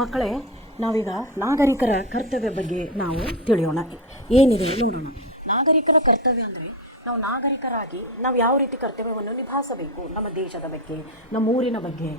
ಮಕ್ಕಳೇ, ನಾವೀಗ ನಾಗರಿಕರ ಕರ್ತವ್ಯ ಬಗ್ಗೆ ನಾವು ತಿಳಿಯೋಣ. ಏನಿದೆ ನೋಡೋಣ. ನಾಗರಿಕರ ಕರ್ತವ್ಯ ಅಂದರೆ ನಾವು ನಾಗರಿಕರಾಗಿ ನಾವು ಯಾವ ರೀತಿ ಕರ್ತವ್ಯವನ್ನು ನಿಭಾಯಿಸಬೇಕು. ನಮ್ಮ ದೇಶದ ಬಗ್ಗೆ, ನಮ್ಮ ಊರಿನ ಬಗ್ಗೆ,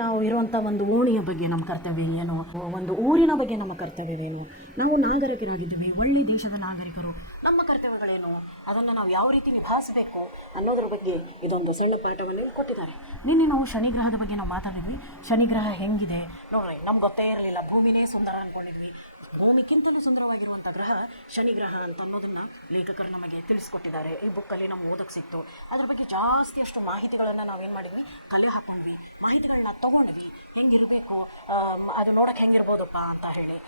ನಾವು ಇರುವಂಥ ಒಂದು ಓಣಿಯ ಬಗ್ಗೆ ನಮ್ಮ ಕರ್ತವ್ಯ ಏನು, ಒಂದು ಊರಿನ ಬಗ್ಗೆ ನಮ್ಮ ಕರ್ತವ್ಯವೇನು, ನಾವು ನಾಗರಿಕರಾಗಿದ್ದೀವಿ, ಒಳ್ಳೆ ದೇಶದ ನಾಗರಿಕರು, ನಮ್ಮ ಕರ್ತವ್ಯಗಳೇನು, ಅದನ್ನು ನಾವು ಯಾವ ರೀತಿ ನಿಭಾಯಿಸಬೇಕು ಅನ್ನೋದ್ರ ಬಗ್ಗೆ ಇದೊಂದು ಸಣ್ಣ ಪಾಠವನ್ನು ಕೊಟ್ಟಿದ್ದಾರೆ. ನಿನ್ನೆ ನಾವು ಶನಿಗ್ರಹದ ಬಗ್ಗೆ ನಾವು ಮಾತಾಡಿದ್ವಿ. ಶನಿಗ್ರಹ ಹೆಂಗಿದೆ ನೋಡ್ರಿ, ನಮ್ಗೆ ಗೊತ್ತೇ ಇರಲಿಲ್ಲ. ಭೂಮಿನೇ ಸುಂದರ ಅಂದ್ಕೊಂಡಿದ್ವಿ. ಭೂಮಿಗಿಂತಲೂ ಸುಂದರವಾಗಿರುವಂಥ ಗ್ರಹ ಶನಿಗ್ರಹ ಅಂತ ಅನ್ನೋದನ್ನು ಲೇಖಕರು ನಮಗೆ ತಿಳಿಸ್ಕೊಟ್ಟಿದ್ದಾರೆ. ಈ ಬುಕ್ಕಲ್ಲಿ ನಾವು ಓದಕ್ಕೆ ಸಿಕ್ತು. ಅದ್ರ ಬಗ್ಗೆ ಜಾಸ್ತಿ ಅಷ್ಟು ಮಾಹಿತಿಗಳನ್ನು ನಾವೇನು ಮಾಡಿದ್ವಿ, ಕಲೆ ಹಾಕೊಂಡ್ವಿ, ಮಾಹಿತಿಗಳನ್ನ ತೊಗೊಂಡ್ವಿ. ಹೆಂಗಿರಬೇಕು, ಅದು ನೋಡೋಕೆ ಹೆಂಗಿರ್ಬೋದಪ್ಪ ಅಂತ ಹೇಳಿ.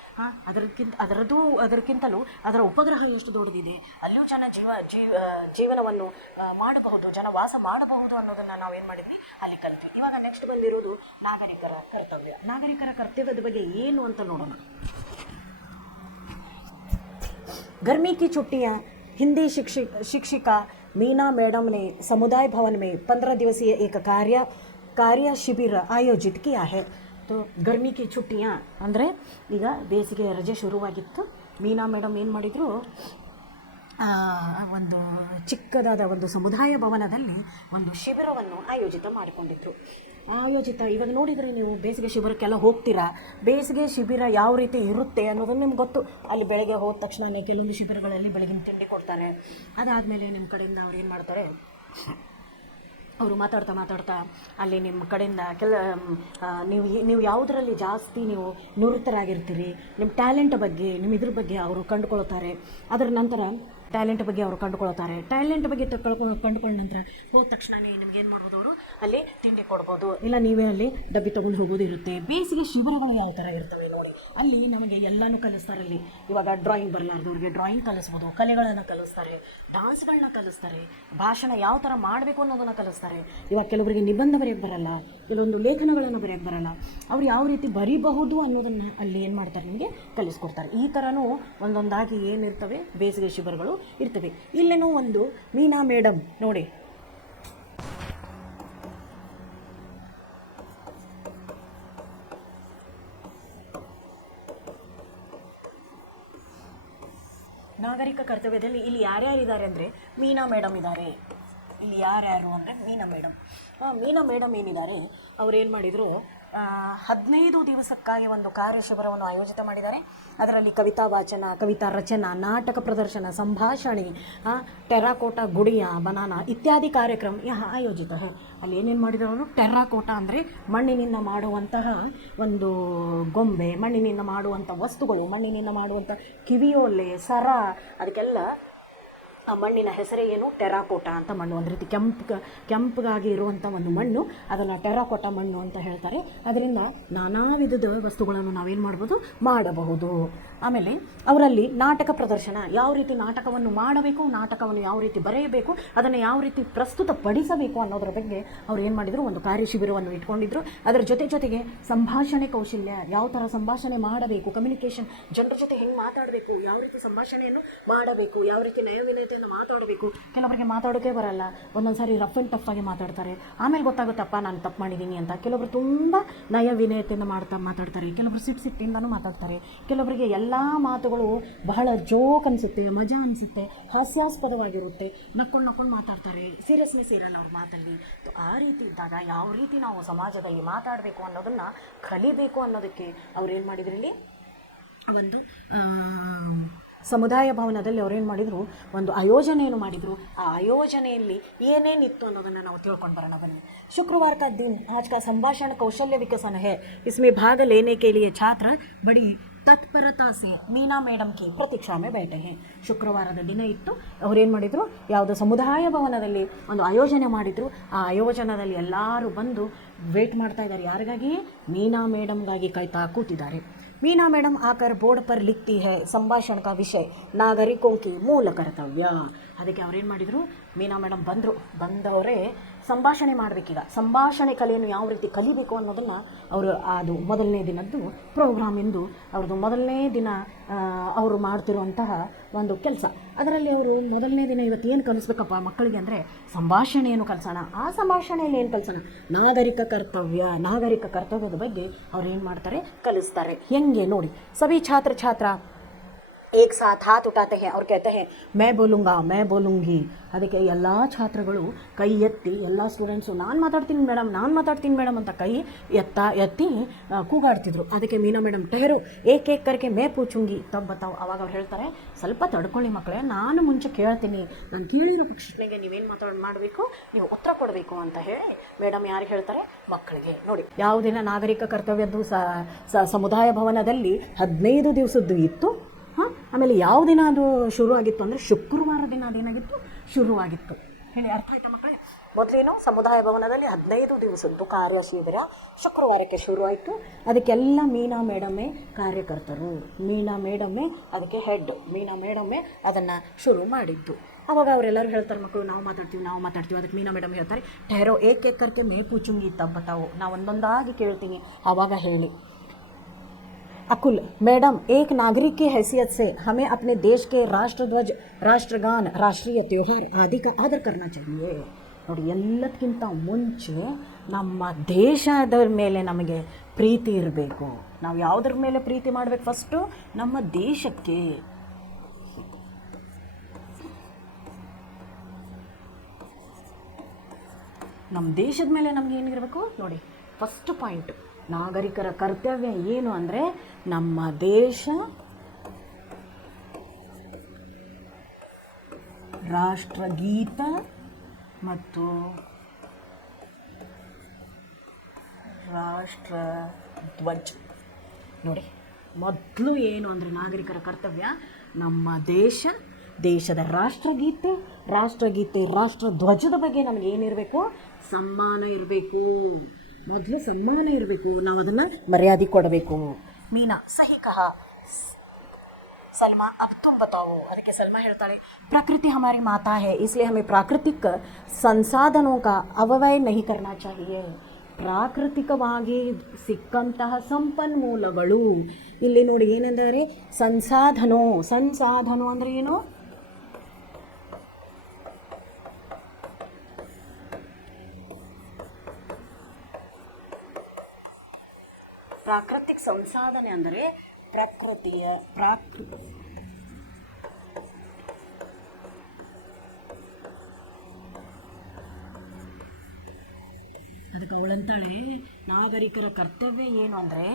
ಅದಕ್ಕಿಂತಲೂ ಅದರ ಉಪಗ್ರಹ ಎಷ್ಟು ದೊಡ್ಡದಿದೆ, ಅಲ್ಲಿಯೂ ಜನ ಜೀವನವನ್ನು ಮಾಡಬಹುದು, ಜನ ವಾಸ ಮಾಡಬಹುದು ಅನ್ನೋದನ್ನು ನಾವೇನು ಮಾಡಿದ್ವಿ, ಅಲ್ಲಿ ಕಲಿತ್ವಿ. ಇವಾಗ ನೆಕ್ಸ್ಟ್ ಬಂದಿರೋದು ನಾಗರಿಕರ ಕರ್ತವ್ಯ. ನಾಗರಿಕರ ಕರ್ತವ್ಯದ ಬಗ್ಗೆ ಏನು ಅಂತ ನೋಡೋಣ. गर्मी की छुट्टियां हिंदी शिक्षिका मीना मैडम ने समुदाय भवन में 15 दिवसीय एक कार्य शिबिर आयोजित किया है. तो गर्मी की छुट्टियां ಅಂದರೆ ಈಗ ಬೇಸಿಗೆ ರಜೆ ಶುರುವಾಗಿತ್ತು. ಮೀನಾ ಮೇಡಮ್ ಏನು ಮಾಡಿದರು, ಒಂದು ಚಿಕ್ಕದಾದ ಒಂದು ಸಮುದಾಯ ಭವನದಲ್ಲಿ ಒಂದು ಶಿಬಿರವನ್ನು ಆಯೋಜಿತ ಮಾಡಿಕೊಂಡಿದ್ರು. ಇವಾಗ ನೋಡಿದರೆ ನೀವು ಬೇಸಿಗೆ ಶಿಬಿರಕ್ಕೆಲ್ಲ ಹೋಗ್ತೀರಾ. ಬೇಸಿಗೆ ಶಿಬಿರ ಯಾವ ರೀತಿ ಇರುತ್ತೆ ಅನ್ನೋದನ್ನು ನಿಮ್ಗೆ ಗೊತ್ತು. ಅಲ್ಲಿ ಬೆಳಗ್ಗೆ ಹೋದ ತಕ್ಷಣವೇ ಕೆಲವೊಂದು ಶಿಬಿರಗಳಲ್ಲಿ ಬೆಳಗಿನ ತಿಂಡಿ ಕೊಡ್ತಾರೆ. ಅದಾದಮೇಲೆ ನಿಮ್ಮ ಕಡೆಯಿಂದ ಅವ್ರು ಏನು ಮಾಡ್ತಾರೆ, ಅವರು ಮಾತಾಡ್ತಾ ಅಲ್ಲಿ ನಿಮ್ಮ ಕಡೆಯಿಂದ ನೀವು ಯಾವುದರಲ್ಲಿ ಜಾಸ್ತಿ ನೀವು ನುರಿತರಾಗಿರ್ತೀರಿ, ನಿಮ್ಮ ಟ್ಯಾಲೆಂಟ್ ಬಗ್ಗೆ, ನಿಮ್ಮ ಇದ್ರ ಬಗ್ಗೆ ಅವರು ಕಂಡುಕೊಳ್ತಾರೆ. ಅದರ ನಂತರ ಟ್ಯಾಲೆಂಟ್ ಬಗ್ಗೆ ಅವರು ಕಂಡುಕೊಳ್ತಾರೆ. ಟ್ಯಾಲೆಂಟ್ ಬಗ್ಗೆ ಕಂಡುಕೊಂಡ ನಂತರ ಹೋದ ತಕ್ಷಣವೇ ನಿಮ್ಗೇನು ಮಾಡ್ಬೋದು, ಅವರು ಅಲ್ಲಿ ತಿಂಡಿ ಕೊಡ್ಬೋದು, ಇಲ್ಲ ನೀವೇ ಅಲ್ಲಿ ಡಬ್ಬಿ ತೊಗೊಂಡು ಹೋಗೋದು ಇರುತ್ತೆ. ಬೇಸಿಗೆ ಶಿಬಿರಗಳು ಯಾವ ಥರ ಇರ್ತವೆ ನೋಡಿ, ಅಲ್ಲಿ ನಮಗೆ ಎಲ್ಲನೂ ಕಲಿಸ್ತಾರೆ. ಅಲ್ಲಿ ಇವಾಗ ಡ್ರಾಯಿಂಗ್ ಬರಲಾರ್ದವ್ರಿಗೆ ಡ್ರಾಯಿಂಗ್ ಕಲಿಸ್ಬೋದು, ಕಲೆಗಳನ್ನು ಕಲಿಸ್ತಾರೆ, ಡ್ಯಾನ್ಸ್ಗಳನ್ನ ಕಲಿಸ್ತಾರೆ, ಭಾಷಣ ಯಾವ ಥರ ಮಾಡಬೇಕು ಅನ್ನೋದನ್ನು ಕಲಿಸ್ತಾರೆ. ಇವಾಗ ಕೆಲವರಿಗೆ ನಿಬಂಧ ಬರೆಯೋಕ್ಕೆ ಬರಲ್ಲ, ಕೆಲವೊಂದು ಲೇಖನಗಳನ್ನು ಬರೆಯೋಕ್ಕೆ ಬರಲ್ಲ, ಅವ್ರು ಯಾವ ರೀತಿ ಬರೀಬಹುದು ಅನ್ನೋದನ್ನು ಅಲ್ಲಿ ಏನು ಮಾಡ್ತಾರೆ, ನಿಮಗೆ ಕಲಿಸ್ಕೊಡ್ತಾರೆ. ಈ ಥರನೂ ಒಂದೊಂದಾಗಿ ಏನಿರ್ತವೆ, ಬೇಸಿಗೆ ಶಿಬಿರಗಳು ಇರ್ತವೆ. ಇಲ್ಲೇನೋ ಒಂದು ಮೀನಾ ಮೇಡಮ್ ನೋಡಿ, ನಾಗರಿಕ ಕರ್ತವ್ಯದಲ್ಲಿ ಇಲ್ಲಿ ಯಾರ್ಯಾರಿದ್ದಾರೆ ಅಂದರೆ ಮೀನಾ ಮೇಡಮ್ ಇದ್ದಾರೆ. ಇಲ್ಲಿ ಯಾರ್ಯಾರು ಅಂದರೆ ಮೀನಾ ಮೇಡಮ್ ಏನಿದ್ದಾರೆ, ಅವ್ರೇನು ಮಾಡಿದರು, 15 ದಿವಸಕ್ಕಾಗಿ ಒಂದು ಕಾರ್ಯ ಶಿಬಿರವನ್ನು ಆಯೋಜಿತ ಮಾಡಿದ್ದಾರೆ. ಅದರಲ್ಲಿ ಕವಿತಾ ವಾಚನ, ಕವಿತಾ ರಚನಾ, ನಾಟಕ ಪ್ರದರ್ಶನ, ಸಂಭಾಷಣೆ, ಟೆರಾಕೋಟಾ ಗುಡಿಯ ಬನಾನಾ ಇತ್ಯಾದಿ ಕಾರ್ಯಕ್ರಮ ಆಯೋಜಿತ. ಅಲ್ಲಿ ಏನೇನು ಮಾಡಿದ್ರು ಅವರು, ಟೆರಾಕೋಟಾ ಅಂದರೆ ಮಣ್ಣಿನಿಂದ ಮಾಡುವಂತಹ ಒಂದು ಗೊಂಬೆ, ಮಣ್ಣಿನಿಂದ ಮಾಡುವಂಥ ವಸ್ತುಗಳು, ಮಣ್ಣಿನಿಂದ ಮಾಡುವಂಥ ಕಿವಿಯೋಲೆ, ಸರ, ಅದಕ್ಕೆಲ್ಲ ಆ ಮಣ್ಣಿನ ಹೆಸರೇ ಏನು, ಟೆರಾಕೋಟಾ ಅಂತ ಮಣ್ಣು. ಒಂದು ರೀತಿ ಕೆಂಪಗಾಗಿ ಇರುವಂಥ ಒಂದು ಮಣ್ಣು, ಅದನ್ನು ಟೆರಾಕೋಟಾ ಮಣ್ಣು ಅಂತ ಹೇಳ್ತಾರೆ. ಅದರಿಂದ ನಾನಾ ವಿಧದ ವಸ್ತುಗಳನ್ನು ನಾವೇನು ಮಾಡಬಹುದು. ಆಮೇಲೆ ಅವರಲ್ಲಿ ನಾಟಕ ಪ್ರದರ್ಶನ, ಯಾವ ರೀತಿ ನಾಟಕವನ್ನು ಮಾಡಬೇಕು, ನಾಟಕವನ್ನು ಯಾವ ರೀತಿ ಬರೆಯಬೇಕು, ಅದನ್ನು ಯಾವ ರೀತಿ ಪ್ರಸ್ತುತಪಡಿಸಬೇಕು ಅನ್ನೋದ್ರ ಬಗ್ಗೆ ಅವ್ರು ಏನು ಮಾಡಿದರು, ಒಂದು ಕಾರ್ಯಶಿಬಿರವನ್ನು ಇಟ್ಕೊಂಡಿದ್ರು. ಅದರ ಜೊತೆಗೆ ಸಂಭಾಷಣೆ ಕೌಶಲ್ಯ, ಯಾವ ಥರ ಸಂಭಾಷಣೆ ಮಾಡಬೇಕು, ಕಮ್ಯುನಿಕೇಷನ್, ಜನರ ಜೊತೆ ಹೆಂಗೆ ಮಾತಾಡಬೇಕು, ಯಾವ ರೀತಿ ಸಂಭಾಷಣೆಯನ್ನು ಮಾಡಬೇಕು, ಯಾವ ರೀತಿ ನಯವಿನಯತೆಯನ್ನು ಮಾತಾಡಬೇಕು. ಕೆಲವರಿಗೆ ಮಾತಾಡೋಕೆ ಬರಲ್ಲ, ಒಂದೊಂದು ಸಾರಿ ರಫ್ ಆ್ಯಂಡ್ ಟಫ್ ಆಗಿ ಮಾತಾಡ್ತಾರೆ. ಆಮೇಲೆ ಗೊತ್ತಾಗುತ್ತಪ್ಪ ನಾನು ತಪ್ಪು ಮಾಡಿದ್ದೀನಿ ಅಂತ. ಕೆಲವರು ತುಂಬ ನಯವಿನಯತೆಯಿಂದ ಮಾತಾಡ್ತಾರೆ, ಕೆಲವರು ಸಿಟ್ಟಿಂದನೂ ಮಾತಾಡ್ತಾರೆ. ಕೆಲವರಿಗೆ ಎಲ್ಲ ಮಾತುಗಳು ಬಹಳ ಜೋಕ್ ಅನಿಸುತ್ತೆ, ಮಜಾ ಅನಿಸುತ್ತೆ, ಹಾಸ್ಯಾಸ್ಪದವಾಗಿರುತ್ತೆ, ನಕ್ಕೊಂಡು ಮಾತಾಡ್ತಾರೆ, ಸೀರಿಯಸ್ನೆಸ್ ಇರಲ್ಲ ಅವ್ರ ಮಾತಲ್ಲಿ. ಆ ರೀತಿ ಇದ್ದಾಗ ಯಾವ ರೀತಿ ನಾವು ಸಮಾಜದಲ್ಲಿ ಮಾತಾಡಬೇಕು ಅನ್ನೋದನ್ನು ಕಲಿಬೇಕು ಅನ್ನೋದಕ್ಕೆ ಅವ್ರು ಏನು ಮಾಡಿದ್ರು, ಇಲ್ಲಿ ಒಂದು ಸಮುದಾಯ ಭವನದಲ್ಲಿ ಅವ್ರೇನು ಮಾಡಿದರು, ಒಂದು ಆಯೋಜನೆಯನ್ನು ಮಾಡಿದರು. ಆ ಆಯೋಜನೆಯಲ್ಲಿ ಏನೇನಿತ್ತು ಅನ್ನೋದನ್ನು ನಾವು ತಿಳ್ಕೊಂಡು ಬರೋಣ ಬನ್ನಿ. शुक्रवार का दिन आज का संभाषण कौशल्य विकसन है. इसमें भाग लेने के लिए छात्र बड़ी ತತ್ಪರತಾ ಸೇ ಮೀನಾ ಮೇಡಮ್ ಕಿ ಪ್ರತೀಕ್ಷಾ ಮೇ ಬೈಠೆ ಹೇ. ಶುಕ್ರವಾರದ ದಿನ ಇತ್ತು, ಅವ್ರೇನು ಮಾಡಿದರು, ಯಾವುದೋ ಸಮುದಾಯ ಭವನದಲ್ಲಿ ಒಂದು ಆಯೋಜನೆ ಮಾಡಿದರು. ಆ ಆಯೋಜನದಲ್ಲಿ ಎಲ್ಲರೂ ಬಂದು ವೇಟ್ ಮಾಡ್ತಾ ಇದ್ದಾರೆ. ಯಾರಿಗಾಗಿ, ಮೀನಾ ಮೇಡಮ್ಗಾಗಿ ಕಾಯ್ತಾ ಕೂತಿದ್ದಾರೆ. ಮೀನಾ ಮೇಡಮ್ ಆಕರ್ ಬೋರ್ಡ್ ಪರ್ ಲಿಖ್ತಿ ಹೈ ಸಂಭಾಷಣ ಕಾ ವಿಷಯ ನಾಗರಿಕೋ ಕಿ ಮೂಲ ಕರ್ತವ್ಯ. ಅದಕ್ಕೆ ಅವ್ರೇನು ಮಾಡಿದರು, ಮೀನಾ ಮೇಡಮ್ ಬಂದವರೇ ಸಂಭಾಷಣೆ ಮಾಡಬೇಕೀಗ. ಸಂಭಾಷಣೆ ಕಲೆಯನ್ನು ಯಾವ ರೀತಿ ಕಲಿಬೇಕು ಅನ್ನೋದನ್ನು ಅವರು ಅದು ಮೊದಲನೇ ದಿನದ್ದು ಪ್ರೋಗ್ರಾಮ್ ಎಂದು ಅವ್ರದ್ದು ಮೊದಲನೇ ದಿನ ಅವರು ಮಾಡ್ತಿರುವಂತಹ ಒಂದು ಕೆಲಸ. ಅದರಲ್ಲಿ ಅವರು ಮೊದಲನೇ ದಿನ ಇವತ್ತು ಏನು ಕಲಿಸ್ಬೇಕಪ್ಪ ಮಕ್ಕಳಿಗೆ ಅಂದರೆ ಸಂಭಾಷಣೆಯನ್ನು ಕಲಿಸೋಣ. ಆ ಸಂಭಾಷಣೆಯಲ್ಲಿ ಏನು ಕಲಿಸೋಣ, ನಾಗರಿಕ ಕರ್ತವ್ಯದ ಬಗ್ಗೆ ಅವ್ರು ಏನು ಮಾಡ್ತಾರೆ, ಕಲಿಸ್ತಾರೆ. ಹೆಂಗೆ ನೋಡಿ, ಸಭಿ ಛಾತ್ರ एक साथ हाथ उठाते हैं और कहते हैं मैं बोलूँगा मैं बोलूँगी. ಅದಕ್ಕೆ ಎಲ್ಲ ಛಾತ್ರಗಳು ಕೈ ಎತ್ತಿ, ಎಲ್ಲ ಸ್ಟೂಡೆಂಟ್ಸು ನಾನು ಮಾತಾಡ್ತೀನಿ ಮೇಡಮ್ ಅಂತ ಕೈ ಎತ್ತಿ ಕೂಗಾಡ್ತಿದ್ರು. ಅದಕ್ಕೆ ಮೀನಾ ಮೇಡಮ್ ಟೆಹರು ಏಕ್ ಕರ್ಕೆ ಮೇ ಪೂಚುಂಗಿ ತಬ್ ಬತಾವ್. ಅವಾಗ ಅವ್ರು ಹೇಳ್ತಾರೆ, ಸ್ವಲ್ಪ ತಡ್ಕೊಳ್ಳಿ ಮಕ್ಕಳೇ, ನಾನು ಮುಂಚೆ ಕೇಳ್ತೀನಿ, ನಾನು ಕೇಳಿರೋ ಪ್ರಶ್ನೆಗೆ ನೀವೇನು ಮಾಡಬೇಕು, ನೀವು ಉತ್ತರ ಕೊಡಬೇಕು ಅಂತ ಹೇಳಿ ಮೇಡಮ್ ಯಾರಿಗೆ ಹೇಳ್ತಾರೆ, ಮಕ್ಕಳಿಗೆ. ನೋಡಿ, ಯಾವುದಿನ ನಾಗರಿಕ ಕರ್ತವ್ಯದ್ದು ಸಮುದಾಯ ಭವನದಲ್ಲಿ 15 ದಿವಸದ್ದು ಇತ್ತು. ಆಮೇಲೆ ಯಾವ ದಿನ ಅದು ಶುರುವಾಗಿತ್ತು ಅಂದರೆ ಶುಕ್ರವಾರ ದಿನ ಅದೇನಾಗಿತ್ತು, ಶುರುವಾಗಿತ್ತು. ಹೇಳಿ, ಅರ್ಥ ಆಯ್ತಾ ಮಕ್ಕಳೇ? ಮೊದಲೇನು ಸಮುದಾಯ ಭವನದಲ್ಲಿ 15 ದಿವಸದ್ದು ಕಾರ್ಯಶಿಬಿರ ಶುಕ್ರವಾರಕ್ಕೆ ಶುರುವಾಯಿತು. ಅದಕ್ಕೆಲ್ಲ ಮೀನಾ ಮೇಡಮೇ ಕಾರ್ಯಕರ್ತರು, ಮೀನಾ ಮೇಡಮೇ ಅದಕ್ಕೆ ಹೆಡ್, ಮೀನಾ ಮೇಡಮೇ ಅದನ್ನು ಶುರು ಮಾಡಿದ್ದು. ಆವಾಗ ಅವರೆಲ್ಲರೂ ಹೇಳ್ತಾರೆ, ಮಕ್ಕಳು ನಾವು ಮಾತಾಡ್ತೀವಿ. ಅದಕ್ಕೆ ಮೀನಾ ಮೇಡಮ್ ಹೇಳ್ತಾರೆ, ಟೆಹರೋ ಏಕ್ ಕರ್ಕೆ ಮೇ ಪೂಚುಂಗಿ ತಬ್ ಬತಾವೋ, ನಾವು ಒಂದೊಂದಾಗಿ ಕೇಳ್ತೀನಿ, ಆವಾಗ ಹೇಳಿ. अकुल मैडम, एक नागरिक की हैसियत से हमें अपने देश के राष्ट्रध्वज, राष्ट्रगान, राष्ट्रीय त्यौहार आदि का आदर करना चाहिए. ನೋಡಿ, ಎಲ್ಲದಕ್ಕಿಂತ ಮುಂಚೆ ನಮ್ಮ ದೇಶದ ಮೇಲೆ ನಮಗೆ ಪ್ರೀತಿ ಇರಬೇಕು. ನಾವು ಯಾವುದ್ರ ಮೇಲೆ ಪ್ರೀತಿ ಮಾಡಬೇಕು? ಫಸ್ಟು ನಮ್ಮ ದೇಶಕ್ಕೆ. ನಮ್ಮ ದೇಶದ ಮೇಲೆ ನಮ್ಗೆ ಏನಿರಬೇಕು ನೋಡಿ, ಫಸ್ಟ್ ಪಾಯಿಂಟ್. ನಾಗರಿಕರ ಕರ್ತವ್ಯ ಏನು ಅಂದರೆ ನಮ್ಮ ದೇಶ, ರಾಷ್ಟ್ರಗೀತ ಮತ್ತು ರಾಷ್ಟ್ರಧ್ವಜ. ನೋಡಿ, ಮೊದಲು ಏನು ಅಂದರೆ ನಾಗರಿಕರ ಕರ್ತವ್ಯ ನಮ್ಮ ದೇಶದ ರಾಷ್ಟ್ರಗೀತೆ, ರಾಷ್ಟ್ರಧ್ವಜದ ಬಗ್ಗೆ ನಮಗೆ ಏನಿರಬೇಕು, ಸಮ್ಮಾನ ಇರಬೇಕು. ಮೊದಲು ಸಮ್ಮಾನ ಇರಬೇಕು, ನಾವು ಅದನ್ನು ಮರ್ಯಾದೆ ಕೊಡಬೇಕು. ಮೀನಾ ಸಹಿ ಕಹಾ, ಸಲ್ಮಾ ಅಬ್ ತುಮ್ ಬತಾವೋ. ಅದಕ್ಕೆ ಸಲ್ಮಾ ಹೇಳ್ತಾಳೆ, ಪ್ರಕೃತಿ ಹಮಾರಿ ಮಾತಾ ಹೈ, ಇಸ್ಲಿಯೇ ಹಮೇ ಪ್ರಾಕೃತಿಕ ಸಂಸಾಧನೋ ಕಾ ಅವವ್ಯಯ ನಹಿ ಕರ್ನಾ ಚಾಹಿಯೇ. ಪ್ರಾಕೃತಿಕವಾಗಿ ಸಿಕ್ಕಂತಹ ಸಂಪನ್ಮೂಲಗಳು, ಇಲ್ಲಿ ನೋಡಿ ಏನೆಂದರೆ ಸಂಸಾಧನೋ ಅಂದರೆ ಏನು, ಪ್ರಾಕೃತಿಕ ಸಂಸಾಧನೆ ಅಂದರೆ ಅದಕ್ಕೆ ಅವಳಂತಾಳೆ, ನಾಗರಿಕರ ಕರ್ತವ್ಯ ಏನು ಅಂದರೆ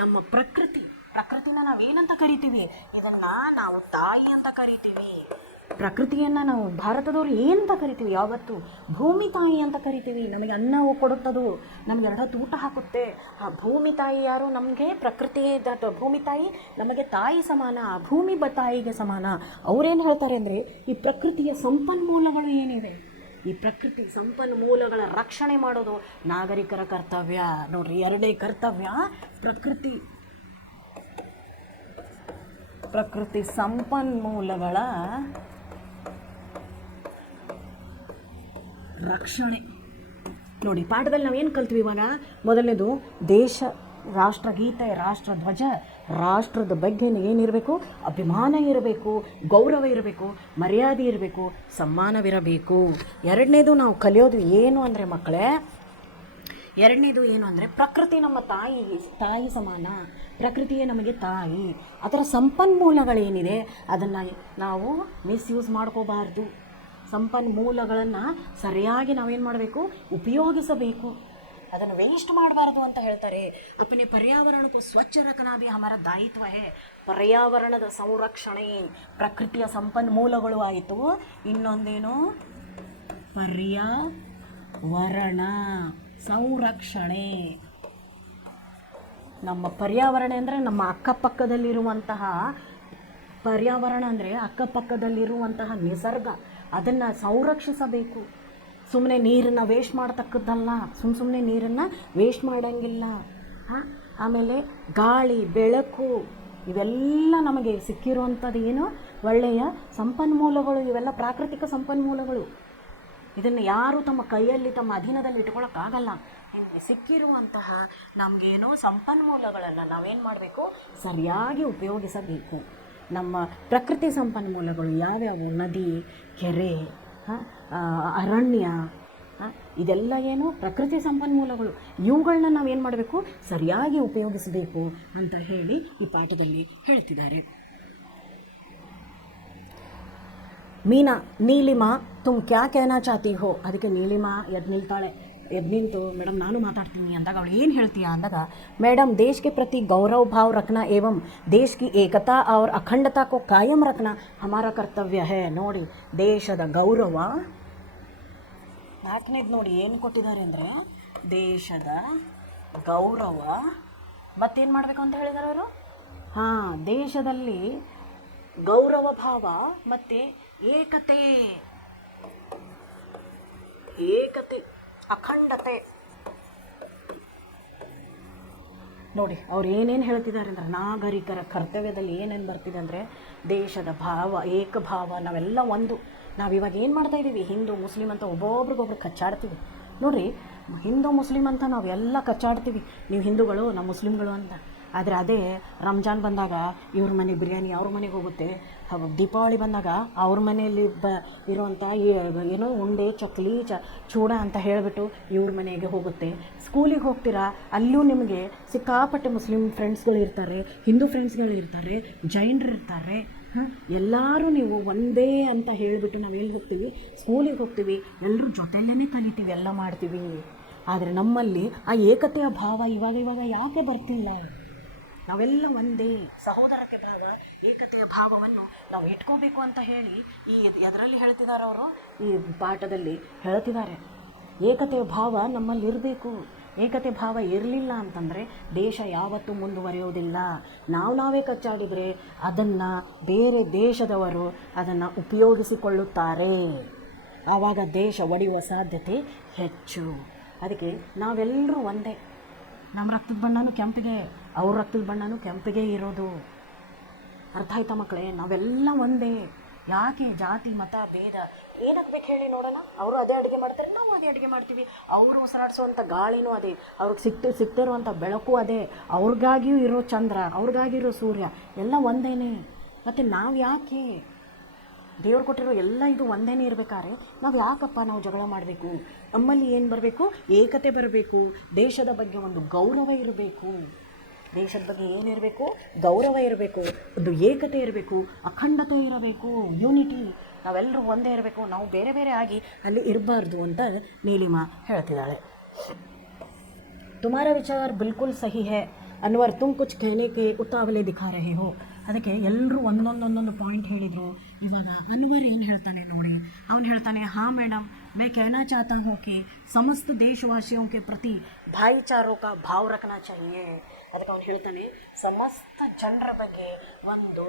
ನಮ್ಮ ಪ್ರಕೃತಿನ ನಾವೇನಂತ ಕರಿತೀವಿ, ಇದನ್ನು ನಾವು ತಾಯಿ ಅಂತ ಕರಿತೀವಿ. ಪ್ರಕೃತಿಯನ್ನು ನಾವು ಭಾರತದವ್ರು ಏನಂತ ಕರಿತೀವಿ, ಯಾವತ್ತು ಭೂಮಿ ತಾಯಿ ಅಂತ ಕರಿತೀವಿ. ನಮಗೆ ಅನ್ನ ಕೊಡುತ್ತದು, ನಮಗೆ 2 ಹೊತ್ತು ಊಟ ಹಾಕುತ್ತೆ. ಆ ಭೂಮಿ ತಾಯಿ ಯಾರು? ನಮಗೆ ಪ್ರಕೃತಿ. ಭೂಮಿ ತಾಯಿ ನಮಗೆ ತಾಯಿ ಸಮಾನ, ಭೂಮಿ ತಾಯಿಗೆ ಸಮಾನ. ಅವರೇನು ಹೇಳ್ತಾರೆ ಅಂದರೆ, ಈ ಪ್ರಕೃತಿಯ ಸಂಪನ್ಮೂಲಗಳು ಏನಿವೆ, ಈ ಪ್ರಕೃತಿ ಸಂಪನ್ಮೂಲಗಳ ರಕ್ಷಣೆ ಮಾಡೋದು ನಾಗರಿಕರ ಕರ್ತವ್ಯ. ನೋಡ್ರಿ, 2ನೇ ಕರ್ತವ್ಯ ಪ್ರಕೃತಿ ಸಂಪನ್ಮೂಲಗಳ ರಕ್ಷಣೆ. ನೋಡಿ, ಪಾಠದಲ್ಲಿ ನಾವೇನು ಕಲ್ತೀವಿ ಇವಾಗ? ಮೊದಲನೇದು ದೇಶ, ರಾಷ್ಟ್ರಗೀತೆ, ರಾಷ್ಟ್ರಧ್ವಜ, ರಾಷ್ಟ್ರದ ಬಗ್ಗೆ ಏನಿರಬೇಕು, ಅಭಿಮಾನ ಇರಬೇಕು, ಗೌರವ ಇರಬೇಕು, ಮರ್ಯಾದೆ ಇರಬೇಕು, ಸಮ್ಮಾನವಿರಬೇಕು. 2ನೇದು ನಾವು ಕಲಿಯೋದು ಏನು ಅಂದರೆ ಮಕ್ಕಳೇ, 2ನೇದು ಏನು ಅಂದರೆ ಪ್ರಕೃತಿ ನಮ್ಮ ತಾಯಿ ಸಮಾನ. ಪ್ರಕೃತಿಯೇ ನಮಗೆ ತಾಯಿ. ಅದರ ಸಂಪನ್ಮೂಲಗಳೇನಿದೆ ಅದನ್ನು ನಾವು ಮಿಸ್ಯೂಸ್ ಮಾಡ್ಕೋಬಾರ್ದು. ಸಂಪನ್ಮೂಲಗಳನ್ನು ಸರಿಯಾಗಿ ನಾವೇನು ಮಾಡಬೇಕು, ಉಪಯೋಗಿಸಬೇಕು, ಅದನ್ನು ವೇಸ್ಟ್ ಮಾಡಬಾರ್ದು ಅಂತ ಹೇಳ್ತಾರೆ. ಅಪನೆ ಪರ್ಯಾವರಣ ಸ್ವಚ್ಛ ರಖನಾ ಭಿ ಹಮಾರ ದಾಯಿತ್ವ ಹೇ. ಪರ್ಯಾವರಣದ ಸಂರಕ್ಷಣೆ, ಪ್ರಕೃತಿಯ ಸಂಪನ್ಮೂಲಗಳು ಆಯಿತು. ಇನ್ನೊಂದೇನು, ಪರ್ಯಾವರಣ ಸಂರಕ್ಷಣೆ. ನಮ್ಮ ಪರ್ಯಾವರಣ ಅಂದರೆ ನಮ್ಮ ಅಕ್ಕಪಕ್ಕದಲ್ಲಿರುವಂತಹ ಪರ್ಯಾವರಣ ಅಂದರೆ ಅಕ್ಕಪಕ್ಕದಲ್ಲಿರುವಂತಹ ನಿಸರ್ಗ, ಅದನ್ನು ಸಂರಕ್ಷಿಸಬೇಕು. ಸುಮ್ಮನೆ ನೀರನ್ನು ವೇಸ್ಟ್ ಮಾಡ್ತಕ್ಕದ್ದಲ್ಲ, ಸುಮ್ಮನೆ ನೀರನ್ನು ವೇಸ್ಟ್ ಮಾಡೋಂಗಿಲ್ಲ. ಆಮೇಲೆ ಗಾಳಿ, ಬೆಳಕು, ಇವೆಲ್ಲ ನಮಗೆ ಸಿಕ್ಕಿರುವಂಥದ್ದು ಏನು, ಒಳ್ಳೆಯ ಸಂಪನ್ಮೂಲಗಳು. ಇವೆಲ್ಲ ಪ್ರಾಕೃತಿಕ ಸಂಪನ್ಮೂಲಗಳು. ಇದನ್ನು ಯಾರು ತಮ್ಮ ಕೈಯಲ್ಲಿ ತಮ್ಮ ಅಧೀನದಲ್ಲಿ ಇಟ್ಕೊಳ್ಳೋಕ್ಕಾಗಲ್ಲ. ನಿಮಗೆ ಸಿಕ್ಕಿರುವಂತಹ ನಮಗೇನೋ ಸಂಪನ್ಮೂಲಗಳನ್ನು ನಾವೇನು ಮಾಡಬೇಕು, ಸರಿಯಾಗಿ ಉಪಯೋಗಿಸಬೇಕು. ನಮ್ಮ ಪ್ರಕೃತಿ ಸಂಪನ್ಮೂಲಗಳು ಯಾವ್ಯಾವು, ನದಿ, ಕೆರೆ, ಅರಣ್ಯ, ಇದೆಲ್ಲ ಏನು ಪ್ರಕೃತಿ ಸಂಪನ್ಮೂಲಗಳು. ಇವುಗಳನ್ನ ನಾವೇನು ಮಾಡಬೇಕು, ಸರಿಯಾಗಿ ಉಪಯೋಗಿಸಬೇಕು ಅಂತ ಹೇಳಿ ಈ ಪಾಠದಲ್ಲಿ ಹೇಳ್ತಿದ್ದಾರೆ. ಮೀನಾ, ನೀಲಿಮಾ ತುಮ್ ಕ್ಯಾ कहना चाहती हो. ಅದಕ್ಕೆ ನೀಲಿಮಾ ಎದ್ದು ನಿಲ್ತಾಳೆ. ಎದ್ದು ನಿಂತು ಮೇಡಮ್ ನಾನು ಮಾತಾಡ್ತೀನಿ ಅಂದಾಗ ಅವಳು ಏನು ಹೇಳ್ತೀಯಾ ಅಂದಾಗ, ಮೇಡಮ್ ದೇಶ के प्रति गौरव भाव रखना एवं देश की एकता और अखंडता को कायम रखना हमारा कर्तव्य है. ನೋಡಿ, ದೇಶದ ಗೌರವ, ನಾಲ್ಕನೇದು ನೋಡಿ ಏನು ಕೊಟ್ಟಿದ್ದಾರೆ ಅಂದರೆ, ದೇಶದ ಗೌರವ ಮತ್ತೇನು ಮಾಡಬೇಕು ಅಂತ ಹೇಳಿದ್ದಾರೆ ಅವರು. ದೇಶದಲ್ಲಿ ಗೌರವ ಭಾವ ಮತ್ತು ಏಕತೆ, ಅಖಂಡತೆ. ನೋಡಿ ಅವ್ರು ಏನೇನು ಹೇಳ್ತಿದ್ದಾರೆ ಅಂದರೆ, ನಾಗರಿಕರ ಕರ್ತವ್ಯದಲ್ಲಿ ಏನೇನು ಬರ್ತಿದೆ ಅಂದರೆ, ದೇಶದ ಭಾವ, ಏಕಭಾವ, ನಾವೆಲ್ಲ ಒಂದು. ನಾವಿವಾಗ ಏನು ಮಾಡ್ತಾಯಿದ್ದೀವಿ, ಹಿಂದೂ ಮುಸ್ಲಿಂ ಅಂತ ಒಬ್ಬೊಬ್ರಿಗೊಬ್ರು ಕಚ್ಚಾಡ್ತೀವಿ. ನೋಡಿರಿ, ಹಿಂದೂ ಮುಸ್ಲಿಂ ಅಂತ ನಾವೆಲ್ಲ ಕಚ್ಚಾಡ್ತೀವಿ, ನೀವು ಹಿಂದೂಗಳು ನಾವು ಮುಸ್ಲಿಮ್ಗಳು ಅಂತ. ಆದರೆ ಅದೇ ರಂಜಾನ್ ಬಂದಾಗ ಇವ್ರ ಮನೆ ಬಿರಿಯಾನಿ ಅವ್ರ ಮನೆಗೆ ಹೋಗುತ್ತೆ, ದೀಪಾವಳಿ ಬಂದಾಗ ಅವ್ರ ಮನೆಯಲ್ಲಿ ಇರುವಂಥ ಏನೋ ಉಂಡೆ, ಚಕ್ಲಿ, ಚೂಡ ಅಂತ ಹೇಳಿಬಿಟ್ಟು ಇವ್ರ ಮನೆಗೆ ಹೋಗುತ್ತೆ. ಸ್ಕೂಲಿಗೆ ಹೋಗ್ತೀರಾ, ಅಲ್ಲೂ ನಿಮಗೆ ಸಿಕ್ಕಾಪಟ್ಟೆ ಮುಸ್ಲಿಂ ಫ್ರೆಂಡ್ಸ್ಗಳು ಇರ್ತಾರೆ, ಹಿಂದೂ ಫ್ರೆಂಡ್ಸ್ಗಳು ಇರ್ತಾರೆ, ಜೈನರು ಇರ್ತಾರೆ. ಎಲ್ಲರೂ ನೀವು ಒಂದೇ ಅಂತ ಹೇಳಿಬಿಟ್ಟು ನಾವು ಎಲ್ಲಿ ಹೋಗ್ತೀವಿ, ಸ್ಕೂಲಿಗೆ ಹೋಗ್ತೀವಿ, ಎಲ್ಲರೂ ಜೊತೆಯಲ್ಲೇ ಕಲಿತೀವಿ, ಎಲ್ಲ ಮಾಡ್ತೀವಿ. ಆದರೆ ನಮ್ಮಲ್ಲಿ ಆ ಏಕತೆಯ ಭಾವ ಇವಾಗ ಯಾಕೆ ಬರ್ತಿಲ್ಲ? ನಾವೆಲ್ಲ ಒಂದೇ, ಸಹೋದರತೆ ಭಾವ, ಏಕತೆಯ ಭಾವವನ್ನು ನಾವು ಇಟ್ಕೋಬೇಕು ಅಂತ ಹೇಳಿ ಅದರಲ್ಲಿ ಹೇಳ್ತಿದ್ದಾರೆ ಅವರು, ಈ ಪಾಠದಲ್ಲಿ ಹೇಳ್ತಿದ್ದಾರೆ. ಏಕತೆಯ ಭಾವ ನಮ್ಮಲ್ಲಿ ಇರಬೇಕು. ಏಕತೆ ಭಾವ ಇರಲಿಲ್ಲ ಅಂತಂದರೆ ದೇಶ ಯಾವತ್ತೂ ಮುಂದುವರಿಯೋದಿಲ್ಲ. ನಾವೇ ಕಚ್ಚಾಡಿದರೆ ಅದನ್ನು ಬೇರೆ ದೇಶದವರು ಅದನ್ನು ಉಪಯೋಗಿಸಿಕೊಳ್ಳುತ್ತಾರೆ. ಆವಾಗ ದೇಶ ಒಡೆಯುವ ಸಾಧ್ಯತೆ ಹೆಚ್ಚು. ಅದಕ್ಕೆ ನಾವೆಲ್ಲರೂ ಒಂದೇ. ನಮ್ಮ ರಕ್ತದ ಬಣ್ಣನೂ ಕೆಂಪಿಗೆ, ಅವ್ರ ರಕ್ತದ ಬಣ್ಣನೂ ಕೆಂಪಿಗೆ ಇರೋದು. ಅರ್ಥ ಆಯ್ತಾ ಮಕ್ಕಳೇ? ನಾವೆಲ್ಲ ಒಂದೇ. ಯಾಕೆ ಜಾತಿ ಮತ ಭೇದ ಏನಕ್ಕೆ ಬೇಕು ಹೇಳಿ ನೋಡೋಣ? ಅವರು ಅದೇ ಅಡುಗೆ ಮಾಡ್ತಾರೆ, ನಾವು ಅದೇ ಅಡುಗೆ ಮಾಡ್ತೀವಿ. ಅವರು ಉಸಿರಾಡಿಸುವಂಥ ಗಾಳಿನೂ ಅದೇ, ಅವ್ರಿಗೆ ಸಿಗ್ತಿರುವಂಥ ಬೆಳಕು ಅದೇ, ಅವ್ರಿಗಾಗಿಯೂ ಇರೋ ಚಂದ್ರ, ಅವ್ರಿಗಾಗಿರೋ ಸೂರ್ಯ ಎಲ್ಲ ಒಂದೇನೆ. ಮತ್ತು ನಾವು ಯಾಕೆ ದೇವ್ರು ಕೊಟ್ಟಿರೋ ಎಲ್ಲ ಇದು ಒಂದೇನೇ ಇರಬೇಕಾದ್ರೆ ನಾವು ಯಾಕಪ್ಪ ನಾವು ಜಗಳ ಮಾಡಬೇಕು? ನಮ್ಮಲ್ಲಿ ಏನು ಬರಬೇಕು? ಏಕತೆ ಬರಬೇಕು. ದೇಶದ ಬಗ್ಗೆ ಒಂದು ಗೌರವ ಇರಬೇಕು. ದೇಶದ ಬಗ್ಗೆ ಏನಿರಬೇಕು? ಗೌರವ ಇರಬೇಕು, ಒಂದು ಏಕತೆ ಇರಬೇಕು, ಅಖಂಡತೆ ಇರಬೇಕು, ಯೂನಿಟಿ. ನಾವೆಲ್ಲರೂ ಒಂದೇ ಇರಬೇಕು, ನಾವು ಬೇರೆ ಬೇರೆ ಆಗಿ ಅಲ್ಲಿ ಇರಬಾರ್ದು ಅಂತ ನೀಲಿಮಾ ಹೇಳ್ತಿದ್ದಾಳೆ. ತುಮಾರ ವಿಚಾರ ಬಿಲ್ಕುಲ್ ಸಹಿ ಹೈ ಅನ್ವರ್, ತುಮ್ ಕುಚ್ कहने के उतावले दिखा रहे हो. ಅದಕ್ಕೆ ಎಲ್ಲರೂ ಒಂದೊಂದು ಪಾಯಿಂಟ್ ಹೇಳಿದರು. ಇವಾಗ ಅನ್ವರ್ ಏನು ಹೇಳ್ತಾನೆ ನೋಡಿ, ಅವನು ಹೇಳ್ತಾನೆ, ಹಾಂ ಮೇಡಮ್, मैं कहना चाहता हूँ कि समस्त देशवासियों के प्रति भाईचारों का भाव रखना चाहिए. ಅದಕ್ಕೆ ಅವ್ನು ಹೇಳ್ತಾನೆ, ಸಮಸ್ತ ಜನರ ಬಗ್ಗೆ ಒಂದು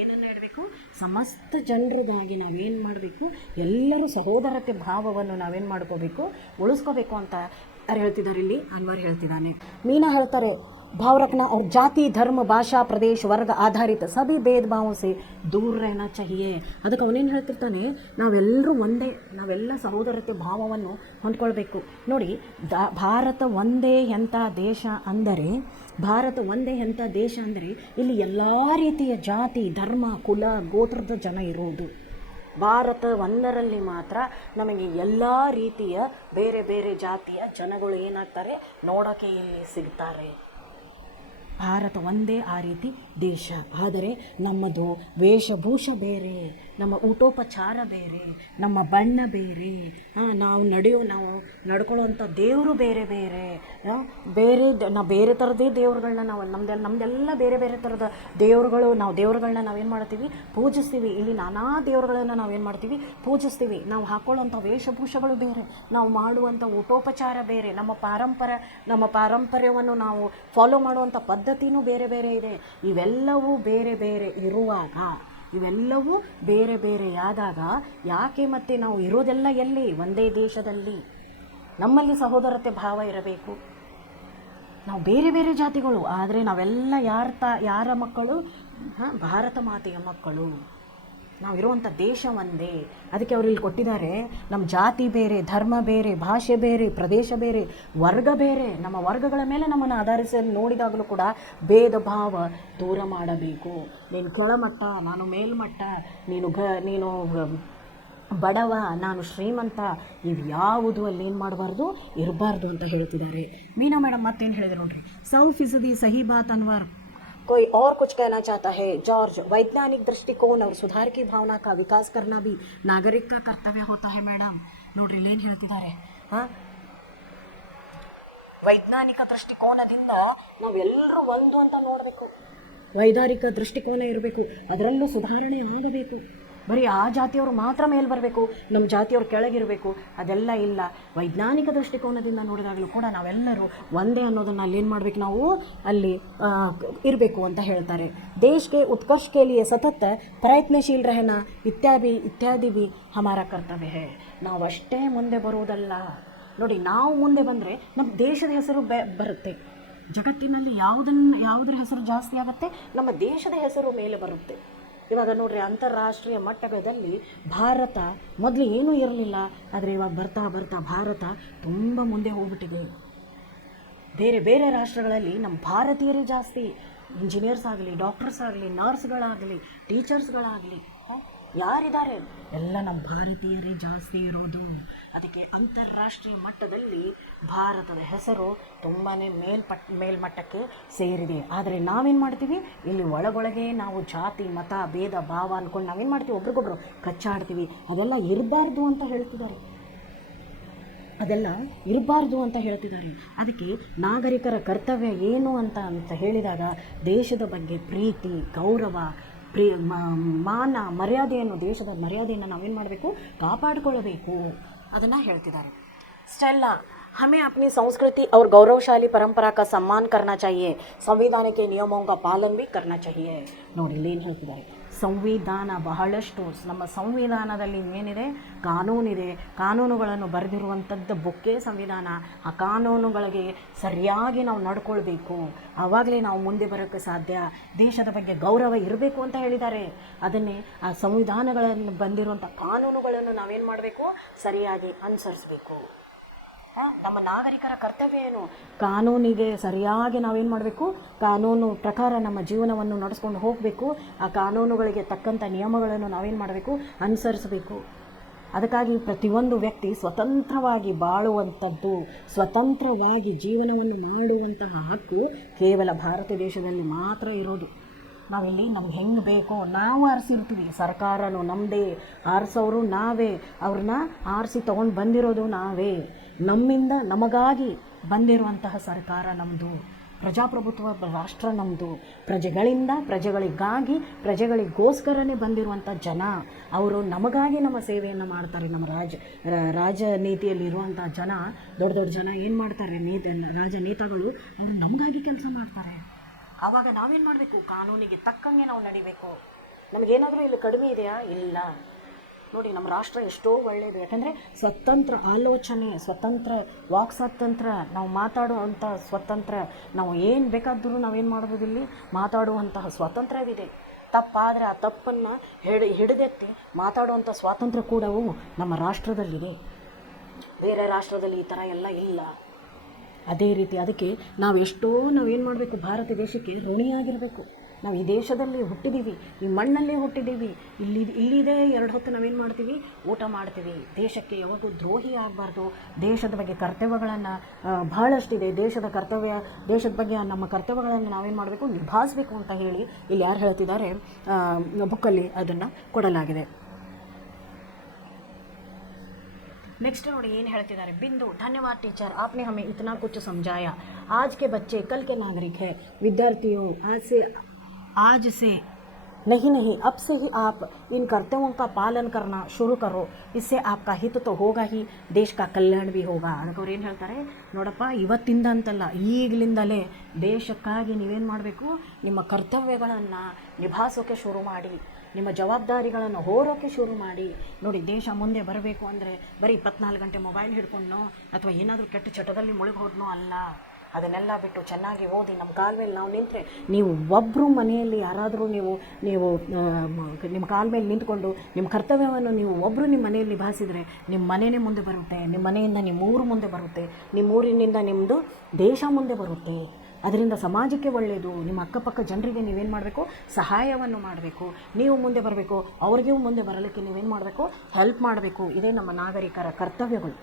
ಏನನ್ನು ಇಡಬೇಕು? ಸಮಸ್ತ ಜನರಿಗಾಗಿ ನಾವೇನು ಮಾಡಬೇಕು? ಎಲ್ಲರೂ ಸಹೋದರತೆ ಭಾವವನ್ನು ನಾವೇನು ಮಾಡ್ಕೋಬೇಕು? ಉಳಿಸ್ಕೋಬೇಕು ಅಂತ ಯಾರು ಹೇಳ್ತಿದ್ದಾರೆ ಇಲ್ಲಿ? ಅನ್ವರ್ ಹೇಳ್ತಿದ್ದಾನೆ. ಮೀನಾ ಹೇಳ್ತಾರೆ, भाव रखना और जाति धर्म भाषा प्रदेश वर्ग आधारित सभी भेदभावों से दूर रहना चाहिए. ಅದಕ್ಕೆ ಅವನೇನು ಹೇಳ್ತಿರ್ತಾನೆ, ನಾವೆಲ್ಲರೂ ಒಂದೇ, ನಾವೆಲ್ಲ ಸಹೋದರತೆ ಭಾವವನ್ನು ಹೊಂದ್ಕೊಳ್ಬೇಕು. ನೋಡಿ, ಭಾರತ ಒಂದೇ ಎಂಥ ದೇಶ ಅಂದರೆ, ಇಲ್ಲಿ ಎಲ್ಲ ರೀತಿಯ ಜಾತಿ ಧರ್ಮ ಕುಲ ಗೋತ್ರದ ಜನ ಇರುವುದು. ಭಾರತ ಒಂದರಲ್ಲಿ ಮಾತ್ರ ನಮಗೆ ಎಲ್ಲ ರೀತಿಯ ಬೇರೆ ಬೇರೆ ಜಾತಿಯ ಜನಗಳು ಏನಾಗ್ತಾರೆ ನೋಡೋಕ್ಕೆ ಇಲ್ಲಿ ಸಿಗ್ತಾರೆ. ಭಾರತ ಒಂದೇ ಆ ರೀತಿ ದೇಶ. ಆದರೆ ನಮ್ಮದು ವೇಷಭೂಷ ಬೇರೆ, ನಮ್ಮ ಊಟೋಪಚಾರ ಬೇರೆ, ನಮ್ಮ ಬಣ್ಣ ಬೇರೆ, ನಾವು ನಡ್ಕೊಳ್ಳೋವಂಥ ದೇವರು ಬೇರೆ ಬೇರೆ, ಬೇರೆ ಥರದೇ ದೇವ್ರುಗಳನ್ನ ನಾವು ನಮ್ಮದೆಲ್ಲ ಬೇರೆ ಬೇರೆ ಥರದ ದೇವ್ರುಗಳು. ನಾವು ದೇವ್ರುಗಳನ್ನ ನಾವೇನು ಮಾಡ್ತೀವಿ? ಪೂಜಿಸ್ತೀವಿ. ಇಲ್ಲಿ ನಾನಾ ದೇವ್ರುಗಳನ್ನು ನಾವೇನು ಮಾಡ್ತೀವಿ? ಪೂಜಿಸ್ತೀವಿ. ನಾವು ಹಾಕ್ಕೊಳ್ಳೋವಂಥ ವೇಷಭೂಷಗಳು ಬೇರೆ, ನಾವು ಮಾಡುವಂಥ ಊಟೋಪಚಾರ ಬೇರೆ, ನಮ್ಮ ಪಾರಂಪರ್ಯವನ್ನು ನಾವು ಫಾಲೋ ಮಾಡುವಂಥ ಪದ್ಧತಿನೂ ಬೇರೆ ಬೇರೆ ಇದೆ. ಇವೆಲ್ಲವೂ ಬೇರೆ ಬೇರೆ ಇರುವಾಗ, ಇವೆಲ್ಲವೂ ಬೇರೆ ಬೇರೆಯಾದಾಗ ಯಾಕೆ ಮತ್ತೆ ನಾವು ಇರೋದೆಲ್ಲ ಎಲ್ಲಿ? ಒಂದೇ ದೇಶದಲ್ಲಿ. ನಮ್ಮಲ್ಲಿ ಸಹೋದರತೆ ಭಾವ ಇರಬೇಕು. ನಾವು ಬೇರೆ ಬೇರೆ ಜಾತಿಗಳು, ಆದರೆ ನಾವೆಲ್ಲ ಯಾರ ಮಕ್ಕಳು? ಭಾರತ ಮಾತೆಯ ಮಕ್ಕಳು. ನಾವಿರುವಂಥ ದೇಶ ಒಂದೇ. ಅದಕ್ಕೆ ಅವರು ಇಲ್ಲಿ ಕೊಟ್ಟಿದ್ದಾರೆ, ನಮ್ಮ ಜಾತಿ ಬೇರೆ, ಧರ್ಮ ಬೇರೆ, ಭಾಷೆ ಬೇರೆ, ಪ್ರದೇಶ ಬೇರೆ, ವರ್ಗ ಬೇರೆ. ನಮ್ಮ ವರ್ಗಗಳ ಮೇಲೆ ನಮ್ಮನ್ನು ಆಧರಿಸಿ ನೋಡಿದಾಗಲೂ ಕೂಡ ಭೇದ ಭಾವ ದೂರ ಮಾಡಬೇಕು. ನೀನು ಕೆಳಮಟ್ಟ, ನಾನು ಮೇಲ್ಮಟ್ಟ, ನೀನು ಬಡವ, ನಾನು ಶ್ರೀಮಂತ, ಇದು ಯಾವುದು ಅಲ್ಲಿ ಏನು ಮಾಡಬಾರ್ದು, ಇರಬಾರ್ದು ಅಂತ ಹೇಳ್ತಿದ್ದಾರೆ. ಮೀನಾ ಮೇಡಮ್ ಮತ್ತೇನು ಹೇಳಿದ್ರು ನೋಡ್ರಿ, 100% सही बात अनवर, कोई और कुछ कहना चाहता है? जॉर्ज, वैज्ञानिक दृष्टिकोण और सुधार की भावना का विकास करना भी नागरिक का कर्तव्य होता है ಮೇಡಮ್. ನೋಡ್ರಿ ಇಲ್ಲೇನು ಹೇಳ್ತಿದ್ದಾರೆ, ವೈಜ್ಞಾನಿಕ ದೃಷ್ಟಿಕೋನದಿಂದ ನಾವೆಲ್ಲರೂ ಒಂದು ಅಂತ ನೋಡಬೇಕು. ವೈಧಾನಿಕ ದೃಷ್ಟಿಕೋನ ಇರಬೇಕು, ಅದರಲ್ಲೂ ಸುಧಾರಣೆ ಆಗಬೇಕು. ಬರೀ ಆ ಜಾತಿಯವರು ಮಾತ್ರ ಮೇಲೆ ಬರಬೇಕು, ನಮ್ಮ ಜಾತಿಯವ್ರು ಕೆಳಗಿರಬೇಕು, ಅದೆಲ್ಲ ಇಲ್ಲ. ವೈಜ್ಞಾನಿಕ ದೃಷ್ಟಿಕೋನದಿಂದ ನೋಡಿದಾಗಲೂ ಕೂಡ ನಾವೆಲ್ಲರೂ ಒಂದೇ ಅನ್ನೋದನ್ನು ಅಲ್ಲಿ ಏನು ಮಾಡಬೇಕು, ನಾವು ಅಲ್ಲಿ ಇರಬೇಕು ಅಂತ ಹೇಳ್ತಾರೆ. ದೇಶಕ್ಕೆ ಉತ್ಕರ್ಷ ಕೆ ಲಿಯೆ ಸತತ ಪ್ರಯತ್ನಶೀಲ रहना ಇತ್ಯಾದಿ ಭಿ ಹಮಾರ ಕರ್ತವ್ಯ ಹೈ. ನಾವಷ್ಟೇ ಮುಂದೆ ಬರುವುದಲ್ಲ ನೋಡಿ, ನಾವು ಮುಂದೆ ಬಂದರೆ ನಮ್ಮ ದೇಶದ ಹೆಸರು ಬರುತ್ತೆ. ಜಗತ್ತಿನಲ್ಲಿ ಯಾವುದ್ರ ಹೆಸರು ಜಾಸ್ತಿ ಆಗುತ್ತೆ, ನಮ್ಮ ದೇಶದ ಹೆಸರು ಮೇಲೆ ಬರುತ್ತೆ. ಇವಾಗ ನೋಡ್ರಿ, ಅಂತಾರಾಷ್ಟ್ರೀಯ ಮಟ್ಟದಲ್ಲಿ ಭಾರತ ಮೊದಲು ಏನೂ ಇರಲಿಲ್ಲ, ಆದರೆ ಇವಾಗ ಬರ್ತಾ ಬರ್ತಾ ಭಾರತ ತುಂಬ ಮುಂದೆ ಹೋಗ್ಬಿಟ್ಟಿದೆ. ಬೇರೆ ಬೇರೆ ರಾಷ್ಟ್ರಗಳಲ್ಲಿ ನಮ್ಮ ಭಾರತೀಯರೇ ಜಾಸ್ತಿ. ಇಂಜಿನಿಯರ್ಸ್ ಆಗಲಿ, ಡಾಕ್ಟರ್ಸ್ ಆಗಲಿ, ನರ್ಸ್ಗಳಾಗಲಿ, ಟೀಚರ್ಸ್ಗಳಾಗಲಿ, ಯಾರಿದ್ದಾರೆ ಎಲ್ಲ ನಮ್ಮ ಭಾರತೀಯರೇ ಜಾಸ್ತಿ ಇರೋದು. ಅದಕ್ಕೆ ಅಂತಾರಾಷ್ಟ್ರೀಯ ಮಟ್ಟದಲ್ಲಿ ಭಾರತದ ಹೆಸರು ತುಂಬಾ ಮೇಲ್ಮಟ್ಟಕ್ಕೆ ಸೇರಿದೆ. ಆದರೆ ನಾವೇನು ಮಾಡ್ತೀವಿ, ಇಲ್ಲಿ ಒಳಗೊಳಗೆ ನಾವು ಜಾತಿ ಮತ ಭೇದ ಭಾವ ಅಂದ್ಕೊಂಡು ನಾವೇನು ಮಾಡ್ತೀವಿ, ಒಬ್ರಿಗೊಬ್ರು ಕಚ್ಚಾಡ್ತೀವಿ. ಅದೆಲ್ಲ ಇರಬಾರ್ದು ಅಂತ ಹೇಳ್ತಿದ್ದಾರೆ, ಅದಕ್ಕೆ ನಾಗರಿಕರ ಕರ್ತವ್ಯ ಏನು ಅಂತ ಹೇಳಿದಾಗ ದೇಶದ ಬಗ್ಗೆ ಪ್ರೀತಿ, ಗೌರವ, ಮಾನ, ಮರ್ಯಾದೆಯನ್ನು, ದೇಶದ ಮರ್ಯಾದೆಯನ್ನು ನಾವೇನು ಮಾಡಬೇಕು, ಕಾಪಾಡಿಕೊಳ್ಳಬೇಕು, ಅದನ್ನು ಹೇಳ್ತಿದ್ದಾರೆ. स्टेला, हमें अपनी संस्कृति और गौरवशाली परंपरा का सम्मान करना चाहिए, संविधान के नियमों का पालन भी करना चाहिए. ನೋಡಿ ಇಲ್ಲಿ ಏನು ಹೇಳ್ತಿದ್ದಾರೆ, ಸಂವಿಧಾನ ಬಹಳಷ್ಟು, ನಮ್ಮ ಸಂವಿಧಾನದಲ್ಲಿ ಏನಿದೆ, ಕಾನೂನಿದೆ, ಕಾನೂನುಗಳನ್ನು ಬರೆದಿರುವಂಥದ್ದು ಬುಕ್ಕೇ ಸಂವಿಧಾನ. ಆ ಕಾನೂನುಗಳಿಗೆ ಸರಿಯಾಗಿ ನಾವು ನಡ್ಕೊಳ್ಬೇಕು, ಆವಾಗಲೇ ನಾವು ಮುಂದೆ ಬರೋಕ್ಕೆ ಸಾಧ್ಯ. ದೇಶದ ಬಗ್ಗೆ ಗೌರವ ಇರಬೇಕು ಅಂತ ಹೇಳಿದ್ದಾರೆ. ಅದನ್ನೇ ಆ ಸಂವಿಧಾನಗಳನ್ನು ಬಂದಿರುವಂಥ ಕಾನೂನುಗಳನ್ನು ನಾವೇನು ಮಾಡಬೇಕು, ಸರಿಯಾಗಿ ಅನುಸರಿಸಬೇಕು. ನಮ್ಮ ನಾಗರಿಕರ ಕರ್ತವ್ಯ ಏನು, ಕಾನೂನಿಗೆ ಸರಿಯಾಗಿ ನಾವೇನು ಮಾಡಬೇಕು, ಕಾನೂನು ಪ್ರಕಾರ ನಮ್ಮ ಜೀವನವನ್ನು ನಡೆಸ್ಕೊಂಡು ಹೋಗಬೇಕು. ಆ ಕಾನೂನುಗಳಿಗೆ ತಕ್ಕಂಥ ನಿಯಮಗಳನ್ನು ನಾವೇನು ಮಾಡಬೇಕು, ಅನುಸರಿಸಬೇಕು. ಅದಕ್ಕಾಗಿ ಪ್ರತಿಯೊಂದು ವ್ಯಕ್ತಿ ಸ್ವತಂತ್ರವಾಗಿ ಬಾಳುವಂಥದ್ದು, ಸ್ವತಂತ್ರವಾಗಿ ಜೀವನವನ್ನು ಮಾಡುವಂತಹ ಹಕ್ಕು ಕೇವಲ ಭಾರತ ದೇಶದಲ್ಲಿ ಮಾತ್ರ ಇರೋದು. ನಾವಿಲ್ಲಿ ನಮ್ಗೆ ಹೆಂಗೆ ಬೇಕೋ ನಾವು ಆರಿಸಿರ್ತೀವಿ, ಸರ್ಕಾರನೂ ನಮ್ಮದೇ, ಆರಿಸೋರು ನಾವೇ, ಅವ್ರನ್ನ ಆರಿಸಿ ತೊಗೊಂಡು ಬಂದಿರೋದು ನಾವೇ, ನಮ್ಮಿಂದ ನಮಗಾಗಿ ಬಂದಿರುವಂತಹ ಸರ್ಕಾರ ನಮ್ಮದು, ಪ್ರಜಾಪ್ರಭುತ್ವ ರಾಷ್ಟ್ರ ನಮ್ಮದು, ಪ್ರಜೆಗಳಿಂದ ಪ್ರಜೆಗಳಿಗಾಗಿ ಪ್ರಜೆಗಳಿಗೋಸ್ಕರನೇ ಬಂದಿರುವಂಥ ಜನ ಅವರು ನಮಗಾಗಿ ನಮ್ಮ ಸೇವೆಯನ್ನು ಮಾಡ್ತಾರೆ. ನಮ್ಮ ರಾಜನೀತಿಯಲ್ಲಿರುವಂಥ ಜನ, ದೊಡ್ಡ ದೊಡ್ಡ ಜನ ಏನು ಮಾಡ್ತಾರೆ, ರಾಜನೇತಾಗಳು ಅವರು ನಮಗಾಗಿ ಕೆಲಸ ಮಾಡ್ತಾರೆ. ಆವಾಗ ನಾವೇನು ಮಾಡಬೇಕು, ಕಾನೂನಿಗೆ ತಕ್ಕಂಗೆ ನಾವು ನಡಿಬೇಕು. ನಮಗೇನಾದರೂ ಇಲ್ಲಿ ಕಡಿಮೆ ಇದೆಯಾ, ಇಲ್ಲ. ನೋಡಿ ನಮ್ಮ ರಾಷ್ಟ್ರ ಎಷ್ಟೋ ಒಳ್ಳೆಯದು, ಯಾಕಂದರೆ ಸ್ವತಂತ್ರ ಆಲೋಚನೆ, ಸ್ವತಂತ್ರ ವಾಕ್ ಸ್ವಾತಂತ್ರ್ಯ, ನಾವು ಮಾತಾಡುವಂಥ ಸ್ವತಂತ್ರ, ನಾವು ಏನು ಬೇಕಾದರೂ ನಾವೇನು ಮಾಡ್ಬೋದು, ಇಲ್ಲಿ ಮಾತಾಡುವಂತಹ ಸ್ವಾತಂತ್ರ್ಯವಿದೆ. ತಪ್ಪಾದರೆ ಆ ತಪ್ಪನ್ನು ಹಿಡಿದೆತ್ತಿ ಮಾತಾಡುವಂಥ ಸ್ವಾತಂತ್ರ್ಯ ಕೂಡ ನಮ್ಮ ರಾಷ್ಟ್ರದಲ್ಲಿದೆ. ಬೇರೆ ರಾಷ್ಟ್ರದಲ್ಲಿ ಈ ಥರ ಎಲ್ಲ ಇಲ್ಲ. ಅದೇ ರೀತಿ ಅದಕ್ಕೆ ನಾವೇನು ಮಾಡಬೇಕು, ಭಾರತ ದೇಶಕ್ಕೆ ಋಣಿಯಾಗಿರಬೇಕು. ನಾವು ಈ ದೇಶದಲ್ಲಿ ಹುಟ್ಟಿದ್ದೀವಿ, ಈ ಮಣ್ಣಲ್ಲೇ ಹುಟ್ಟಿದ್ದೀವಿ, ಇಲ್ಲಿದೆ 2 ಹೊತ್ತು ನಾವೇನು ಮಾಡ್ತೀವಿ, ಊಟ ಮಾಡ್ತೀವಿ. ದೇಶಕ್ಕೆ ಯಾವಾಗೂ ದ್ರೋಹಿ ಆಗಬಾರ್ದು. ದೇಶದ ಬಗ್ಗೆ ಕರ್ತವ್ಯಗಳನ್ನು ಬಹಳಷ್ಟಿದೆ. ದೇಶದ ಬಗ್ಗೆ ನಮ್ಮ ಕರ್ತವ್ಯಗಳನ್ನು ನಾವೇನು ಮಾಡಬೇಕು, ನಿಭಾಯಿಸಬೇಕು ಅಂತ ಹೇಳಿ ಇಲ್ಲಿ ಯಾರು ಹೇಳ್ತಿದ್ದಾರೆ, ಬುಕ್ಕಲ್ಲಿ ಅದನ್ನು ಕೊಡಲಾಗಿದೆ. नेक्स्ट नोड़ी ಏನು ಹೇಳ್ತಿದ್ದಾರೆ, बिंदु, धन्यवाद टीचर, आपने हमें इतना कुछ समझाया. आज के बच्चे कल के नागरिक हैं. विद्यार्थियों, आज से नहीं अब से ही आप इन कर्तव्यों का पालन करना शुरू करो. इससे आपका हित तो होगा ही, देश का कल्याण भी होगा. ಅದಕ್ಕೆ ಅವ್ರು ಏನು ಹೇಳ್ತಾರೆ ನೋಡಪ್ಪ, ಇವತ್ತಿಂದ ಅಂತಲ್ಲ, ಈಗಲಿಂದಲೇ ದೇಶಕ್ಕಾಗಿ ನೀವೇನು ಮಾಡಬೇಕು, ನಿಮ್ಮ ಕರ್ತವ್ಯಗಳನ್ನು ನಿಭಾಯಿಸೋಕೆ ಶುರು ಮಾಡಿ, ನಿಮ್ಮ ಜವಾಬ್ದಾರಿಗಳನ್ನು ಹೊರೋಕ್ಕೆ ಶುರು ಮಾಡಿ. ನೋಡಿ, ದೇಶ ಮುಂದೆ ಬರಬೇಕು ಅಂದರೆ ಬರೀ 24 ಗಂಟೆ ಮೊಬೈಲ್ ಹಿಡ್ಕೊಂಡ್ನೋ ಅಥವಾ ಏನಾದರೂ ಕೆಟ್ಟ ಚಟದಲ್ಲಿ ಮುಳುಗಿ ಹೋದ್ನೋ ಅಲ್ಲ. ಅದನ್ನೆಲ್ಲ ಬಿಟ್ಟು ಚೆನ್ನಾಗಿ ಓದಿ ನಮ್ಮ ಕಾಲ ಮೇಲೆ ನಾವು ನಿಂತರೆ, ನೀವು ಒಬ್ಬರು ಮನೆಯಲ್ಲಿ ಯಾರಾದರೂ ನೀವು ನಿಮ್ಮ ಕಾಲ ಮೇಲೆ ನಿಂತ್ಕೊಂಡು ನಿಮ್ಮ ಕರ್ತವ್ಯವನ್ನು ನೀವು ಒಬ್ಬರು ನಿಮ್ಮ ಮನೆಯಲ್ಲಿ ನಿಭಾಯಿಸಿದರೆ ನಿಮ್ಮ ಮನೆಯೇ ಮುಂದೆ ಬರುತ್ತೆ, ನಿಮ್ಮ ಮನೆಯಿಂದ ನಿಮ್ಮ ಊರು ಮುಂದೆ ಬರುತ್ತೆ, ನಿಮ್ಮ ಊರಿನಿಂದ ನಿಮ್ಮದು ದೇಶ ಮುಂದೆ ಬರುತ್ತೆ. ಅದರಿಂದ ಸಮಾಜಕ್ಕೆ ಒಳ್ಳೆಯದು. ನಿಮ್ಮ ಅಕ್ಕಪಕ್ಕ ಜನರಿಗೆ ನೀವೇನು ಮಾಡಬೇಕು, ಸಹಾಯವನ್ನು ಮಾಡಬೇಕು, ನೀವು ಮುಂದೆ ಬರಬೇಕು, ಅವ್ರಿಗೂ ಮುಂದೆ ಬರಲಿಕ್ಕೆ ನೀವೇನು ಮಾಡಬೇಕು, ಹೆಲ್ಪ್ ಮಾಡಬೇಕು. ಇದೇ ನಮ್ಮ ನಾಗರಿಕರ ಕರ್ತವ್ಯಗಳು.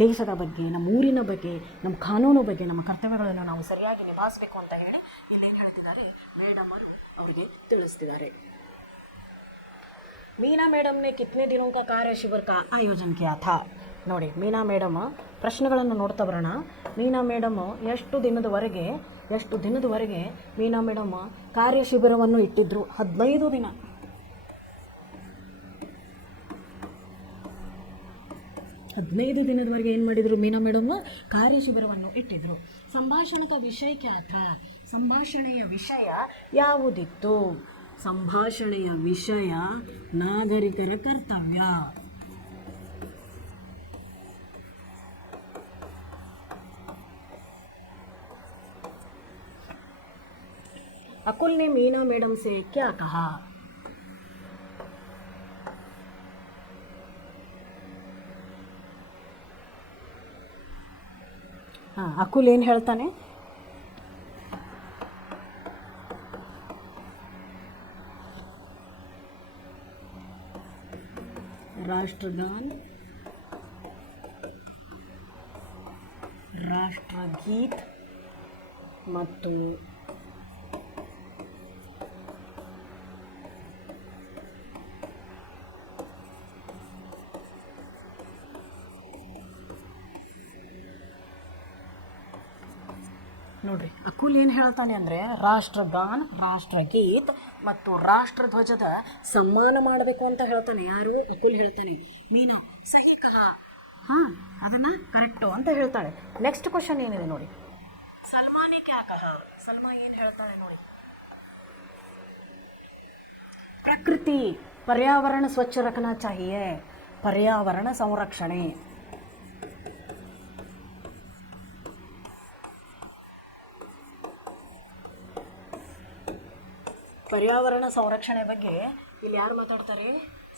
ದೇಶದ ಬಗ್ಗೆ, ನಮ್ಮ ಊರಿನ ಬಗ್ಗೆ, ನಮ್ಮ ಕಾನೂನು ಬಗ್ಗೆ ನಮ್ಮ ಕರ್ತವ್ಯಗಳನ್ನು ನಾವು ಸರಿಯಾಗಿ ನಿಭಾಯಿಸಬೇಕು ಅಂತ ಹೇಳಿ ಇಲ್ಲೇನು ಹೇಳ್ತಿದ್ದಾರೆ ಮೇಡಮ್ ಅವರು ಅವರಿಗೆ ತಿಳಿಸ್ತಿದ್ದಾರೆ. मीना मैडम ने कितने दिनों का कार्य शिविर का आयोजन किया था? ನೋಡಿ, ಮೀನಾ ಮೇಡಮ್ ಪ್ರಶ್ನೆಗಳನ್ನು ನೋಡ್ತಾ ಬರೋಣ. ಮೀನಾ ಮೇಡಮ್ ಎಷ್ಟು ದಿನದವರೆಗೆ ಮೀನಾ ಮೇಡಮ್ ಕಾರ್ಯ ಶಿಬಿರವನ್ನು ಇಟ್ಟಿದ್ರು? 15 ದಿನ. 15 ದಿನದವರೆಗೆ ಏನು ಮಾಡಿದರು ಮೀನಾ ಮೇಡಮ್? ಕಾರ್ಯ ಶಿಬಿರವನ್ನು ಇಟ್ಟಿದ್ರು. ಸಂಭಾಷಣಕ ವಿಷಯ ಕ್ಯಾ ಥಾ? ಸಂಭಾಷಣೆಯ ವಿಷಯ ಯಾವುದಿತ್ತು? ಸಂಭಾಷಣೆಯ ವಿಷಯ ನಾಗರಿಕರ ಕರ್ತವ್ಯ. अकुल ने मीना मैडम से क्या कहा? अकुल ಏನು ಹೇಳ್ತಾನೆ? ರಾಷ್ಟ್ರಗಾನ, ರಾಷ್ಟ್ರಗೀತ್ ಮತ್ತು ನೋಡ್ರಿ, ಅಕುಲ್ ಏನು ಹೇಳ್ತಾನೆ ಅಂದರೆ ರಾಷ್ಟ್ರಗಾನ, ರಾಷ್ಟ್ರಗೀತ್ ಮತ್ತು ರಾಷ್ಟ್ರಧ್ವಜದ ಸನ್ಮಾನ ಮಾಡಬೇಕು ಅಂತ ಹೇಳ್ತಾನೆ. ಯಾರು? ಅಕುಲ್ ಹೇಳ್ತಾನೆ. ಮೀನಾ ಸಹಿ ಕಹಾ, ಅದನ್ನು ಕರೆಕ್ಟು ಅಂತ ಹೇಳ್ತಾಳೆ. ನೆಕ್ಸ್ಟ್ ಕ್ವಶನ್ ಏನಿದೆ ನೋಡಿ, ಸಲ್ಮಾನೆ ಕ್ಯಾ ಕಹಾ? ಸಲ್ಮಾ ಏನು ಹೇಳ್ತಾಳೆ ನೋಡಿ. ಪ್ರಕೃತಿ, ಪರ್ಯಾವರಣ ಸ್ವಚ್ಛ ರಖನಾ ಚಾಹಿಯೇ, ಪರ್ಯಾವರಣ ಸಂರಕ್ಷಣೆ. ಪರ್ಯಾವರಣ ಸಂರಕ್ಷಣೆ ಬಗ್ಗೆ ಇಲ್ಲಿ ಯಾರು ಮಾತಾಡ್ತಾರೆ?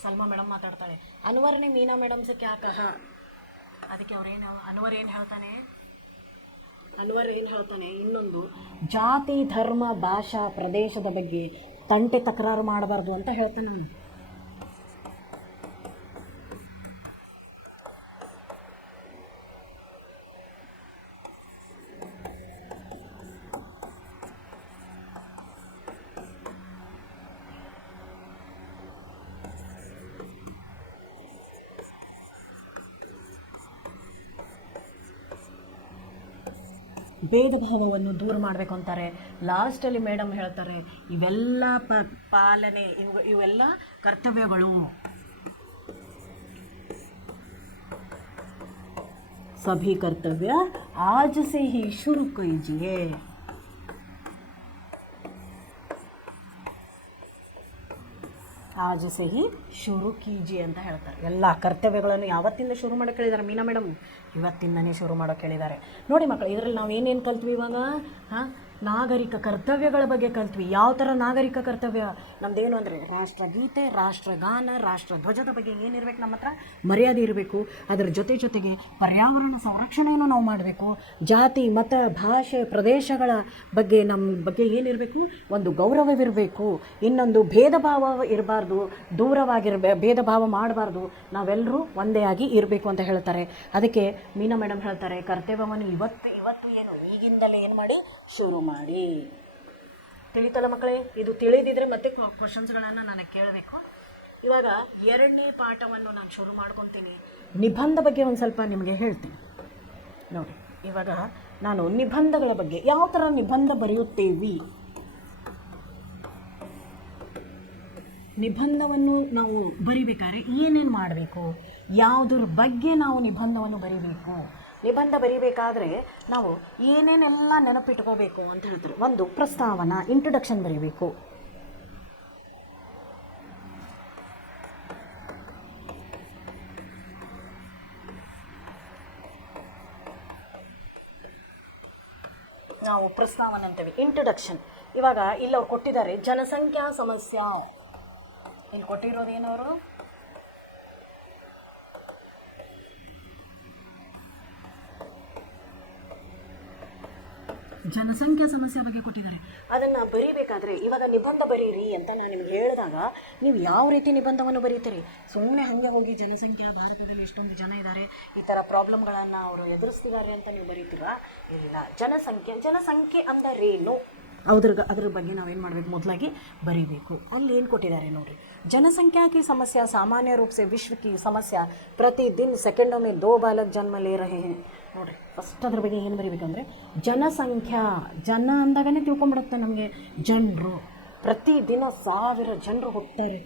ಸಲ್ಮಾ ಮೇಡಮ್ ಮಾತಾಡ್ತಾಳೆ. ಅನ್ವರ್ನೇ ಮೀನಾ ಮೇಡಮ್ ಸೆ ಕ್ಯಾ ಕಹಾ? ಅದಕ್ಕೆ ಅನ್ವರ್ ಏನು ಹೇಳ್ತಾನೆ, ಇನ್ನೊಂದು ಜಾತಿ, ಧರ್ಮ, ಭಾಷಾ, ಪ್ರದೇಶದ ಬಗ್ಗೆ ತಂಟೆ ತಕರಾರು ಮಾಡಬಾರ್ದು ಅಂತ ಹೇಳ್ತಾನೆ ನಾನು. ಭೇದ ಭಾವವನ್ನು ದೂರ ಮಾಡಬೇಕು ಅಂತಾರೆ. ಲಾಸ್ಟಲ್ಲಿ ಮೇಡಮ್ ಹೇಳ್ತಾರೆ ಇವೆಲ್ಲ ಪಾಲನೆ, ಇವೆಲ್ಲ ಕರ್ತವ್ಯಗಳು. ಸಭಿ ಕರ್ತವ್ಯ ಆಜ್ ಸೆ ಹಿ ಶುರು ಕೀಜಿಯೇ. ಆಜ್ ಸೆ ಹಿ ಶುರು ಕೀಜಿಯೇ ಅಂತ ಹೇಳ್ತಾರೆ. ಎಲ್ಲ ಕರ್ತವ್ಯಗಳನ್ನು ಯಾವತ್ತಿಂದ ಶುರು ಮಾಡೋಕೆ ಹೇಳಿದ್ದಾರೆ ಮೀನಾ ಮೇಡಮ್? ಇವತ್ತಿಂದನೇ ಶುರು ಮಾಡೋಕೆ ಹೇಳಿದ್ದಾರೆ. ನೋಡಿ ಮಕ್ಕಳು, ಇದರಲ್ಲಿ ನಾವು ಏನೇನು ಕಲ್ತ್ವಿ ಇವಾಗ? ನಾಗರಿಕ ಕರ್ತವ್ಯಗಳ ಬಗ್ಗೆ ಕಲ್ತ್ವಿ. ಯಾವ ಥರ ನಾಗರಿಕ ಕರ್ತವ್ಯ ನಮ್ಮದೇನು ಅಂದರೆ ರಾಷ್ಟ್ರಗೀತೆ, ರಾಷ್ಟ್ರಗಾನ, ರಾಷ್ಟ್ರಧ್ವಜದ ಬಗ್ಗೆ ಏನಿರಬೇಕು, ನಮ್ಮ ಹತ್ರ ಮರ್ಯಾದೆ ಇರಬೇಕು. ಅದರ ಜೊತೆಗೆ ಪರ್ಯಾವರಣ ಸಂರಕ್ಷಣೆಯನ್ನು ನಾವು ಮಾಡಬೇಕು. ಜಾತಿ, ಮತ, ಭಾಷೆ, ಪ್ರದೇಶಗಳ ಬಗ್ಗೆ ನಮ್ಮ ಬಗ್ಗೆ ಏನಿರಬೇಕು, ಒಂದು ಗೌರವವಿರಬೇಕು. ಇನ್ನೊಂದು ಭೇದ ಭಾವ ಇರಬಾರ್ದು, ಭೇದ ಭಾವ ಮಾಡಬಾರ್ದು. ನಾವೆಲ್ಲರೂ ಒಂದೇ ಆಗಿ ಇರಬೇಕು ಅಂತ ಹೇಳ್ತಾರೆ. ಅದಕ್ಕೆ ಮೀನಾ ಮೇಡಮ್ ಹೇಳ್ತಾರೆ ಕರ್ತವ್ಯವನ್ನು ಇವತ್ತು ಏನು ಈಗಿಂದಲೇ ಏನು ಮಾಡಿ ಶುರು ಮಾಡಿ. ತಿಳಿತಲ್ಲ ಮಕ್ಕಳೇ? ಇದು ತಿಳಿದಿದ್ರೆ ಮತ್ತೆ ಕ್ವಶನ್ಸ್ಗಳನ್ನು ನನಗೆ ಕೇಳಬೇಕು. ಇವಾಗ 2ನೇ ಪಾಠವನ್ನು ನಾನು ಶುರು ಮಾಡ್ಕೊತೀನಿ. ನಿಬಂಧ ಬಗ್ಗೆ ಒಂದು ಸ್ವಲ್ಪ ನಿಮಗೆ ಹೇಳ್ತೀನಿ ನೋಡಿ. ಇವಾಗ ನಾನು ನಿಬಂಧಗಳ ಬಗ್ಗೆ, ಯಾವ ಥರ ನಿಬಂಧ ಬರೆಯುತ್ತೇವೆ, ನಿಬಂಧವನ್ನು ನಾವು ಬರಿಬೇಕಾದ್ರೆ ಏನೇನು ಮಾಡಬೇಕು, ಯಾವುದ್ರ ಬಗ್ಗೆ ನಾವು ನಿಬಂಧವನ್ನು ಬರಿಬೇಕು, ನಿಬಂಧ ಬರಿಬೇಕಾದ್ರೆ ನಾವು ಏನೇನೆಲ್ಲ ನೆನಪಿಟ್ಕೋಬೇಕು ಅಂತ ಹೇಳ್ತಾರೆ. ಒಂದು ಪ್ರಸ್ತಾವನಾ, ಇಂಟ್ರೊಡಕ್ಷನ್ ಬರಿಬೇಕು. ನಾವು ಪ್ರಸ್ತಾವನೆ ಅಂತೀವಿ, ಇಂಟ್ರಡಕ್ಷನ್. ಇವಾಗ ಇಲ್ಲಿ ಅವ್ರು ಕೊಟ್ಟಿದ್ದಾರೆ ಜನಸಂಖ್ಯಾ ಸಮಸ್ಯೆ. ಇಲ್ಲಿ ಕೊಟ್ಟಿರೋದೇನವರು ಜನಸಂಖ್ಯಾ ಸಮಸ್ಯೆ ಬಗ್ಗೆ ಕೊಟ್ಟಿದ್ದಾರೆ. ಅದನ್ನು ಬರೀಬೇಕಾದ್ರೆ ಇವಾಗ ನಿಬಂಧ ಬರೀರಿ ಅಂತ ನಾನು ನಿಮ್ಗೆ ಹೇಳಿದಾಗ ನೀವು ಯಾವ ರೀತಿ ನಿಬಂಧವನ್ನು ಬರೀತೀರಿ? ಸುಮ್ಮನೆ ಹಾಗೆ ಹೋಗಿ ಜನಸಂಖ್ಯಾ ಭಾರತದಲ್ಲಿ ಇಷ್ಟೊಂದು ಜನ ಇದ್ದಾರೆ, ಈ ಥರ ಪ್ರಾಬ್ಲಮ್ಗಳನ್ನು ಅವರು ಎದುರಿಸ್ತಿದ್ದಾರೆ ಅಂತ ನೀವು ಬರೀತೀರಾ? ಇಲ್ಲ. ಜನಸಂಖ್ಯೆ ಅಂದರೇನು ಅದ್ರ ಬಗ್ಗೆ ನಾವೇನು ಮಾಡಬೇಕು? ಮೊದಲಾಗಿ ಬರೀಬೇಕು. ಅಲ್ಲಿ ಏನು ಕೊಟ್ಟಿದ್ದಾರೆ ನೋಡಿರಿ. जनसंख्या की समस्या सामान्य रूप से विश्व की समस्या प्रतिदिन सेकेंडों में 2 बालक जन्म ले रहे हैं. ನೋಡಿರಿ, ಫಸ್ಟ್ ಅದ್ರ ಬಗ್ಗೆ ಏನು ಬರೀಬೇಕಂದ್ರೆ ಜನಸಂಖ್ಯಾ, ಜನ ಅಂದಾಗನೇ ತಿಳ್ಕೊಂಬಿಡುತ್ತೆ ನಮಗೆ. ಜನರು ಪ್ರತಿದಿನ 1000 ಜನರು ಹೋಗ್ತಾರೆ.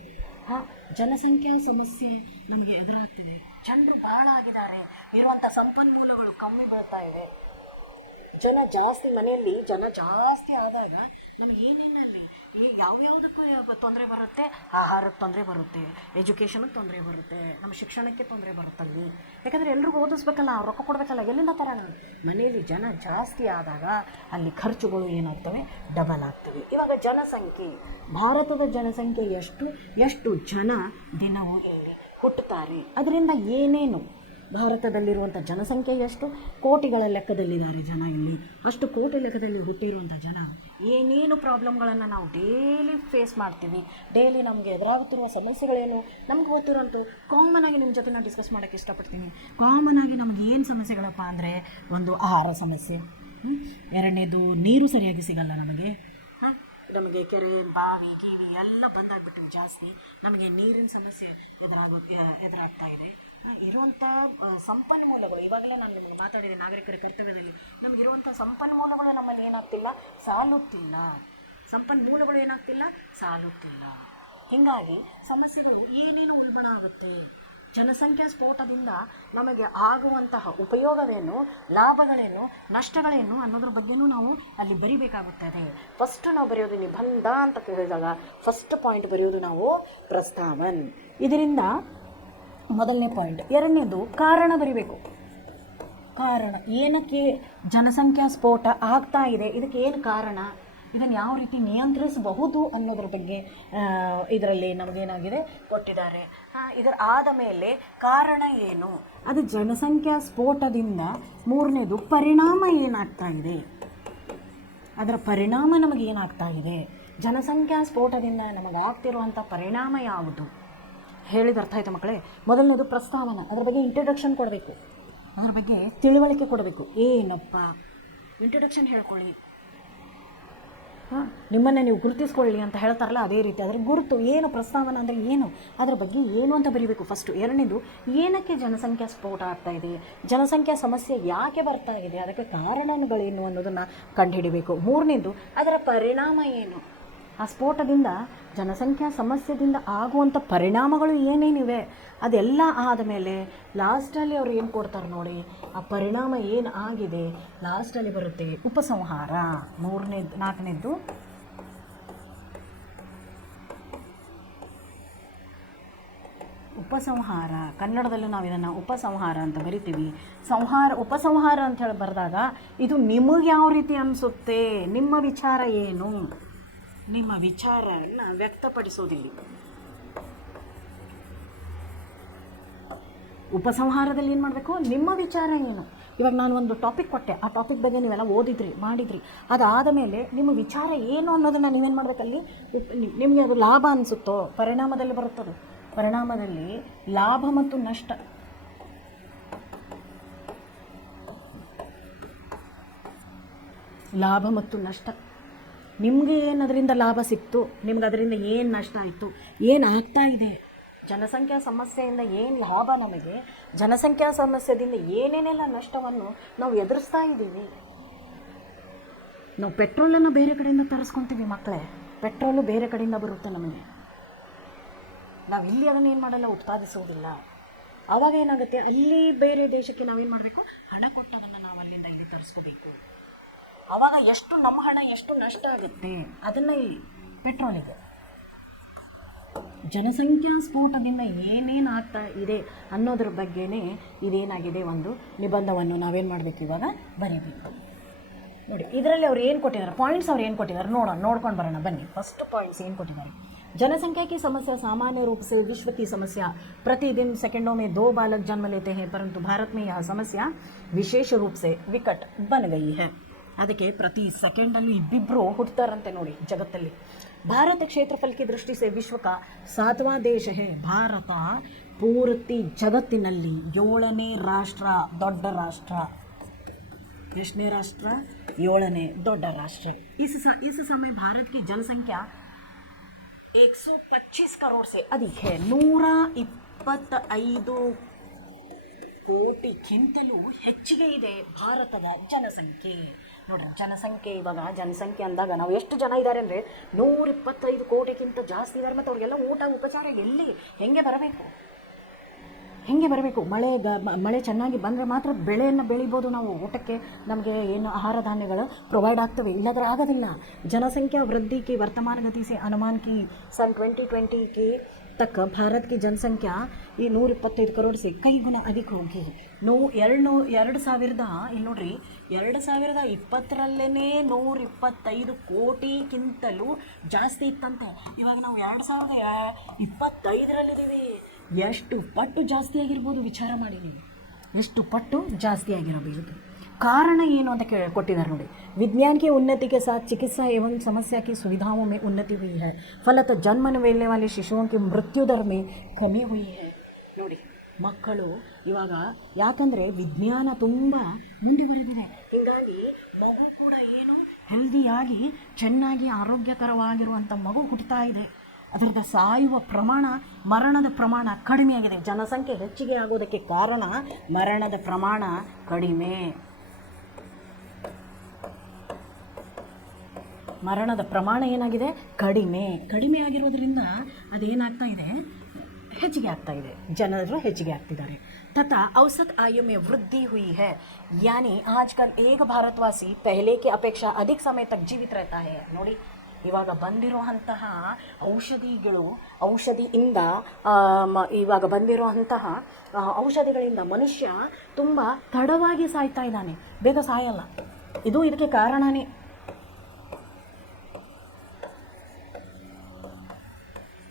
ಜನಸಂಖ್ಯಾ ಸಮಸ್ಯೆ ನಮಗೆ ಎದುರಾಗ್ತಿದೆ. ಜನರು ಭಾಳ ಆಗಿದ್ದಾರೆ, ಇರುವಂಥ ಸಂಪನ್ಮೂಲಗಳು ಕಮ್ಮಿ ಬೀಳ್ತಾ ಇದೆ. ಜನ ಜಾಸ್ತಿ, ಮನೆಯಲ್ಲಿ ಜನ ಜಾಸ್ತಿ ಆದಾಗ ನಮಗೆ ಏನೇನಲ್ಲಿ ಯಾವ್ಯಾವುದಕ್ಕೂ ತೊಂದರೆ ಬರುತ್ತೆ. ಆಹಾರಕ್ಕೆ ತೊಂದರೆ ಬರುತ್ತೆ, ಎಜುಕೇಷನ್ಗೆ ತೊಂದರೆ ಬರುತ್ತೆ, ನಮ್ಮ ಶಿಕ್ಷಣಕ್ಕೆ ತೊಂದರೆ ಬರುತ್ತಲ್ಲಿ. ಯಾಕಂದರೆ ಎಲ್ರಿಗೂ ಓದಿಸ್ಬೇಕಲ್ಲ, ರೊಕ್ಕ ಕೊಡಬೇಕಲ್ಲ, ಎಲ್ಲಿಂದ ತರೋಣ? ಮನೆಯಲ್ಲಿ ಜನ ಜಾಸ್ತಿ ಆದಾಗ ಅಲ್ಲಿ ಖರ್ಚುಗಳು ಏನಾಗ್ತವೆ? ಡಬಲ್ ಆಗ್ತವೆ. ಇವಾಗ ಜನಸಂಖ್ಯೆ, ಭಾರತದ ಜನಸಂಖ್ಯೆ ಎಷ್ಟು ಜನ ದಿನವೂ ಇಲ್ಲಿ ಹುಟ್ಟುತ್ತಾರೆ, ಅದರಿಂದ ಏನೇನು ಭಾರತದಲ್ಲಿರುವಂಥ ಜನಸಂಖ್ಯೆ ಎಷ್ಟು ಕೋಟಿಗಳ ಲೆಕ್ಕದಲ್ಲಿದ್ದಾರೆ ಜನ. ಇಲ್ಲಿ ಅಷ್ಟು ಕೋಟಿ ಲೆಕ್ಕದಲ್ಲಿ ಹುಟ್ಟಿರುವಂಥ ಜನ ಏನೇನು ಪ್ರಾಬ್ಲಮ್ಗಳನ್ನು ನಾವು ಡೈಲಿ ಫೇಸ್ ಮಾಡ್ತೀವಿ, ಡೈಲಿ ನಮಗೆ ಎದುರಾಗುತ್ತಿರುವ ಸಮಸ್ಯೆಗಳೇನು ನಮ್ಗೆ ಗೊತ್ತಿರೋಂಥ ಕಾಮನ್ ಆಗಿ ನಿಮ್ಮ ಜೊತೆ ನಾನು ಡಿಸ್ಕಸ್ ಮಾಡೋಕ್ಕೆ ಇಷ್ಟಪಡ್ತೀನಿ. ಕಾಮನ್ ಆಗಿ ನಮ್ಗೆ ಏನು ಸಮಸ್ಯೆಗಳಪ್ಪ ಅಂದರೆ, ಒಂದು ಆಹಾರ ಸಮಸ್ಯೆ, ಎರಡನೇದು ನೀರು ಸರಿಯಾಗಿ ಸಿಗಲ್ಲ ನಮಗೆ ಕೆರೆ ಬಾವಿ ಗೀವಿ ಎಲ್ಲ ಬಂದಾಗ್ಬಿಟ್ಟಿವಿ ಜಾಸ್ತಿ. ನಮಗೆ ನೀರಿನ ಸಮಸ್ಯೆ ಎದುರಾಗ್ತಾ ಇದೆ. ಇರುವಂಥ ಸಂಪನ್ಮೂಲಗಳು, ಇವಾಗಲೇ ನಾನು ನಿಮಗೆ ಮಾತಾಡಿದೆ ನಾಗರಿಕರ ಕರ್ತವ್ಯದಲ್ಲಿ, ನಮಗಿರುವಂಥ ಸಂಪನ್ಮೂಲಗಳು ನಮ್ಮಲ್ಲಿ ಏನಾಗ್ತಿಲ್ಲ, ಸಾಲುತ್ತಿಲ್ಲ. ಹೀಗಾಗಿ ಸಮಸ್ಯೆಗಳು ಏನೇನು ಉಲ್ಬಣ ಆಗುತ್ತೆ. ಜನಸಂಖ್ಯಾ ಸ್ಫೋಟದಿಂದ ನಮಗೆ ಆಗುವಂತಹ ಉಪಯೋಗವೇನು, ಲಾಭಗಳೇನು, ನಷ್ಟಗಳೇನು ಅನ್ನೋದ್ರ ಬಗ್ಗೆನೂ ನಾವು ಅಲ್ಲಿ ಬರಿಬೇಕಾಗುತ್ತದೆ. ಫಸ್ಟ್ ನಾವು ಬರೆಯೋದು ನಿಬಂಧ ಅಂತ ಹೇಳಿದಾಗ ಫಸ್ಟ್ ಪಾಯಿಂಟ್ ಬರೆಯೋದು ನಾವು ಪ್ರಸ್ತಾವನ್. ಇದರಿಂದ ಮೊದಲನೇ ಪಾಯಿಂಟ್. ಎರಡನೇದು ಕಾರಣ ಬರಿಬೇಕು. ಕಾರಣ, ಏನಕ್ಕೆ ಜನಸಂಖ್ಯಾ ಸ್ಫೋಟ ಆಗ್ತಾ ಇದೆ, ಇದಕ್ಕೆ ಏನು ಕಾರಣ, ಇದನ್ನು ಯಾವ ರೀತಿ ನಿಯಂತ್ರಿಸಬಹುದು ಅನ್ನೋದ್ರ ಬಗ್ಗೆ ಇದರಲ್ಲಿ ನಮಗೇನಾಗಿದೆ ಕೊಟ್ಟಿದ್ದಾರೆ. ಇದರ ಆದ ಮೇಲೆ ಕಾರಣ ಏನು, ಅದು ಜನಸಂಖ್ಯಾ ಸ್ಫೋಟದಿಂದ ಮೂರನೇದು ಪರಿಣಾಮ ಏನಾಗ್ತಾ ಇದೆ, ಅದರ ಪರಿಣಾಮ ನಮಗೇನಾಗ್ತಾ ಇದೆ, ಜನಸಂಖ್ಯಾ ಸ್ಫೋಟದಿಂದ ನಮಗಾಗ್ತಿರುವಂಥ ಪರಿಣಾಮ ಯಾವುದು ಹೇಳಿದ ಅರ್ಥ ಆಯಿತು ಮಕ್ಕಳೇ. ಮೊದಲನೇದು ಪ್ರಸ್ತಾವನ, ಅದ್ರ ಬಗ್ಗೆ ಇಂಟ್ರಡಕ್ಷನ್ ಕೊಡಬೇಕು, ಅದ್ರ ಬಗ್ಗೆ ತಿಳುವಳಿಕೆ ಕೊಡಬೇಕು. ಏನಪ್ಪ ಇಂಟ್ರಡಕ್ಷನ್ ಹೇಳ್ಕೊಳ್ಳಿ, ನಿಮ್ಮನ್ನು ನೀವು ಗುರುತಿಸ್ಕೊಳ್ಳಿ ಅಂತ ಹೇಳ್ತಾರಲ್ಲ, ಅದೇ ರೀತಿ ಅದರ ಗುರುತು ಏನು, ಪ್ರಸ್ತಾವನ ಅಂದರೆ ಏನು, ಅದರ ಬಗ್ಗೆ ಏನು ಅಂತ ಬರೀಬೇಕು ಫಸ್ಟು. ಎರಡನೇದು ಏನಕ್ಕೆ ಜನಸಂಖ್ಯಾ ಸ್ಫೋಟ ಆಗ್ತಾ ಇದೆ, ಜನಸಂಖ್ಯಾ ಸಮಸ್ಯೆ ಯಾಕೆ ಬರ್ತಾ ಇದೆ, ಅದಕ್ಕೆ ಕಾರಣಗಳೇನು ಅನ್ನೋದನ್ನು ಕಂಡುಹಿಡಿಬೇಕು. ಮೂರನೇದು ಅದರ ಪರಿಣಾಮ ಏನು, ಆ ಸ್ಫೋಟದಿಂದ ಜನಸಂಖ್ಯಾ ಸಮಸ್ಯೆದಿಂದ ಆಗುವಂಥ ಪರಿಣಾಮಗಳು ಏನೇನಿವೆ ಅದೆಲ್ಲ ಆದಮೇಲೆ ಲಾಸ್ಟಲ್ಲಿ ಅವ್ರು ಏನು ಕೊಡ್ತಾರೆ ನೋಡಿ, ಆ ಪರಿಣಾಮ ಏನು ಆಗಿದೆ ಲಾಸ್ಟಲ್ಲಿ ಬರುತ್ತೆ ಉಪಸಂಹಾರ. ನಾಲ್ಕನೇದ್ದು ಉಪಸಂಹಾರ. ಕನ್ನಡದಲ್ಲೂ ನಾವು ಇದನ್ನು ಉಪಸಂಹಾರ ಅಂತ ಬರಿತೀವಿ. ಉಪಸಂಹಾರ ಅಂತ ಹೇಳಿ ಬರೆದಾಗ ಇದು ನಿಮಗೆ ಯಾವ ರೀತಿ ಅನಿಸುತ್ತೆ, ನಿಮ್ಮ ವಿಚಾರ ಏನು, ನಿಮ್ಮ ವಿಚಾರವನ್ನು ವ್ಯಕ್ತಪಡಿಸೋದಿಲ್ಲ. ಉಪಸಂಹಾರದಲ್ಲಿ ಏನು ಮಾಡಬೇಕು, ನಿಮ್ಮ ವಿಚಾರ ಏನು. ಇವಾಗ ನಾನು ಒಂದು ಟಾಪಿಕ್ ಕೊಟ್ಟೆ, ಆ ಟಾಪಿಕ್ ಬಗ್ಗೆ ನೀವೆಲ್ಲ ಮಾಡಿದ್ರಿ, ಅದಾದ ಮೇಲೆ ನಿಮ್ಮ ವಿಚಾರ ಏನು ಅನ್ನೋದನ್ನು ನೀವೇನು ಮಾಡಬೇಕಲ್ಲಿ, ನಿಮಗೆ ಅದು ಲಾಭ ಅನಿಸುತ್ತೋ, ಪರಿಣಾಮದಲ್ಲಿ ಬರುತ್ತದು. ಪರಿಣಾಮದಲ್ಲಿ ಲಾಭ ಮತ್ತು ನಷ್ಟ, ನಿಮಗೆ ಏನು ಅದರಿಂದ ಲಾಭ ಸಿಕ್ತು, ನಿಮ್ಗೆ ಅದರಿಂದ ಏನು ನಷ್ಟ ಆಯಿತು, ಏನಾಗ್ತಾ ಇದೆ, ಜನಸಂಖ್ಯಾ ಸಮಸ್ಯೆಯಿಂದ ಏನು ಲಾಭ, ನಮಗೆ ಜನಸಂಖ್ಯಾ ಸಮಸ್ಯೆಯಿಂದ ಏನೇನೆಲ್ಲ ನಷ್ಟವನ್ನು ನಾವು ಎದುರಿಸ್ತಾ ಇದ್ದೀವಿ. ನಾವು ಪೆಟ್ರೋಲನ್ನು ಬೇರೆ ಕಡೆಯಿಂದ ತರಿಸ್ಕೊತೀವಿ ಮಕ್ಕಳೇ, ಪೆಟ್ರೋಲು ಬೇರೆ ಕಡೆಯಿಂದ ಬರುತ್ತೆ ನಮಗೆ, ನಾವು ಇಲ್ಲಿ ಅದನ್ನು ಏನು ಮಾಡಲ್ಲ, ಉತ್ಪಾದಿಸೋದಿಲ್ಲ. ಆವಾಗ ಏನಾಗುತ್ತೆ, ಅಲ್ಲಿ ಬೇರೆ ದೇಶಕ್ಕೆ ನಾವೇನು ಮಾಡಬೇಕು, ಹಣ ಕೊಟ್ಟು ಅದನ್ನು ನಾವು ಅಲ್ಲಿಂದ ಇಲ್ಲಿ ತರಿಸ್ಕೋಬೇಕು. ಆವಾಗ ಎಷ್ಟು ನಮ್ಮ ಹಣ ಎಷ್ಟು ನಷ್ಟ ಆಗುತ್ತೆ, ಅದನ್ನು ಇಲ್ಲಿ ಪೆಟ್ರೋಲಿಗೆ. ಜನಸಂಖ್ಯಾ ಸ್ಫೋಟದಿಂದ ಏನೇನು ಆಗ್ತಾ ಇದೆ ಅನ್ನೋದ್ರ ಬಗ್ಗೆನೇ ಇದೇನಾಗಿದೆ, ಒಂದು ನಿಬಂಧವನ್ನು ನಾವೇನು ಮಾಡಬೇಕು, ಇವಾಗ ಬರೀಬೇಕು. ನೋಡಿ ಇದರಲ್ಲಿ ಅವ್ರು ಏನು ಕೊಟ್ಟಿದ್ದಾರೆ, ಪಾಯಿಂಟ್ಸ್ ಅವ್ರು ಏನು ಕೊಟ್ಟಿದ್ದಾರೆ ನೋಡ್ಕೊಂಡು ಬರೋಣ ಬನ್ನಿ. ಫಸ್ಟ್ ಪಾಯಿಂಟ್ಸ್ ಏನು ಕೊಟ್ಟಿದ್ದಾರೆ. जनसंख्या की समस्या सामान्य रूप से विश्व की समस्या, प्रतिदिन सेकंडों में 2 बालक जन्म लेते हैं, परंतु भारत में यह समस्या विशेष रूप से विकट बन गई है. ಅದಕ್ಕೆ ಪ್ರತಿ ಸೆಕೆಂಡಲ್ಲಿ ಇಬ್ಬಿಬ್ಬರು ಹುಟ್ಟುತ್ತಾರಂತೆ ನೋಡಿ ಜಗತ್ತಲ್ಲಿ. ಭಾರತ ಕ್ಷೇತ್ರಫಲ की दृष्टि से विश्व का 7वां देश है. ಭಾರತ ಪೂರ್ತಿ ಜಗತ್ತಿನಲ್ಲಿ 7ನೇ ರಾಷ್ಟ್ರ, ದೊಡ್ಡ ರಾಷ್ಟ್ರ. ಎಷ್ಟನೇ ರಾಷ್ಟ್ರ? 7ನೇ ದೊಡ್ಡ ರಾಷ್ಟ್ರ. इस समय भारत की जनसंख्या 125 करोड़ से अधिक है. 125 ಕೋಟಿಗಿಂತಲೂ ಹೆಚ್ಚಿಗೆ ಇದೆ ಭಾರತದ ಜನಸಂಖ್ಯೆ. ನೋಡ್ರಿ ಜನಸಂಖ್ಯೆ, ಇವಾಗ ಜನಸಂಖ್ಯೆ ಅಂದಾಗ ನಾವು ಎಷ್ಟು ಜನ ಇದ್ದಾರೆ ಅಂದರೆ 125 ಕೋಟಿಗಿಂತ ಜಾಸ್ತಿ ಇದ್ದಾರೆ. ಮತ್ತು ಅವ್ರಿಗೆಲ್ಲ ಊಟ ಉಪಚಾರ ಎಲ್ಲಿ ಹೆಂಗೆ ಬರಬೇಕು? ಮಳೆ ಚೆನ್ನಾಗಿ ಬಂದರೆ ಮಾತ್ರ ಬೆಳೆಯನ್ನು ಬೆಳಿಬೋದು ನಾವು. ಊಟಕ್ಕೆ ನಮಗೆ ಏನು ಆಹಾರ ಧಾನ್ಯಗಳು ಪ್ರೊವೈಡ್ ಆಗ್ತವೆ, ಇಲ್ಲದ್ರೆ ಆಗೋದಿಲ್ಲ. ಜನಸಂಖ್ಯಾ ವೃದ್ಧಿ की वर्तमान गति से अनुमान की सन 2020 के तक भारत की जनसंख्या ಈ 125 करोड़ से कई गुना अधिक होगी. 2020 ಇಲ್ಲಿ ನೋಡ್ರಿ 2020ರಲ್ಲೇ 125 ಕೋಟಿಗಿಂತಲೂ ಜಾಸ್ತಿ ಇತ್ತಂತೆ. ಇವಾಗ ನಾವು 2025ರಲ್ಲಿದ್ದೀವಿ. ಎಷ್ಟು ಪಟ್ಟು ಜಾಸ್ತಿ ಆಗಿರ್ಬೋದು ವಿಚಾರ ಮಾಡಿ ನೀವು, ಎಷ್ಟು ಪಟ್ಟು ಜಾಸ್ತಿ ಆಗಿರಬಹುದು. कारण ಏನು ಅಂತ ಕೊಟ್ಟಿದ್ದಾರೆ ನೋಡಿ. विज्ञान की उन्नति के साथ चिकित्सा एवं समस्या की सुविधाओं में उन्नति हुई है. फलतः जन्म लेने वाले शिशुओं की मृत्यु दर में कमी हुई है. ನೋಡಿ ಮಕ್ಕಳು ಇವಾಗ ಯಾಕಂದರೆ ವಿಜ್ಞಾನ ತುಂಬ ಮುಂದುವರೆದಿದೆ, ಹೀಗಾಗಿ ಮಗು ಕೂಡ ಏನು ಹೆಲ್ದಿಯಾಗಿ ಚೆನ್ನಾಗಿ ಆರೋಗ್ಯಕರವಾಗಿರುವಂಥ ಮಗು ಹುಟ್ಟುತ್ತಾ ಇದೆ. ಅದರದ್ದು ಸಾಯುವ ಪ್ರಮಾಣ, ಮರಣದ ಪ್ರಮಾಣ ಕಡಿಮೆಯಾಗಿದೆ. ಜನಸಂಖ್ಯೆ ಹೆಚ್ಚಿಗೆ ಆಗೋದಕ್ಕೆ ಕಾರಣ ಮರಣದ ಪ್ರಮಾಣ ಕಡಿಮೆ. ಮರಣದ ಪ್ರಮಾಣ ಏನಾಗಿದೆ? ಕಡಿಮೆ ಆಗಿರೋದ್ರಿಂದ ಅದೇನಾಗ್ತಾ ಇದೆ? ಹೆಚ್ಚಿಗೆ ಆಗ್ತಾ ಇದೆ, ಜನರು ಹೆಚ್ಚಿಗೆ ಆಗ್ತಿದ್ದಾರೆ. तथा औसत आयु में वृद्धि हुई है. यानी आजकल एक भारतवासी पहले की अपेक्षा अधिक समय तक जीवित रहता है. ನೋಡಿ ಇವಾಗ ಬಂದಿರುವಂತಹ ಔಷಧಿಯಿಂದ ಇವಾಗ ಬಂದಿರುವಂತಹ ಔಷಧಿಗಳಿಂದ ಮನುಷ್ಯ ತುಂಬ ತಡವಾಗಿ ಸಾಯ್ತಾ ಇದ್ದಾನೆ, ಬೇಗ ಸಾಯಲ್ಲ. ಇದು ಇದಕ್ಕೆ ಕಾರಣನೇ.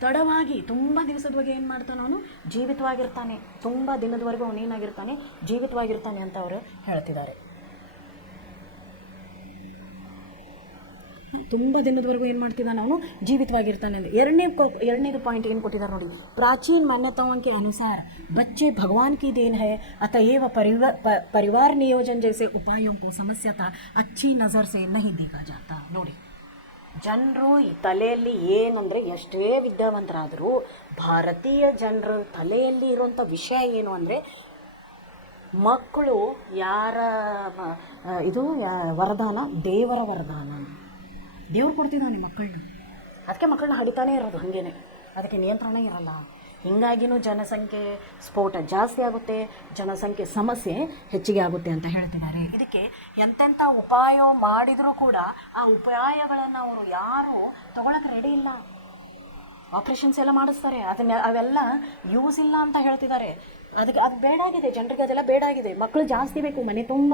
ತಡವಾಗಿ ತುಂಬ ದಿವಸದವರೆಗೆ ಏನು ಮಾಡ್ತಾನೆ, ಅವನು ಜೀವಿತವಾಗಿರ್ತಾನೆ. ತುಂಬ ದಿನದವರೆಗೂ ಅವನೇನಾಗಿರ್ತಾನೆ? ಜೀವಿತವಾಗಿರ್ತಾನೆ ಅಂತ ಅವರು ಹೇಳ್ತಿದ್ದಾರೆ. ತುಂಬ ದಿನದವರೆಗೂ ಏನು ಮಾಡ್ತಿದ್ದಾನೆ ಅವನು? ಜೀವಿತವಾಗಿರ್ತಾನೆ ಅಂದರೆ. ಎರಡನೇದು ಪಾಯಿಂಟ್ ಏನು ಕೊಟ್ಟಿದ್ದಾರೆ ನೋಡಿ. प्राचीन मान्यताओं के अनुसार बच्चे भगवान की देन है, अतएव परिवार नियोजन जैसे उपायों को समस्या था अच्छी नज़र से नहीं देखा जाता. ನೋಡಿ ಜನರು ಈ ತಲೆಯಲ್ಲಿ ಏನಂದರೆ, ಎಷ್ಟೇ ವಿದ್ಯಾವಂತರಾದರೂ ಭಾರತೀಯ ಜನರ ತಲೆಯಲ್ಲಿ ಇರುವಂಥ ವಿಷಯ ಏನು ಅಂದರೆ, ಮಕ್ಕಳು ವರದಾನ? ದೇವರ ವರದಾನ. ದೇವ್ರು ಕೊಡ್ತಿದ್ದಾನೆ ಮಕ್ಕಳನ್ನ, ಅದಕ್ಕೆ ಮಕ್ಕಳನ್ನ ಹಡಿತಾನೇ ಇರೋದು ಹಾಗೇನೆ, ಅದಕ್ಕೆ ನಿಯಂತ್ರಣ ಇರಲ್ಲ. ಹೀಗಾಗಿನೂ ಜನಸಂಖ್ಯೆ ಸ್ಫೋಟ ಜಾಸ್ತಿ ಆಗುತ್ತೆ, ಜನಸಂಖ್ಯೆ ಸಮಸ್ಯೆ ಹೆಚ್ಚಿಗೆ ಆಗುತ್ತೆ ಅಂತ ಹೇಳ್ತಿದ್ದಾರೆ. ಇದಕ್ಕೆ ಎಂತೆಂಥ ಉಪಾಯ ಮಾಡಿದರೂ ಕೂಡ ಆ ಉಪಾಯಗಳನ್ನು ಅವರು ಯಾರೂ ತೊಗೊಳಕ್ಕೆ ರೆಡಿ ಇಲ್ಲ. ಆಪ್ರೇಷನ್ಸ್ ಎಲ್ಲ ಮಾಡಿಸ್ತಾರೆ, ಅವೆಲ್ಲ ಯೂಸ್ ಇಲ್ಲ ಅಂತ ಹೇಳ್ತಿದ್ದಾರೆ. ಅದು ಬೇಡಾಗಿದೆ, ಜನರಿಗೆ ಅದೆಲ್ಲ ಬೇಡಾಗಿದೆ. ಮಕ್ಕಳು ಜಾಸ್ತಿ ಬೇಕು, ಮನೆ ತುಂಬ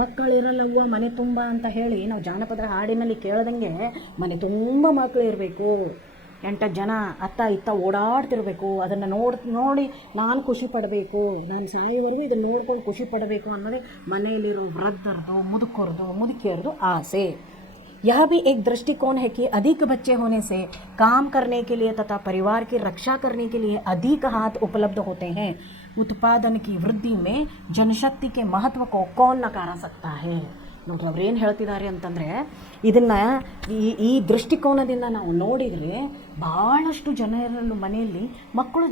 ಮಕ್ಕಳಿರಲ್ಲವ್ವ ಮನೆ ತುಂಬ ಅಂತ ಹೇಳಿ ನಾವು ಜಾನಪದ ಹಾಡಿನಲ್ಲಿ ಕೇಳ್ದಂಗೆ ಮನೆ ತುಂಬ ಮಕ್ಕಳು ಇರಬೇಕು. 8 ಜನ ಅತ್ತ ಇತ್ತ ಓಡಾಡ್ತಿರ್ಬೇಕು. ಅದನ್ನು ನೋಡಿ ನಾನು ಖುಷಿ ಪಡಬೇಕು, ನಾನು ಸಾಯೋವರೆಗೂ ಇದನ್ನು ನೋಡ್ಕೊಂಡು ಖುಷಿ ಪಡಬೇಕು ಅನ್ನೋದೇ ಮನೆಯಲ್ಲಿರೋ ವೃದ್ಧರದು, ಮುದುಕಿಯರದು ಆಸೆ. यह भी एक दृष्टिकोण है कि अधिक बच्चे होने से काम करने के लिए तथा परिवार की रक्षा करने के लिए अधिक हाथ उपलब्ध होते हैं. उत्पादन की वृद्धि में जनशक्ति के महत्व को कौन नकार सकता है. ನೋಡ್ರಿ ಅವ್ರು ಏನು ಹೇಳ್ತಿದ್ದಾರೆ ಅಂತಂದರೆ, ಇದನ್ನು ಈ ದೃಷ್ಟಿಕೋನದಿಂದ ನಾವು ನೋಡಿದರೆ ಭಾಳಷ್ಟು ಜನರಲ್ಲೂ ಮನೆಯಲ್ಲಿ ಮಕ್ಕಳು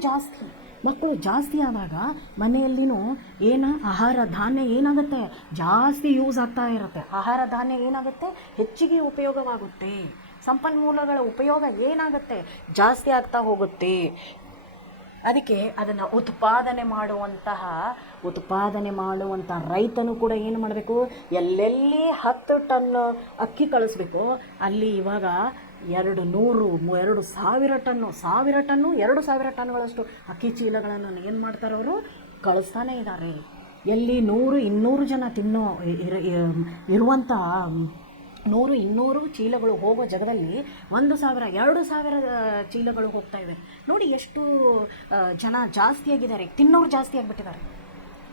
ಜಾಸ್ತಿ ಆದಾಗ ಮನೆಯಲ್ಲಿನೂ ಆಹಾರ ಧಾನ್ಯ ಏನಾಗುತ್ತೆ? ಜಾಸ್ತಿ ಯೂಸ್ ಆಗ್ತಾ ಇರುತ್ತೆ. ಆಹಾರ ಧಾನ್ಯ ಏನಾಗುತ್ತೆ? ಹೆಚ್ಚಿಗೆ ಉಪಯೋಗವಾಗುತ್ತೆ. ಸಂಪನ್ಮೂಲಗಳ ಉಪಯೋಗ ಏನಾಗುತ್ತೆ? ಜಾಸ್ತಿ ಆಗ್ತಾ ಹೋಗುತ್ತೆ. ಅದಕ್ಕೆ ಅದನ್ನು ಉತ್ಪಾದನೆ ಮಾಡುವಂಥ ರೈತನು ಕೂಡ ಏನು ಮಾಡಬೇಕು? ಎಲ್ಲೆಲ್ಲಿ 10 ಟನ್ ಅಕ್ಕಿ ಕಳಿಸ್ಬೇಕು, ಅಲ್ಲಿ ಇವಾಗ 2,000 ಟನ್ನುಗಳಷ್ಟು ಅಕ್ಕಿ ಚೀಲಗಳನ್ನು ಏನು ಮಾಡ್ತಾರೆ? ಅವರು ಕಳಿಸ್ತಾನೇ ಇದ್ದಾರೆ. ಎಲ್ಲಿ 100-200 ಜನ ಇರುವಂಥ 100-200 ಚೀಲಗಳು ಹೋಗೋ ಜಾಗದಲ್ಲಿ 1,000-2,000 ಚೀಲಗಳು ಹೋಗ್ತಾ ಇವೆ. ನೋಡಿ ಎಷ್ಟು ಜನ ಜಾಸ್ತಿ ಆಗಿದ್ದಾರೆ, ತಿನ್ನೋರು ಜಾಸ್ತಿ ಆಗಿಬಿಟ್ಟಿದ್ದಾರೆ.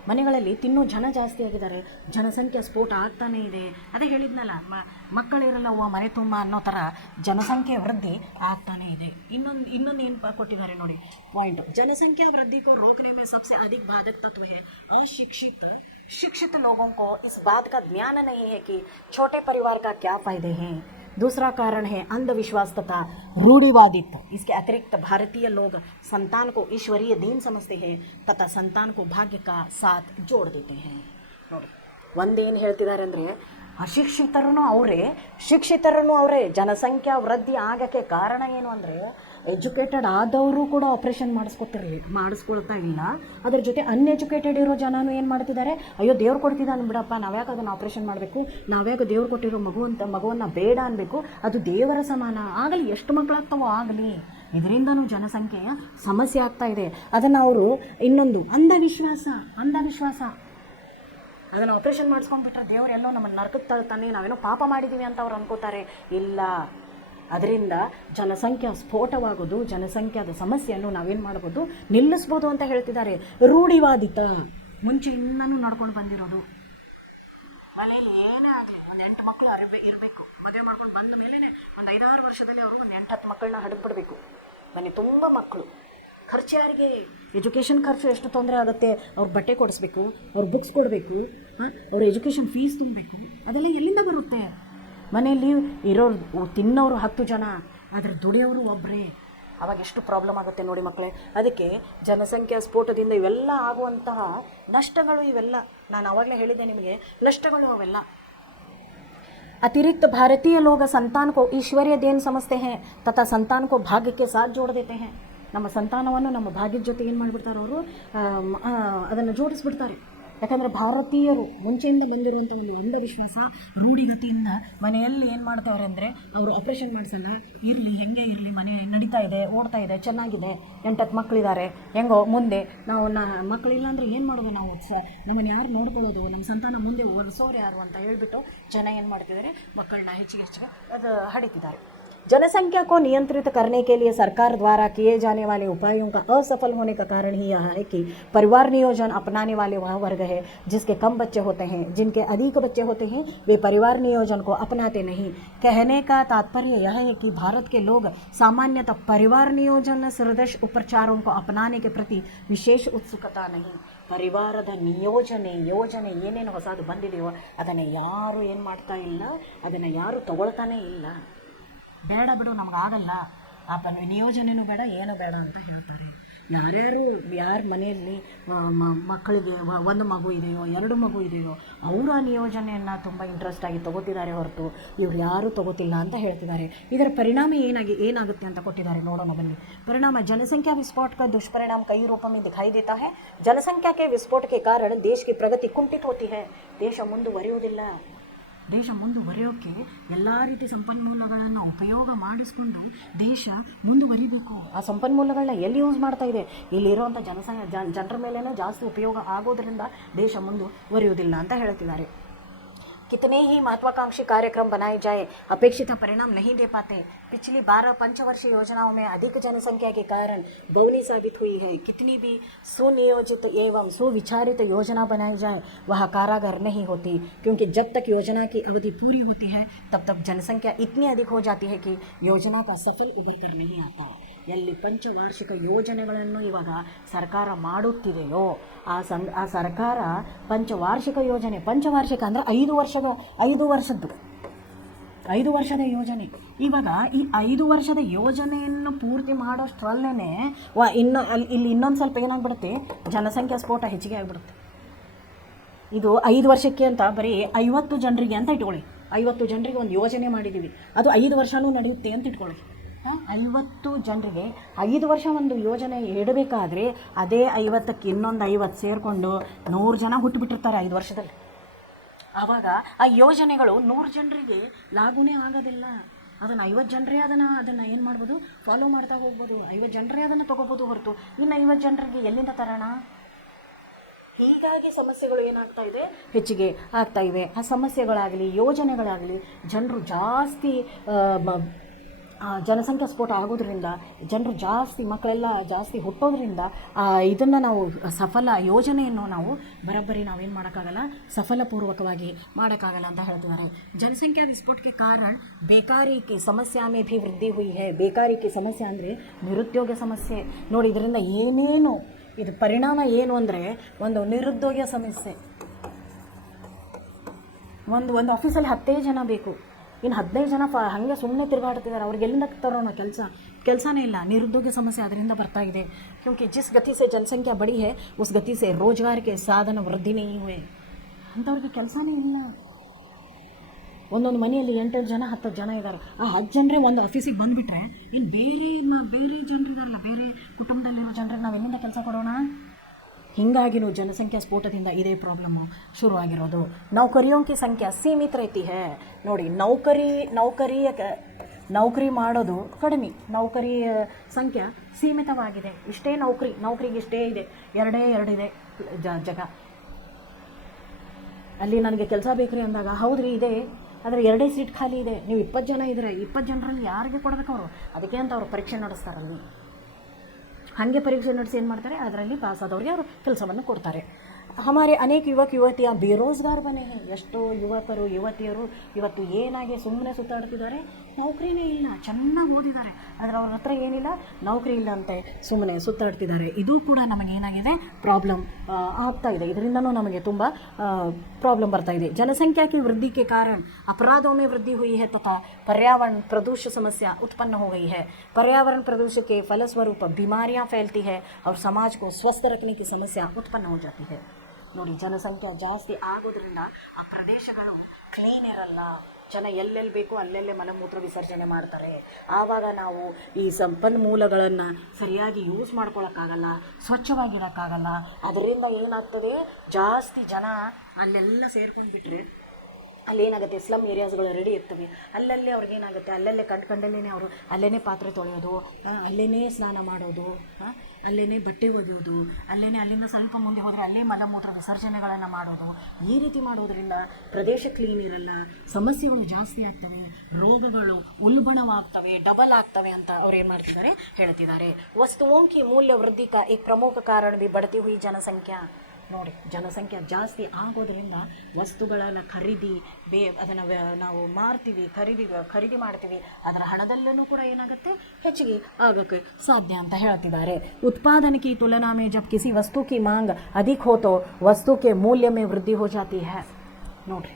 ಮನೆಗಳಲ್ಲಿ ತಿನ್ನೋ ಜನ ಜಾಸ್ತಿ ಆಗಿದ್ದಾರೆ, ಜನಸಂಖ್ಯಾ ಸ್ಫೋಟ ಆಗ್ತಾನೇ ಇದೆ. ಅದೇ ಹೇಳಿದ್ನಲ್ಲ, ಮಕ್ಕಳಿರಲ್ಲವ್ವ ಮನೆ ತುಂಬ ಅನ್ನೋ ಥರ ಜನಸಂಖ್ಯೆ ವೃದ್ಧಿ ಆಗ್ತಾನೇ ಇದೆ. ಇನ್ನೊಂದು ಏನು ಕೊಟ್ಟಿದ್ದಾರೆ ನೋಡಿ ಪಾಯಿಂಟ್, ಜನಸಂಖ್ಯಾ वृद्धि को रोकने में सबसे अधिक बाधक तत्व है शिक्षित लोगों को इस बात का ज्ञान नहीं है कि छोटे परिवार का क्या फायदे हैं. दूसरा कारण है अंधविश्वास तथा रूढ़िवादित्व. इसके अतिरिक्त भारतीय लोग संतान को ईश्वरीय दीन समझते हैं तथा संतान को भाग्य का साथ जोड़ देते हैं. ನೋಡಿ ಒಂದೇನು ಹೇಳ್ತಿದ್ದಾರೆ ಅಂದರೆ, ಅಶಿಕ್ಷಿತರೂ ಅವರೇ ಜನಸಂಖ್ಯಾ ವೃದ್ಧಿ ಆಗೋಕ್ಕೆ ಕಾರಣ ಏನು ಅಂದರೆ, ಎಜುಕೇಟೆಡ್ ಆದವರು ಕೂಡ ಆಪ್ರೇಷನ್ ಮಾಡಿಸ್ಕೊಳ್ತಾ ಇಲ್ಲ. ಅದ್ರ ಜೊತೆ ಅನ್ಎಜುಕೇಟೆಡ್ ಇರೋ ಜನನೂ ಏನು ಮಾಡ್ತಿದ್ದಾರೆ, ಅಯ್ಯೋ ದೇವ್ರು ಕೊಡ್ತಿದ್ದಾನೆ ಬಿಡಪ್ಪ, ನಾವ್ಯಾಕೆ ಅದನ್ನು ಆಪ್ರೇಷನ್ ಮಾಡಬೇಕು, ನಾವ್ಯಾಕೆ ದೇವ್ರು ಕೊಟ್ಟಿರೋ ಮಗುವನ್ನು ಬೇಡ ಅನ್ಬೇಕು, ಅದು ದೇವರ ಸಮಾನ, ಆಗಲಿ ಎಷ್ಟು ಮಕ್ಕಳಾಗ್ತಾವೋ ಆಗಲಿ. ಇದರಿಂದನೂ ಜನಸಂಖ್ಯೆಯ ಸಮಸ್ಯೆ ಆಗ್ತಾ ಇದೆ. ಅದನ್ನು ಅವರು ಇನ್ನೊಂದು ಅಂಧವಿಶ್ವಾಸ, ಅದನ್ನು ಆಪ್ರೇಷನ್ ಮಾಡಿಸ್ಕೊಂಡ್ಬಿಟ್ರೆ ದೇವ್ರು ಎಲ್ಲೋ ನಮ್ಮನ್ನು ನರಕಕ್ಕೆ ತಳ್ತಾನೆ, ನಾವೇನೋ ಪಾಪ ಮಾಡಿದ್ದೀವಿ ಅಂತ ಅವ್ರು ಅನ್ಕೋತಾರೆ. ಇಲ್ಲ, ಅದರಿಂದ ಜನಸಂಖ್ಯಾ ಸ್ಫೋಟವಾಗೋದು, ಜನಸಂಖ್ಯಾದ ಸಮಸ್ಯೆಯನ್ನು ನಾವೇನು ಮಾಡ್ಬೋದು, ನಿಲ್ಲಿಸ್ಬೋದು ಅಂತ ಹೇಳ್ತಿದ್ದಾರೆ. ರೂಢಿವಾದಿತ, ಮುಂಚೆಯಿಂದನೂ ನಡ್ಕೊಂಡು ಬಂದಿರೋದು. ಮನೆಯಲ್ಲಿ ಏನೇ ಆಗಲಿ ಒಂದು 8 ಮಕ್ಕಳು ಇರಬೇಕು. ಮದುವೆ ಮಾಡ್ಕೊಂಡು ಬಂದ ಮೇಲೇ ಒಂದು 5-6 ವರ್ಷದಲ್ಲಿ ಅವರು ಒಂದು 8-10 ಮಕ್ಕಳನ್ನ ಹಡಗ್ಬಿಡ್ಬೇಕು. ಮನೆ ತುಂಬ ಮಕ್ಕಳು. ಖರ್ಚು ಯಾರಿಗೆ? ಎಜುಕೇಷನ್ ಖರ್ಚು ಎಷ್ಟು ತೊಂದರೆ ಆಗುತ್ತೆ. ಅವ್ರ ಬಟ್ಟೆ ಕೊಡಿಸ್ಬೇಕು, ಅವ್ರ ಬುಕ್ಸ್ ಕೊಡಬೇಕು, ಅವ್ರ ಎಜುಕೇಷನ್ ಫೀಸ್ ತುಂಬಬೇಕು. ಅದೆಲ್ಲ ಎಲ್ಲಿಂದ ಬರುತ್ತೆ? ಮನೆಯಲ್ಲಿ ಇರೋರು ತಿನ್ನೋರು 10 ಜನ, ಆದರೆ ದುಡಿಯೋರು ಒಬ್ಬರೇ. ಆವಾಗ ಎಷ್ಟು ಪ್ರಾಬ್ಲಮ್ ಆಗುತ್ತೆ ನೋಡಿ ಮಕ್ಕಳೇ. ಅದಕ್ಕೆ ಜನಸಂಖ್ಯಾ ಸ್ಫೋಟದಿಂದ ಇವೆಲ್ಲ ಆಗುವಂತಹ ನಷ್ಟಗಳು ಇವೆಲ್ಲ. ನಾನು ಆವಾಗಲೇ ಹೇಳಿದ್ದೆ ನಿಮಗೆ, ನಷ್ಟಗಳು ಅವೆಲ್ಲ. अतिरिक्त भारतीय लोग संतान को ईश्वरीय देन समझते हैं तथा संतान को भाग्य के साथ जोड़ देते हैं. ನಮ್ಮ ಸಂತಾನವನ್ನು ನಮ್ಮ ಭಾಗ್ಯದ ಜೊತೆ ಏನು ಮಾಡಿಬಿಡ್ತಾರೆ ಅವರು, ಅದನ್ನು ಜೋಡಿಸ್ಬಿಡ್ತಾರೆ. ಯಾಕಂದರೆ ಭಾರತೀಯರು ಮುಂಚೆಯಿಂದ ಬಂದಿರುವಂಥ ಒಂದು ಅಂಧವಿಶ್ವಾಸ, ರೂಢಿಗತಿಯಿಂದ ಮನೆಯಲ್ಲಿ ಏನು ಮಾಡ್ತಾವ್ರೆ ಅಂದರೆ, ಅವರು ಆಪ್ರೇಷನ್ ಮಾಡಿಸಲ್ಲ, ಇರಲಿ ಹೆಂಗೆ ಇರಲಿ, ಮನೆ ನಡೀತಾ ಇದೆ, ಓಡ್ತಾ ಇದೆ, ಚೆನ್ನಾಗಿದೆ, 8-10 ಮಕ್ಕಳಿದ್ದಾರೆ, ಹೆಂಗೋ ಮುಂದೆ ನಾವು ಮಕ್ಕಳಿಲ್ಲ ಅಂದರೆ ಏನು ಮಾಡೋದು, ನಾವು ನಮ್ಮನ್ನು ಯಾರು ನೋಡ್ಕೊಳ್ಳೋದು, ನಮ್ಮ ಸಂತಾನ ಮುಂದೆ ಒರೆಸೋರು ಯಾರು ಅಂತ ಹೇಳ್ಬಿಟ್ಟು ಜನ ಏನು ಮಾಡ್ತಿದ್ದಾರೆ, ಮಕ್ಕಳನ್ನ ಹೆಚ್ಚಿಗೆ ಅದು ಹಡಿತಿದ್ದಾರೆ. जनसंख्या को नियंत्रित करने के लिए सरकार द्वारा किए जाने वाले उपायों का असफल होने का कारण ही यह है कि परिवार नियोजन अपनाने वाले वह वर्ग है जिसके कम बच्चे होते हैं. जिनके अधिक बच्चे होते हैं वे परिवार नियोजन को अपनाते नहीं. कहने का तात्पर्य यह है कि भारत के लोग सामान्यतः परिवार नियोजन सदृश उपचारों को अपनाने के प्रति विशेष उत्सुकता नहीं. ಪರಿವಾರದ ಯೋಜನೆ ಏನೇನು ಹೊಸದು ಬಂದಿದೆಯೋ ಅದನ್ನು ಯಾರು ಏನು ಮಾಡ್ತಾ ಇಲ್ಲ, ಅದನ್ನು ಯಾರು ತಗೊಳ್ತಾನೇ ಇಲ್ಲ. ಬೇಡ ಬಿಡು, ನಮಗಾಗಲ್ಲ, ಆ ನಿಯೋಜನೆಯೂ ಬೇಡ, ಏನು ಬೇಡ ಅಂತ ಹೇಳ್ತಾರೆ. ಯಾರ ಮನೆಯಲ್ಲಿ ಮಕ್ಕಳಿಗೆ 1 ಮಗು ಇದೆಯೋ 2 ಮಗು ಇದೆಯೋ ಅವರು ಆ ನಿಯೋಜನೆಯನ್ನು ತುಂಬ ಇಂಟ್ರೆಸ್ಟಾಗಿ ತೊಗೋತಿದ್ದಾರೆ ಹೊರತು ಇವ್ರು ಯಾರೂ ತೊಗೋತಿಲ್ಲ ಅಂತ ಹೇಳ್ತಿದ್ದಾರೆ. ಇದರ ಪರಿಣಾಮ ಏನಾಗುತ್ತೆ ಅಂತ ಕೊಟ್ಟಿದ್ದಾರೆ, ನೋಡೋಣ ಬನ್ನಿ. ಪರಿಣಾಮ, जनसंख्या विस्फोट का दुष्परिणाम कई रूपों में दिखाई देता है. जनसंख्या के विस्फोट के कारण देश की प्रगति कुंठित होती है. ದೇಶ ಮುಂದುವರಿಯೋಕ್ಕೆ ಎಲ್ಲ ರೀತಿ ಸಂಪನ್ಮೂಲಗಳನ್ನು ಉಪಯೋಗ ಮಾಡಿಸ್ಕೊಂಡು ದೇಶ ಮುಂದುವರಿಬೇಕು. ಆ ಸಂಪನ್ಮೂಲಗಳನ್ನ ಎಲ್ಲಿ ಯೂಸ್ ಮಾಡ್ತಾ ಇದೆ, ಇಲ್ಲಿರುವಂಥ ಜನರ ಮೇಲೇ ಜಾಸ್ತಿ ಉಪಯೋಗ ಆಗೋದ್ರಿಂದ ದೇಶ ಮುಂದುವರಿಯೋದಿಲ್ಲ ಅಂತ ಹೇಳ್ತಿದ್ದಾರೆ. कितने ही महत्वाकांक्षी कार्यक्रम बनाए जाए अपेक्षित परिणाम नहीं दे पाते. पिछली 12 पंचवर्षीय योजनाओं में अधिक जनसंख्या के कारण बहुनी साबित हुई है. कितनी भी सुनियोजित एवं सुविचारित योजना बनाई जाए वह कारागार नहीं होती, क्योंकि जब तक योजना की अवधि पूरी होती है तब तक जनसंख्या इतनी अधिक हो जाती है कि योजना का सफल उभर कर नहीं आता. ಎಲ್ಲಿ ಪಂಚವಾರ್ಷಿಕ ಯೋಜನೆಗಳನ್ನು ಇವಾಗ ಸರ್ಕಾರ ಮಾಡುತ್ತಿದೆಯೋ ಆ ಸರ್ಕಾರ ಪಂಚವಾರ್ಷಿಕ ಪಂಚವಾರ್ಷಿಕ ಅಂದರೆ 5 ವರ್ಷದ ಯೋಜನೆ. ಇವಾಗ ಈ 5 ವರ್ಷದ ಯೋಜನೆಯನ್ನು ಪೂರ್ತಿ ಮಾಡೋಷ್ಟರಲ್ಲೇ ಇಲ್ಲಿ ಇನ್ನೊಂದು ಸ್ವಲ್ಪ ಏನಾಗ್ಬಿಡುತ್ತೆ, ಜನಸಂಖ್ಯಾ ಸ್ಫೋಟ ಹೆಚ್ಚಿಗೆ ಆಗಿಬಿಡುತ್ತೆ. ಇದು 5 ವರ್ಷಕ್ಕೆ ಅಂತ ಬರೀ 50 ಜನರಿಗೆ ಅಂತ ಇಟ್ಕೊಳ್ಳಿ. 50 ಜನರಿಗೆ ಒಂದು ಯೋಜನೆ ಮಾಡಿದ್ದೀವಿ, ಅದು 5 ವರ್ಷವೂ ನಡೆಯುತ್ತೆ ಅಂತ ಇಟ್ಕೊಳ್ಳಿ. 50 ಜನರಿಗೆ 5 ವರ್ಷ ಒಂದು ಯೋಜನೆ ಇಡಬೇಕಾದ್ರೆ ಅದೇ 50ಕ್ಕೆ ಇನ್ನೊಂದು 50 ಸೇರಿಕೊಂಡು 100 ಜನ ಹುಟ್ಟುಬಿಟ್ಟಿರ್ತಾರೆ 5 ವರ್ಷದಲ್ಲಿ. ಆವಾಗ ಆ ಯೋಜನೆಗಳು 100 ಜನರಿಗೆ ಲಾಗುನೇ ಆಗೋದಿಲ್ಲ. ಅದನ್ನು 50 ಜನರೇ ಅದನ್ನು ಏನು ಮಾಡ್ಬೋದು, ಫಾಲೋ ಮಾಡ್ತಾ ಹೋಗ್ಬೋದು. 50 ಜನರೇ ಅದನ್ನು ತೊಗೋಬೋದು ಹೊರತು ಇನ್ನು 50 ಜನರಿಗೆ ಎಲ್ಲಿಂದ ತರೋಣ? ಹೀಗಾಗಿ ಸಮಸ್ಯೆಗಳು ಏನಾಗ್ತಾ ಇದೆ, ಹೆಚ್ಚಿಗೆ ಆಗ್ತಾ ಇವೆ. ಆ ಸಮಸ್ಯೆಗಳಾಗಲಿ ಯೋಜನೆಗಳಾಗಲಿ ಜನರು ಜಾಸ್ತಿ ಜನಸಂಖ್ಯಾ ಸ್ಫೋಟ ಆಗೋದ್ರಿಂದ, ಜನರು ಜಾಸ್ತಿ ಮಕ್ಕಳೆಲ್ಲ ಜಾಸ್ತಿ ಹುಟ್ಟೋದ್ರಿಂದ ಇದನ್ನು ನಾವು ಸಫಲ ಯೋಜನೆಯನ್ನು ನಾವು ಬರೋಬ್ಬರಿ ನಾವೇನು ಮಾಡೋಕ್ಕಾಗಲ್ಲ, ಸಫಲಪೂರ್ವಕವಾಗಿ ಮಾಡೋಕ್ಕಾಗಲ್ಲ ಅಂತ ಹೇಳ್ತಿದ್ದಾರೆ. ಜನಸಂಖ್ಯಾ ವಿಸ್ಫೋಟಕ್ಕೆ ಕಾರಣ ಬೇಕಾರಿ ಕಿ ಸಮಸ್ಯೆ ಮೇ ಭಿ ವೃದ್ಧಿ ಹುಯಿ ಹೈ. ಬೇಕಾರಿ ಕಿ ಸಮಸ್ಯೆ ಅಂದರೆ ನಿರುದ್ಯೋಗ ಸಮಸ್ಯೆ. ನೋಡಿ, ಇದರಿಂದ ಏನೇನು ಇದು ಪರಿಣಾಮ ಏನು ಅಂದರೆ, ಒಂದು ನಿರುದ್ಯೋಗ ಸಮಸ್ಯೆ. ಒಂದು ಆಫೀಸಲ್ಲಿ 10 ಜನ ಬೇಕು, ಇನ್ನು 15 ಜನ ಹಾಗೆ ಸುಮ್ಮನೆ ತಿರುಗಾಡ್ತಿದ್ದಾರೆ. ಅವ್ರಿಗೆ ಎಲ್ಲಿಂದ ತರೋಣ ಕೆಲಸನೇ ಇಲ್ಲ. ನಿರುದ್ಯೋಗ ಸಮಸ್ಯೆ ಅದರಿಂದ ಬರ್ತಾ ಇದೆ. ಕ್योंकि जिस गति से जनसंख्या बढ़ी है उस गति से रोजगार के साधन वृद्धि नहीं हुए. ಅಂಥವ್ರಿಗೆ ಕೆಲಸನೇ ಇಲ್ಲ. ಒಂದೊಂದು ಮನೆಯಲ್ಲಿ 8 ಜನ 10 ಜನ ಇದ್ದಾರೆ. ಆ 10 ಜನರೇ ಒಂದು ಆಫೀಸಿಗೆ ಬಂದುಬಿಟ್ರೆ ಇನ್ನು ಬೇರೆ ಜನರಿದಾರಲ್ಲ, ಬೇರೆ ಕುಟುಂಬದಲ್ಲಿರೋ ಜನರಿಗೆ ನಾವು ಎಲ್ಲಿಂದ ಕೆಲಸ ಕೊಡೋಣ? ಹೀಗಾಗಿನೂ ಜನಸಂಖ್ಯಾ ಸ್ಫೋಟದಿಂದ ಇದೇ ಪ್ರಾಬ್ಲಮ್ಮು ಶುರುವಾಗಿರೋದು. ನೌಕರಿಯೋಂ ಕಿ ಸಂಖ್ಯೆ ಸೀಮಿತ ರೈತಿ ಹೇ. ನೋಡಿ, ನೌಕರಿ ಮಾಡೋದು ಕಡಿಮೆ, ನೌಕರಿ ಸಂಖ್ಯೆ ಸೀಮಿತವಾಗಿದೆ. ಇಷ್ಟೇ ನೌಕರಿಗೆ ಇಷ್ಟೇ ಇದೆ, ಎರಡೇ ಇದೆ ಜಗ. ಅಲ್ಲಿ ನನಗೆ ಕೆಲಸ ಬೇಕ್ರಿ ಅಂದಾಗ, ಹೌದ್ರಿ ಇದೆ, ಆದರೆ 2 ಸೀಟ್ ಖಾಲಿ ಇದೆ, ನೀವು 20 ಜನ ಇದ್ದರೆ 20 ಜನರಲ್ಲಿ ಯಾರಿಗೆ ಕೊಡಬೇಕು ಅವರು? ಅದಕ್ಕೆ ಅಂತ ಅವರು ಪರೀಕ್ಷೆ ನಡೆಸ್ತಾರಲ್ಲಿ. ಹಾಗೆ ಪರೀಕ್ಷೆ ನಡೆಸಿ ಏನು ಮಾಡ್ತಾರೆ, ಅದರಲ್ಲಿ ಪಾಸ್ ಆದವ್ರಿಗೆ ಅವರು ಕೆಲಸವನ್ನು ಕೊಡ್ತಾರೆ. ಹಮಾರೆ ಅನೇಕ ಯುವತಿಯ ಬೇರೋಜ್ಗಾರ್ ಬನೆ ಹೇ. ಎಷ್ಟೋ ಯುವಕರು ಯುವತಿಯರು ಇವತ್ತು ಏನಾಗಿ ಸುಮ್ಮನೆ ಸುತ್ತಾಡ್ತಿದ್ದಾರೆ, ನೌಕರಿನೇ ಇಲ್ಲ. ಚೆನ್ನಾಗಿ ಓದಿದ್ದಾರೆ, ಆದರೆ ಅವ್ರ ಹತ್ರ ಏನಿಲ್ಲ, ನೌಕರಿ ಇಲ್ಲ ಅಂತೆ ಸುಮ್ಮನೆ ಸುತ್ತಾಡ್ತಿದ್ದಾರೆ. ಇದು ಕೂಡ ನಮಗೇನಾಗಿದೆ, ಪ್ರಾಬ್ಲಮ್ ಆಗ್ತಾ ಇದೆ. ಇದರಿಂದನೂ ನಮಗೆ ತುಂಬ प्रॉब्लम ಬರ್ತಾ ಇದೆ. जनसंख्या की वृद्धि के कारण अपराधों में वृद्धि हुई है तथा पर्यावरण प्रदूषण समस्या उत्पन्न हो गई है. पर्यावरण प्रदूषण के फलस्वरूप बीमारियां फैलती है और समाज को स्वस्थ रखने की समस्या उत्पन्न हो जाती है. ನೋಡಿ, ಜನಸಂಖ್ಯೆ ಜಾಸ್ತಿ ಆಗೋದ್ರಿಂದ ಆ ಪ್ರದೇಶಗಳು ಕ್ಲೀನ್ ಇರಲ್ಲ. ಜನ ಎಲ್ಲೆಲ್ಲಿ ಬೇಕೋ ಅಲ್ಲೆಲ್ಲೇ ಮಲಮೂತ್ರ ವಿಸರ್ಜನೆ ಮಾಡ್ತಾರೆ. ಆವಾಗ ನಾವು ಈ ಸಂಪನ್ಮೂಲಗಳನ್ನು ಸರಿಯಾಗಿ ಯೂಸ್ ಮಾಡ್ಕೊಳಕ್ಕಾಗಲ್ಲ, ಸ್ವಚ್ಛವಾಗಿರೋಕ್ಕಾಗಲ್ಲ. ಅದರಿಂದ ಏನಾಗ್ತದೆ, ಜಾಸ್ತಿ ಜನ ಅಲ್ಲೆಲ್ಲ ಸೇರ್ಕೊಂಡು ಬಿಟ್ಟರೆ ಅಲ್ಲೇನಾಗುತ್ತೆ, ಸ್ಲಮ್ ಏರಿಯಾಸ್ಗಳು ರೆಡಿ ಇರ್ತವೆ. ಅಲ್ಲಲ್ಲೇ ಅವ್ರಿಗೇನಾಗುತ್ತೆ, ಅಲ್ಲಲ್ಲೇ ಕಂಡಲ್ಲೇ ಅವರು ಅಲ್ಲೇ ಪಾತ್ರೆ ತೊಳೆಯೋದು, ಅಲ್ಲೇ ಸ್ನಾನ ಮಾಡೋದು, ಅಲ್ಲೇ ಬಟ್ಟೆ ಒಗೆಯೋದು, ಅಲ್ಲಿಂದ ಸ್ವಲ್ಪ ಮುಂದೆ ಹೋದರೆ ಅಲ್ಲೇ ಮಲಮೂತ್ರ ವಿಸರ್ಜನೆಗಳನ್ನು ಮಾಡೋದು. ಈ ರೀತಿ ಮಾಡೋದ್ರಿಂದ ಪ್ರದೇಶ ಕ್ಲೀನ್ ಇರಲ್ಲ, ಸಮಸ್ಯೆಗಳು ಜಾಸ್ತಿ ಆಗ್ತವೆ, ರೋಗಗಳು ಉಲ್ಬಣವಾಗ್ತವೆ, ಡಬಲ್ ಆಗ್ತವೆ ಅಂತ ಅವ್ರು ಏನು ಮಾಡ್ತಿದ್ದಾರೆ, ಹೇಳ್ತಿದ್ದಾರೆ. ವಸ್ತುओं की मूल्य वृद्धि का एक प्रमुख कारण भी बढ़ती हुई जनसंख्या. ನೋಡಿ, ಜನಸಂಖ್ಯೆ ಜಾಸ್ತಿ ಆಗೋದ್ರಿಂದ ವಸ್ತುಗಳನ್ನು ಖರೀದಿ ಅದನ್ನು ನಾವು ಮಾರ್ತೀವಿ, ಖರೀದಿ ಮಾಡ್ತೀವಿ. ಅದರ ಹಣದಲ್ಲೂ ಕೂಡ ಏನಾಗುತ್ತೆ, ಹೆಚ್ಚಿಗೆ ಆಗೋಕ್ಕೆ ಸಾಧ್ಯ ಅಂತ ಹೇಳ್ತಿದ್ದಾರೆ. ಉತ್ಪಾದನೆ ಕಿ ತುಲನಾ ಮೇ ಜಬ್ ಕಿಸಿ ವಸ್ತು ಕಿ ಮಾಂಗ್ ಅಧಿಕ್ ಹೋ ತೋ ವಸ್ತು ಕೆ ಮೂಲ್ಯ ಮೇ ವೃದ್ಧಿ ಹೋ ಜಾತಿ ಹೈ. ನೋಡ್ರಿ,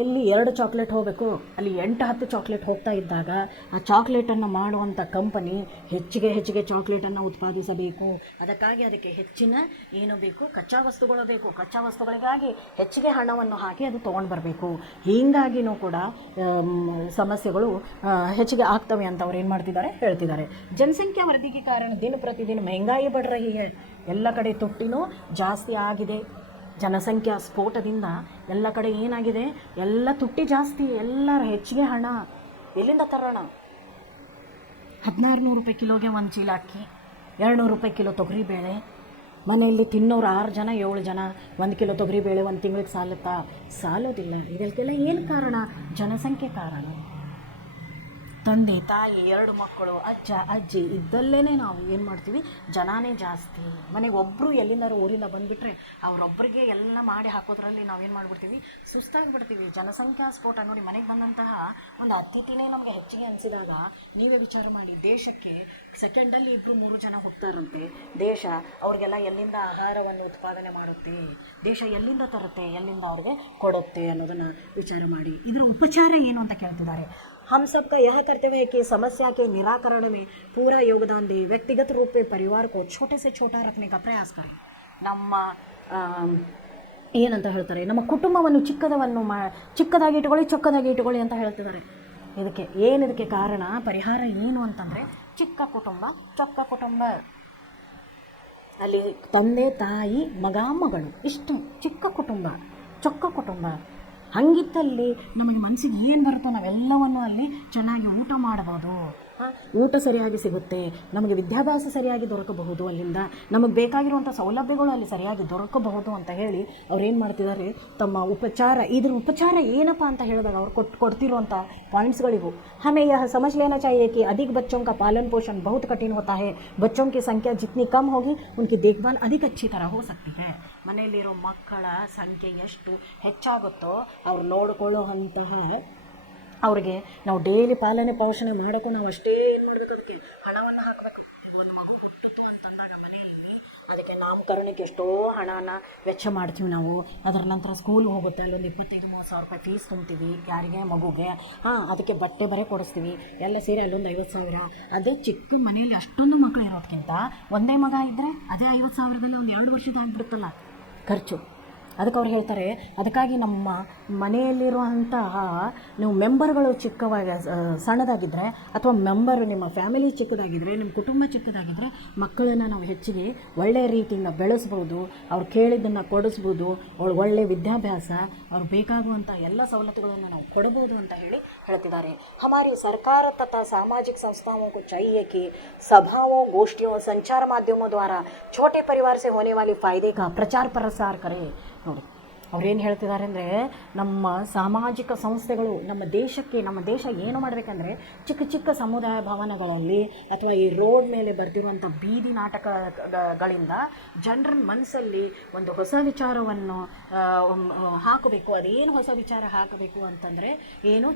ಎಲ್ಲಿ 2 ಚಾಕ್ಲೇಟ್ ಹೋಗಬೇಕು ಅಲ್ಲಿ 8-10 ಚಾಕ್ಲೇಟ್ ಹೋಗ್ತಾ ಇದ್ದಾಗ ಆ ಚಾಕ್ಲೇಟನ್ನು ಮಾಡುವಂಥ ಕಂಪನಿ ಹೆಚ್ಚಿಗೆ ಚಾಕ್ಲೇಟನ್ನು ಉತ್ಪಾದಿಸಬೇಕು. ಅದಕ್ಕೆ ಹೆಚ್ಚಿನ ಏನು ಬೇಕು, ಕಚ್ಚಾ ವಸ್ತುಗಳು ಬೇಕು. ಕಚ್ಚಾ ವಸ್ತುಗಳಿಗಾಗಿ ಹೆಚ್ಚಿಗೆ ಹಣವನ್ನು ಹಾಕಿ ಅದು ತೊಗೊಂಡು ಬರಬೇಕು. ಹೀಗಾಗಿನೂ ಕೂಡ ಸಮಸ್ಯೆಗಳು ಹೆಚ್ಚಿಗೆ ಆಗ್ತವೆ ಅಂತ ಅವ್ರು ಏನು ಮಾಡ್ತಿದ್ದಾರೆ, ಹೇಳ್ತಿದ್ದಾರೆ. ಜನಸಂಖ್ಯಾ ವೃದ್ಧಿಗೆ ಕಾರಣ ದಿನ ಪ್ರತಿದಿನ ಮಹಂಗಾಯಿ ಬಡ್ ರಹಿ ಹೈ. ಎಲ್ಲ ಕಡೆ ತುಟ್ಟಿನೂ ಜಾಸ್ತಿ ಆಗಿದೆ. ಜನಸಂಖ್ಯಾ ಸ್ಫೋಟದಿಂದ ಎಲ್ಲ ಕಡೆ ಏನಾಗಿದೆ, ಎಲ್ಲ ತುಟ್ಟಿ ಜಾಸ್ತಿ, ಎಲ್ಲರ ಹೆಚ್ಚಿಗೆ ಹಣ ಎಲ್ಲಿಂದ ತರೋಣ? 1600 ರೂಪಾಯಿ ಕಿಲೋಗೆ 1 ಚೀಲ ಅಕ್ಕಿ, 200 ರೂಪಾಯಿ ಕಿಲೋ ತೊಗರಿಬೇಳೆ. ಮನೆಯಲ್ಲಿ ತಿನ್ನೋರು 6 ಜನ 7 ಜನ, 1 ಕಿಲೋ ತೊಗರಿಬೇಳೆ 1 ತಿಂಗಳಿಗೆ ಸಾಲುತ್ತಾ? ಸಾಲೋದಿಲ್ಲ. ಇದಕ್ಕೆಲ್ಲ ಏನು ಕಾರಣ? ಜನಸಂಖ್ಯೆ ಕಾರಣ. ತಂದೆ ತಾಯಿ 2 ಮಕ್ಕಳು, ಅಜ್ಜ ಅಜ್ಜಿ ಇದ್ದಲ್ಲೇ ನಾವು ಏನು ಮಾಡ್ತೀವಿ, ಜನನೇ ಜಾಸ್ತಿ. ಮನೆಗೆ ಒಬ್ಬರು ಎಲ್ಲಿಂದಾರು ಊರಿಂದ ಬಂದುಬಿಟ್ರೆ ಅವರೊಬ್ಬರಿಗೆ ಎಲ್ಲ ಮಾಡಿ ಹಾಕೋದ್ರಲ್ಲಿ ನಾವೇನು ಮಾಡಿಬಿಡ್ತೀವಿ, ಸುಸ್ತಾಗಿಬಿಡ್ತೀವಿ. ಜನಸಂಖ್ಯಾ ಸ್ಫೋಟ ನೋಡಿ, ಮನೆಗೆ ಬಂದಂತಹ ಒಂದು ಅತಿಥಿನೇ ನಮಗೆ ಹೆಚ್ಚಿಗೆ ಅನಿಸಿದಾಗ ನೀವೇ ವಿಚಾರ ಮಾಡಿ, ದೇಶಕ್ಕೆ ಸೆಕೆಂಡಲ್ಲಿ 2-3 ಜನ ಹೋಗ್ತಾರಂತೆ. ದೇಶ ಅವ್ರಿಗೆಲ್ಲ ಎಲ್ಲಿಂದ ಆಹಾರವನ್ನು ಉತ್ಪಾದನೆ ಮಾಡುತ್ತೆ, ದೇಶ ಎಲ್ಲಿಂದ ತರುತ್ತೆ, ಎಲ್ಲಿಂದ ಅವ್ರಿಗೆ ಕೊಡುತ್ತೆ ಅನ್ನೋದನ್ನು ವಿಚಾರ ಮಾಡಿ. ಇದರ ಉಪಚಾರ ಏನು ಅಂತ ಕೇಳ್ತಿದ್ದಾರೆ. हम सबका यह कर्तव्य है कि समस्या के निराकरण में पूरा योगदान दें. व्यक्तिगत रूप में परिवार को छोटे से छोटा रखने का प्रयास करें. ನಮ್ಮ ಏನಂತ ಹೇಳ್ತಾರೆ, ನಮ್ಮ ಕುಟುಂಬವನ್ನು ಚಿಕ್ಕದಾಗಿ ಇಟ್ಕೊಳ್ಳಿ ಅಂತ ಹೇಳ್ತಿದ್ದಾರೆ. ಇದಕ್ಕೆ ಕಾರಣ, ಪರಿಹಾರ ಏನು ಅಂತಂದರೆ ಚಿಕ್ಕ ಕುಟುಂಬ, ಚೊಕ್ಕ ಕುಟುಂಬ. ಅಲ್ಲಿ ತಂದೆ ತಾಯಿ ಮಗ ಮಗಳು ಇಷ್ಟು ಚಿಕ್ಕ ಕುಟುಂಬ, ಚೊಕ್ಕ ಕುಟುಂಬ. ಹಂಗಿತ್ತಲ್ಲಿ ನಮಗೆ ಮನಸ್ಸಿಗೆ ಏನು ಬರುತ್ತೋ ನಾವೆಲ್ಲವನ್ನು ಅಲ್ಲಿ ಚೆನ್ನಾಗಿ ಊಟ ಮಾಡ್ಬೋದು, ಊಟ ಸರಿಯಾಗಿ ಸಿಗುತ್ತೆ, ನಮಗೆ ವಿದ್ಯಾಭ್ಯಾಸ ಸರಿಯಾಗಿ ದೊರಕಬಹುದು, ಅಲ್ಲಿಂದ ನಮಗೆ ಬೇಕಾಗಿರುವಂಥ ಸೌಲಭ್ಯಗಳು ಅಲ್ಲಿ ಸರಿಯಾಗಿ ದೊರಕಬಹುದು ಅಂತ ಹೇಳಿ ಅವ್ರು ಏನು ಮಾಡ್ತಿದ್ದಾರೆ, ತಮ್ಮ ಇದ್ರ ಉಪಚಾರ ಏನಪ್ಪ ಅಂತ ಹೇಳಿದಾಗ ಅವ್ರು ಕೊಡ್ತಿರುವಂಥ ಪಾಯಿಂಟ್ಸ್ಗಳಿವು. हमें यह समझ लेना चाहिए कि अधिक बच्चों का पालन पोषण बहुत कठिन होता है. बच्चों की संख्या जितनी कम होगी उनकी देखभाल अधिक अच्छी तरह हो सकती है. ಮನೆಯಲ್ಲಿರೋ ಮಕ್ಕಳ ಸಂಖ್ಯೆ ಎಷ್ಟು ಹೆಚ್ಚಾಗುತ್ತೋ ಅವ್ರು ನೋಡ್ಕೊಳ್ಳೋಂತಹ ಅವ್ರಿಗೆ ನಾವು ಡೈಲಿ ಪಾಲನೆ ಪೋಷಣೆ ಮಾಡೋಕ್ಕೂ ನಾವು ಅಷ್ಟೇ ಏನು ಮಾಡಬೇಕು, ಅದಕ್ಕೆ ಹಣವನ್ನು ಹಾಕಬೇಕು. ಈಗ ಒಂದು ಮಗು ಹುಟ್ಟಿತು ಅಂತಂದಾಗ ಮನೆಯಲ್ಲಿ ಅದಕ್ಕೆ ನಾಮಕರಣಕ್ಕೆ ಎಷ್ಟೋ ಹಣನ ವೆಚ್ಚ ಮಾಡ್ತೀವಿ ನಾವು. ಅದರ ನಂತರ ಸ್ಕೂಲ್ಗೆ ಹೋಗುತ್ತೆ, ಅಲ್ಲೊಂದು 25-30 ರೂಪಾಯಿ ಫೀಸ್ ತುಂಬ್ತೀವಿ ಯಾರಿಗೆ, ಮಗುಗೆ. ಅದಕ್ಕೆ ಬಟ್ಟೆ ಬರೆ ಕೊಡಿಸ್ತೀವಿ, ಎಲ್ಲ ಸೇರಿ ಅಲ್ಲೊಂದು 50,000. ಅದೇ ಚಿಕ್ಕ ಮನೆಯಲ್ಲಿ ಅಷ್ಟೊಂದು ಮಕ್ಕಳು ಇರೋದಕ್ಕಿಂತ ಒಂದೇ ಮಗ ಇದ್ದರೆ ಅದೇ 50,000ದಲ್ಲಿ ಒಂದು 2 ವರ್ಷದ ಆಗಿಬಿಡುತ್ತಲ್ಲ ಖರ್ಚು. ಅದಕ್ಕೆ ಅವ್ರು ಹೇಳ್ತಾರೆ, ಅದಕ್ಕಾಗಿ ನಮ್ಮ ಮನೆಯಲ್ಲಿರುವಂತಹ ನೀವು ಮೆಂಬರ್ಗಳು ಚಿಕ್ಕವಾಗಿ ಸಣ್ಣದಾಗಿದ್ದರೆ, ಅಥವಾ ನಿಮ್ಮ ಫ್ಯಾಮಿಲಿ ಚಿಕ್ಕದಾಗಿದ್ದರೆ, ನಿಮ್ಮ ಕುಟುಂಬ ಚಿಕ್ಕದಾಗಿದ್ದರೆ, ಮಕ್ಕಳನ್ನು ನಾವು ಹೆಚ್ಚಿಗೆ ಒಳ್ಳೆಯ ರೀತಿಯಿಂದ ಬೆಳೆಸ್ಬೋದು, ಅವ್ರು ಕೇಳಿದ್ದನ್ನು ಕೊಡಿಸ್ಬೋದು, ಒಳ್ಳೆಯ ವಿದ್ಯಾಭ್ಯಾಸ, ಅವ್ರು ಬೇಕಾಗುವಂಥ ಎಲ್ಲ ಸವಲತ್ತುಗಳನ್ನು ನಾವು ಕೊಡ್ಬೋದು ಅಂತ ಹೇಳ್ತಿದ್ದಾರೆ. हमारी सरकार तथा सामाजिक संस्थाओं को चाहिए कि सभाओं, गोष्ठियों, संचार माध्यमों द्वारा छोटे परिवार से होने वाले फायदे का प्रचार प्रसार करें. ನೋಡಿ ಅವ್ರೇನು ಹೇಳ್ತಿದ್ದಾರೆ ಅಂದರೆ, ನಮ್ಮ ಸಾಮಾಜಿಕ ಸಂಸ್ಥೆಗಳು ನಮ್ಮ ದೇಶ ಏನು ಮಾಡಬೇಕಂದ್ರೆ, ಚಿಕ್ಕ ಚಿಕ್ಕ ಸಮುದಾಯ ಭವನಗಳಲ್ಲಿ ಅಥವಾ ಈ ರೋಡ್ ಮೇಲೆ ಬರ್ತಿರುವಂಥ ಬೀದಿ ನಾಟಕಗಳಿಂದ ಜನರ ಮನಸ್ಸಲ್ಲಿ ಒಂದು ಹೊಸ ವಿಚಾರವನ್ನು ಹಾಕಬೇಕು. ಅದೇನು ಹೊಸ ವಿಚಾರ ಹಾಕಬೇಕು ಅಂತಂದರೆ, ಏನು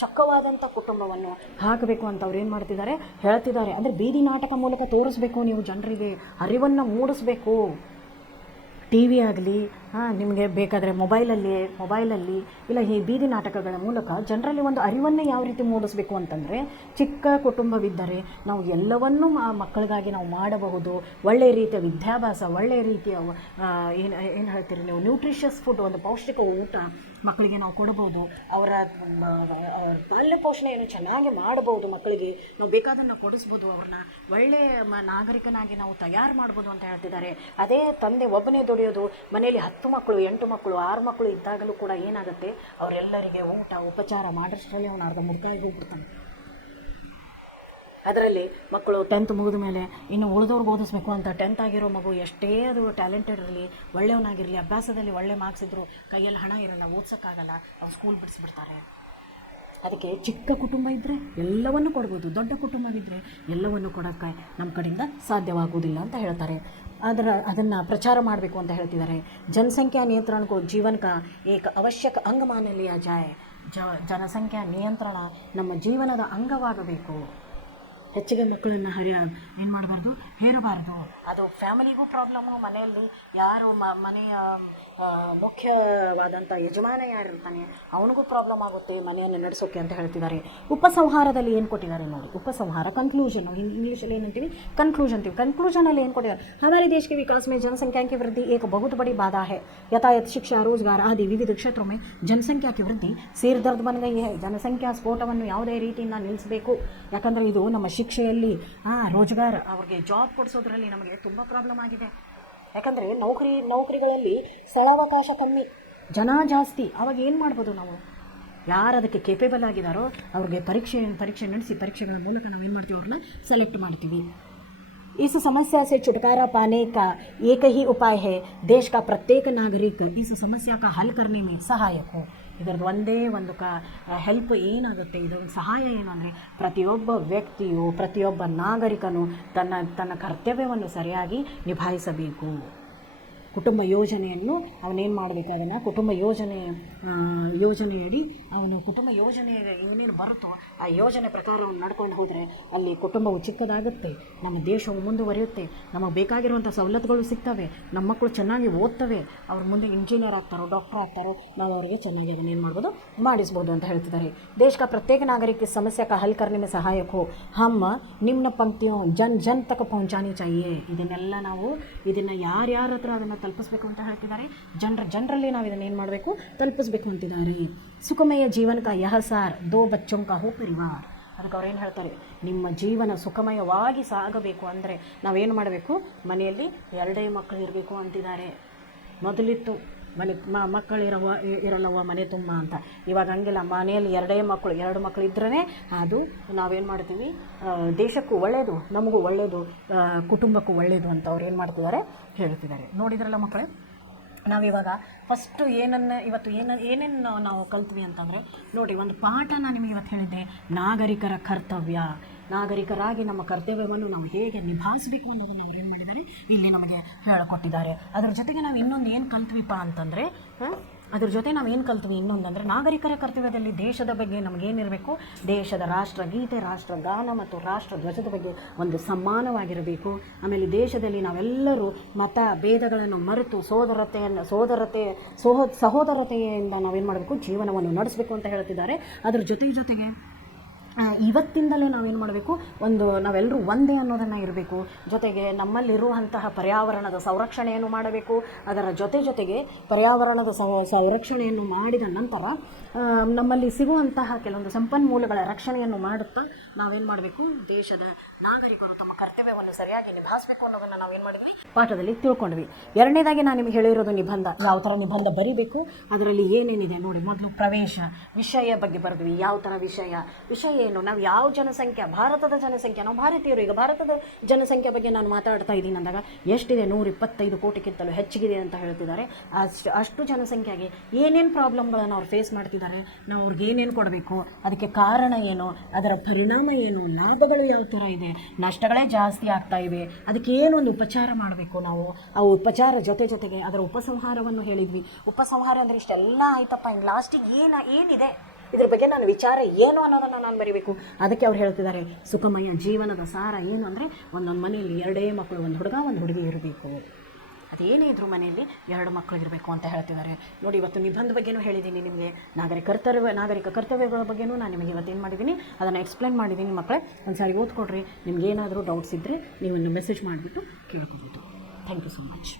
ಚೊಕ್ಕವಾದಂಥ ಕುಟುಂಬವನ್ನು ಹಾಕಬೇಕು ಅಂತ ಅವ್ರು ಏನು ಹೇಳ್ತಿದ್ದಾರೆ. ಅಂದರೆ ಬೀದಿ ನಾಟಕ ಮೂಲಕ ತೋರಿಸ್ಬೇಕು, ನೀವು ಜನರಿಗೆ ಅರಿವನ್ನು ಮೂಡಿಸ್ಬೇಕು. ಟಿ ವಿ ಆಗಲಿ, ನಿಮಗೆ ಬೇಕಾದರೆ ಮೊಬೈಲಲ್ಲಿ ಇಲ್ಲ ಈ ಬೀದಿ ನಾಟಕಗಳ ಮೂಲಕ ಜನರಲ್ಲಿ ಒಂದು ಅರಿವನ್ನೇ ಯಾವ ರೀತಿ ಮೂಡಿಸ್ಬೇಕು ಅಂತಂದರೆ, ಚಿಕ್ಕ ಕುಟುಂಬವಿದ್ದರೆ ನಾವು ಎಲ್ಲವನ್ನೂ ಮಕ್ಕಳಿಗಾಗಿ ನಾವು ಮಾಡಬಹುದು. ಒಳ್ಳೆಯ ರೀತಿಯ ವಿದ್ಯಾಭ್ಯಾಸ, ಒಳ್ಳೆಯ ರೀತಿಯ ಏನು ಹೇಳ್ತೀರಿ ನೀವು, ನ್ಯೂಟ್ರಿಷಿಯಸ್ ಫುಡ್, ಒಂದು ಪೌಷ್ಟಿಕ ಊಟ ಮಕ್ಕಳಿಗೆ ನಾವು ಕೊಡ್ಬೋದು. ಅವರ ಬಾಲ್ಯ ಪೋಷಣೆಯನ್ನು ಚೆನ್ನಾಗಿ ಮಾಡಬಹುದು. ಮಕ್ಕಳಿಗೆ ನಾವು ಬೇಕಾದನ್ನು ಕೊಡಿಸ್ಬೋದು. ಅವ್ರನ್ನ ಒಳ್ಳೆಯ ನಾಗರಿಕನಾಗಿ ನಾವು ತಯಾರು ಮಾಡ್ಬೋದು ಅಂತ ಹೇಳ್ತಿದ್ದಾರೆ. ಅದೇ ತಂದೆ ಒಬ್ಬನೇ ದುಡಿಯೋದು, ಮನೆಯಲ್ಲಿ 10 ಮಕ್ಕಳು, 8 ಮಕ್ಕಳು, 6 ಮಕ್ಕಳು ಇದ್ದಾಗಲೂ ಕೂಡ ಏನಾಗುತ್ತೆ, ಅವರೆಲ್ಲರಿಗೆ ಊಟ ಉಪಚಾರ ಮಾಡೋಷ್ಟರಲ್ಲಿ ಅವನು ಅರ್ಧ ಮುಡ್ಕಾಗಿ ಹೋಗ್ಬಿಡ್ತಾನೆ. ಅದರಲ್ಲಿ ಮಕ್ಕಳು 10th ಮುಗಿದ ಮೇಲೆ ಇನ್ನು ಉಳಿದವ್ರಿಗೆ ಓದಿಸ್ಬೇಕು ಅಂತ 10th ಆಗಿರೋ ಮಗು ಎಷ್ಟೇ ಅದು ಟ್ಯಾಲೆಂಟೆಡ್ ಇರಲಿ, ಒಳ್ಳೆಯವನಾಗಿರಲಿ, ಅಭ್ಯಾಸದಲ್ಲಿ ಒಳ್ಳೆ ಮಾರ್ಕ್ಸ್ ಇದ್ದರೂ ಕೈಯಲ್ಲಿ ಹಣ ಇರಲ್ಲ, ಓದ್ಸೋಕ್ಕಾಗಲ್ಲ, ಅವ್ರು ಸ್ಕೂಲ್ ಬಿಡಿಸ್ಬಿಡ್ತಾರೆ. ಅದಕ್ಕೆ ಚಿಕ್ಕ ಕುಟುಂಬ ಇದ್ದರೆ ಎಲ್ಲವನ್ನು ಕೊಡ್ಬೋದು, ದೊಡ್ಡ ಕುಟುಂಬವಿದ್ದರೆ ಎಲ್ಲವನ್ನು ಕೊಡೋಕ್ಕೆ ನಮ್ಮ ಕಡೆಯಿಂದ ಸಾಧ್ಯವಾಗುವುದಿಲ್ಲ ಅಂತ ಹೇಳ್ತಾರೆ. ಅದನ್ನು ಪ್ರಚಾರ ಮಾಡಬೇಕು ಅಂತ ಹೇಳ್ತಿದ್ದಾರೆ. ಜನಸಂಖ್ಯಾ ನಿಯಂತ್ರಣಕ್ಕೂ ಜೀವನಕ ಏಕ ಅವಶ್ಯಕ ಅಂಗ मान लिया जाए. ಜನಸಂಖ್ಯಾ ನಿಯಂತ್ರಣ ನಮ್ಮ ಜೀವನದ ಅಂಗವಾಗಬೇಕು. ಹೆಚ್ಚಿಗೆ ಮಕ್ಕಳನ್ನು ಏನು ಮಾಡಬಾರ್ದು, ಹೇರಬಾರ್ದು. ಅದು ಫ್ಯಾಮಿಲಿಗೂ ಪ್ರಾಬ್ಲಮ್ಮು, ಮನೆಯಲ್ಲಿ ಯಾರು ಮನೆಯ ಮುಖ್ಯವಾದಂಥ ಯಜಮಾನ ಯಾರಿರ್ತಾನೆ ಅವನಿಗೂ ಪ್ರಾಬ್ಲಮ್ ಆಗುತ್ತೆ ಮನೆಯನ್ನು ನಡೆಸೋಕ್ಕೆ ಅಂತ ಹೇಳ್ತಿದ್ದಾರೆ. ಉಪಸಂಹಾರದಲ್ಲಿ ಏನು ಕೊಟ್ಟಿದ್ದಾರೆ ನೋಡಿ, ಉಪಸಂಹಾರ ಕನ್ಕ್ಲೂಷನ್, ಇಂಗ್ಲೀಷಲ್ಲಿ ಏನಂತೀವಿ ಕನ್ಕ್ಲೂಷನ್ ಅಂತೀವಿ. ಕನ್ಕ್ಲೂಷನಲ್ಲಿ ಏನು ಕೊಟ್ಟಿದ್ದಾರೆ, हमारे देश के विकास में जनसंख्या की वृद्धि एक बहुत बड़ी बाधा है. यातायात, शिक्षा, रोजगार आदि विविध क्षेत्रों में जनसंख्या की वृद्धि ಸೇರ್ದರ್ದು ಬನ್ ಗೈ ಹೈ. ಜನಸಂಖ್ಯಾ ಸ್ಫೋಟವನ್ನು ಯಾವುದೇ ರೀತಿಯಿಂದ ನಿಲ್ಲಿಸಬೇಕು. ಯಾಕಂದರೆ ಇದು ನಮ್ಮ ಶಿಕ್ಷೆಯಲ್ಲಿ, ರೋಜ್ಗಾರ್, ಅವ್ರಿಗೆ ಜಾಬ್ ಕೊಡಿಸೋದ್ರಲ್ಲಿ ನಮಗೆ ತುಂಬ ಪ್ರಾಬ್ಲಮ್ ಆಗಿದೆ. ಯಾಕಂದರೆ ನೌಕರಿಗಳಲ್ಲಿ ಸ್ಥಳಾವಕಾಶ ಕಮ್ಮಿ, ಜನ ಜಾಸ್ತಿ. ಆವಾಗ ಏನು ಮಾಡ್ಬೋದು ನಾವು, ಯಾರು ಅದಕ್ಕೆ ಕೇಪೇಬಲ್ ಆಗಿದ್ದಾರೋ ಅವ್ರಿಗೆ ಪರೀಕ್ಷೆ ನಡೆಸಿ ಪರೀಕ್ಷೆಗಳ ಮೂಲಕ ನಾವು ಏನು ಮಾಡ್ತೀವಿ, ಅವ್ರನ್ನ ಸೆಲೆಕ್ಟ್ ಮಾಡ್ತೀವಿ. इस समस्या से छुटकारा पाने का एक ही उपाय है, देश का प्रत्येक नागरिक इस समस्या का हल करने में सहायक हो. ಇದರದ್ದು ಒಂದೇ ಒಂದು ಹೆಲ್ಪ್ ಏನಾಗುತ್ತೆ, ಇದೊಂದು ಸಹಾಯ ಏನು ಅಂದರೆ, ಪ್ರತಿಯೊಬ್ಬ ವ್ಯಕ್ತಿಯು, ಪ್ರತಿಯೊಬ್ಬ ನಾಗರಿಕನು ತನ್ನ ಕರ್ತವ್ಯವನ್ನು ಸರಿಯಾಗಿ ನಿಭಾಯಿಸಬೇಕು. ಕುಟುಂಬ ಯೋಜನೆಯನ್ನು ಅವನೇನು ಮಾಡಬೇಕು, ಅದನ್ನು ಕುಟುಂಬ ಯೋಜನೆಯಡಿ ಅವನು ಕುಟುಂಬ ಯೋಜನೆ ಏನೇನು ಬರುತ್ತೋ ಆ ಯೋಜನೆ ಪ್ರಕಾರ ನಡ್ಕೊಂಡು ಹೋದರೆ ಅಲ್ಲಿ ಕುಟುಂಬವು ಚಿಕ್ಕದಾಗುತ್ತೆ, ನಮ್ಮ ದೇಶವು ಮುಂದುವರಿಯುತ್ತೆ, ನಮಗೆ ಬೇಕಾಗಿರುವಂಥ ಸವಲತ್ತುಗಳು ಸಿಗ್ತವೆ, ನಮ್ಮ ಮಕ್ಕಳು ಚೆನ್ನಾಗಿ ಓದ್ತವೆ, ಅವ್ರ ಮುಂದೆ ಇಂಜಿನಿಯರ್ ಆಗ್ತಾರೋ, ಡಾಕ್ಟರ್ ಆಗ್ತಾರೋ, ನಾವು ಅವರಿಗೆ ಚೆನ್ನಾಗಿ ಅದನ್ನು ಏನು ಮಾಡ್ಬೋದು, ಮಾಡಿಸ್ಬೋದು ಅಂತ ಹೇಳ್ತಿದ್ದಾರೆ. ದೇಶ का प्रत्येक नागरिक इस समस्या का हल करने में सहायक हो. हम निम्न पंक्तियों जन तक पहुँचानी चाहिए. ಇದನ್ನು ಯಾರ್ಯಾರ ಹತ್ರ ಅದನ್ನು ತಲುಪಿಸ್ಬೇಕು ಅಂತ ಹೇಳ್ತಿದ್ದಾರೆ, ಜನರಲ್ಲಿ ನಾವು ಇದನ್ನು ಏನು ಮಾಡಬೇಕು, ತಲುಪಿಸ್ಬೇಕು ಅಂತಿದ್ದಾರೆ. ಸುಖಮಯ ಜೀವನ ಕಾ ಯಹ ಸಾರ್, 2 ಬಚ್ಚೋಂ ಕಾ ಹೋ ಪರಿವಾರ. ಅದಕ್ಕೆ ಅವ್ರು ಏನು ಹೇಳ್ತಾರೆ, ನಿಮ್ಮ ಜೀವನ ಸುಖಮಯವಾಗಿ ಸಾಗಬೇಕು ಅಂದರೆ ನಾವೇನು ಮಾಡಬೇಕು, ಮನೆಯಲ್ಲಿ 2 ಮಕ್ಕಳು ಇರಬೇಕು ಅಂತಿದ್ದಾರೆ. ಮೊದಲಿತ್ತು ಮಕ್ಕಳಿರವ ಇರಲ್ಲವ ಮನೆ ತುಂಬ ಅಂತ. ಇವಾಗ ಹಂಗಿಲ್ಲ, ಮನೆಯಲ್ಲಿ ಎರಡು ಮಕ್ಕಳು ಇದ್ರೇ ಅದು ನಾವೇನು ಮಾಡ್ತೀವಿ, ದೇಶಕ್ಕೂ ಒಳ್ಳೆಯದು, ನಮಗೂ ಒಳ್ಳೆಯದು, ಕುಟುಂಬಕ್ಕೂ ಒಳ್ಳೆಯದು ಅಂತ ಅವ್ರು ಏನು ಮಾಡ್ತಿದ್ದಾರೆ, ಹೇಳ್ತಿದ್ದಾರೆ. ನೋಡಿದ್ರಲ್ಲ ಮಕ್ಕಳೇ, ನಾವಿವಾಗ ಫಸ್ಟು ಏನೇನು ನಾವು ಕಲ್ತ್ವಿ ಅಂತಂದರೆ, ನೋಡಿ ಒಂದು ಪಾಠ ನಾನು ನಿಮಗೆ ಇವತ್ತು ಹೇಳಿದ್ದೆ, ನಾಗರಿಕರ ಕರ್ತವ್ಯ. ನಾಗರಿಕರಾಗಿ ನಮ್ಮ ಕರ್ತವ್ಯವನ್ನು ನಾವು ಹೇಗೆ ನಿಭಾಯಿಸಬೇಕು ಅನ್ನೋದನ್ನು ಅವ್ರು ಏನು ಮಾಡಿದ್ದಾರೆ, ಇಲ್ಲಿ ನಮಗೆ ಹೇಳಿಕೊಟ್ಟಿದ್ದಾರೆ. ಅದರ ಜೊತೆಗೆ ನಾವು ಇನ್ನೊಂದು ಏನು ಕಲ್ತ್ವಿಪ್ಪ ಅಂತಂದರೆ, ಇನ್ನೊಂದಂದರೆ ನಾಗರಿಕರ ಕರ್ತವ್ಯದಲ್ಲಿ ದೇಶದ ಬಗ್ಗೆ ನಮಗೇನಿರಬೇಕು, ದೇಶದ ರಾಷ್ಟ್ರಗೀತೆ, ರಾಷ್ಟ್ರಗಾನ ಮತ್ತು ರಾಷ್ಟ್ರ ಧ್ವಜದ ಬಗ್ಗೆ ಒಂದು ಸಮ್ಮಾನವಾಗಿರಬೇಕು. ಆಮೇಲೆ ದೇಶದಲ್ಲಿ ನಾವೆಲ್ಲರೂ ಮತ ಭೇದಗಳನ್ನು ಮರೆತು ಸಹೋದರತೆಯಿಂದ ನಾವೇನು ಮಾಡಬೇಕು, ಜೀವನವನ್ನು ನಡೆಸಬೇಕು ಅಂತ ಹೇಳ್ತಿದ್ದಾರೆ. ಅದರ ಜೊತೆಗೆ ಇವತ್ತಿಂದಲೇ ನಾವೇನು ಮಾಡಬೇಕು, ನಾವೆಲ್ಲರೂ ಒಂದೇ ಅನ್ನೋದನ್ನು ಇರಬೇಕು. ಜೊತೆಗೆ ನಮ್ಮಲ್ಲಿರುವಂತಹ ಪರ್ಯಾವರಣದ ಸಂರಕ್ಷಣೆಯನ್ನು ಮಾಡಬೇಕು. ಅದರ ಜೊತೆಗೆ ಪರ್ಯಾವರಣದ ಸಂರಕ್ಷಣೆಯನ್ನು ಮಾಡಿದ ನಂತರ ನಮ್ಮಲ್ಲಿ ಸಿಗುವಂತಹ ಕೆಲವೊಂದು ಸಂಪನ್ಮೂಲಗಳ ರಕ್ಷಣೆಯನ್ನು ಮಾಡುತ್ತಾ ನಾವೇನು ಮಾಡಬೇಕು, ದೇಶದ ನಾಗರಿಕರು ತಮ್ಮ ಕರ್ತವ್ಯವನ್ನು ಸರಿಯಾಗಿ ನಿಭಾಯಿಸಬೇಕು ಅನ್ನೋದನ್ನು ನಾವೇನು ಮಾಡಿದ್ವಿ, ಪಾಠದಲ್ಲಿ ತಿಳ್ಕೊಂಡ್ವಿ. ಎರಡನೇದಾಗಿ ನಾನು ನಿಮಗೆ ಹೇಳಿರೋದು ನಿಬಂಧ. ಯಾವ ಥರ ನಿಬಂಧ ಬರೀಬೇಕು, ಅದರಲ್ಲಿ ಏನೇನಿದೆ ನೋಡಿ. ಮೊದಲು ಪ್ರವೇಶ, ವಿಷಯ ಬಗ್ಗೆ ಬರೆದ್ವಿ. ಯಾವ ಥರ ವಿಷಯ ಏನು, ನಾವು ಯಾವ ಜನಸಂಖ್ಯೆ, ಭಾರತದ ಜನಸಂಖ್ಯೆ, ನಾವು ಭಾರತೀಯರು, ಈಗ ಭಾರತದ ಜನಸಂಖ್ಯೆ ಬಗ್ಗೆ ನಾನು ಮಾತಾಡ್ತಾ ಇದ್ದೀನಿ ಅಂದಾಗ ಎಷ್ಟಿದೆ, 125 ಕೋಟಿಗಿಂತಲೂ ಹೆಚ್ಚಿಗಿದೆ ಅಂತ ಹೇಳ್ತಿದ್ದಾರೆ. ಅಷ್ಟು ಜನಸಂಖ್ಯೆಗೆ ಏನೇನು ಪ್ರಾಬ್ಲಮ್ಗಳನ್ನು ಅವ್ರು ಫೇಸ್ ಮಾಡ್ತಿದ್ದಾರೆ, ನಾವು ಅವ್ರಿಗೆ ಏನೇನು ಕೊಡಬೇಕು, ಅದಕ್ಕೆ ಕಾರಣ ಏನು, ಅದರ ಪರಿಣಾಮ ಏನು, ಲಾಭಗಳು ಯಾವ ಥರ ಇದೆ, ನಷ್ಟಗಳೇ ಜಾಸ್ತಿ ಆಗ್ತಾ ಇವೆ, ಅದಕ್ಕೆ ಏನೊಂದು ಉಪಚಾರ ಮಾಡಬೇಕು ನಾವು. ಆ ಉಪಚಾರ ಜೊತೆಗೆ ಅದರ ಉಪಸಂಹಾರವನ್ನು ಹೇಳಿದ್ವಿ. ಉಪಸಂಹಾರ ಅಂದರೆ ಇಷ್ಟೆಲ್ಲ ಆಯ್ತಪ್ಪ, ಇನ್ನು ಲಾಸ್ಟಿಗೆ ಏನಿದೆ ಇದ್ರ ಬಗ್ಗೆ ನಾನು ವಿಚಾರ ಏನು ಅನ್ನೋದನ್ನು ನಾನು ಬರೀಬೇಕು. ಅದಕ್ಕೆ ಅವ್ರು ಹೇಳ್ತಿದ್ದಾರೆ, ಸುಖಮಯ ಜೀವನದ ಸಾರ ಏನು ಅಂದರೆ, ಒಂದೊಂದು ಮನೆಯಲ್ಲಿ 2 ಮಕ್ಕಳು, ಒಂದು ಹುಡುಗ ಒಂದು ಹುಡುಗಿ ಇರಬೇಕು. ಅದೇನೇ ಇದ್ರೂ ಮನೆಯಲ್ಲಿ 2 ಮಕ್ಕಳು ಇರಬೇಕು ಅಂತ ಹೇಳ್ತಿದ್ದಾರೆ. ನೋಡಿ, ಇವತ್ತು ನಿಬಂಧ ಬಗ್ಗೆನೂ ಹೇಳಿದ್ದೀನಿ ನಿಮಗೆ, ನಾಗರಿಕ ಕರ್ತವ್ಯಗಳ ಬಗ್ಗೆನೂ ನಾನು ನಿಮಗೆ ಇವತ್ತೇನು ಮಾಡಿದ್ದೀನಿ, ಅದನ್ನು ಎಕ್ಸ್ಪ್ಲೇನ್ ಮಾಡಿದ್ದೀನಿ. ಮಕ್ಕಳೇ ಒಂದು ಸಾರಿ ಓದ್ಕೊಡ್ರಿ. ನಿಮ್ಗೇನಾದರೂ ಡೌಟ್ಸ್ ಇದ್ದರೆ ನೀವು ಮೆಸೇಜ್ ಮಾಡಿಬಿಟ್ಟು ಕೇಳ್ಕೊಬೋದು. Thank you so much.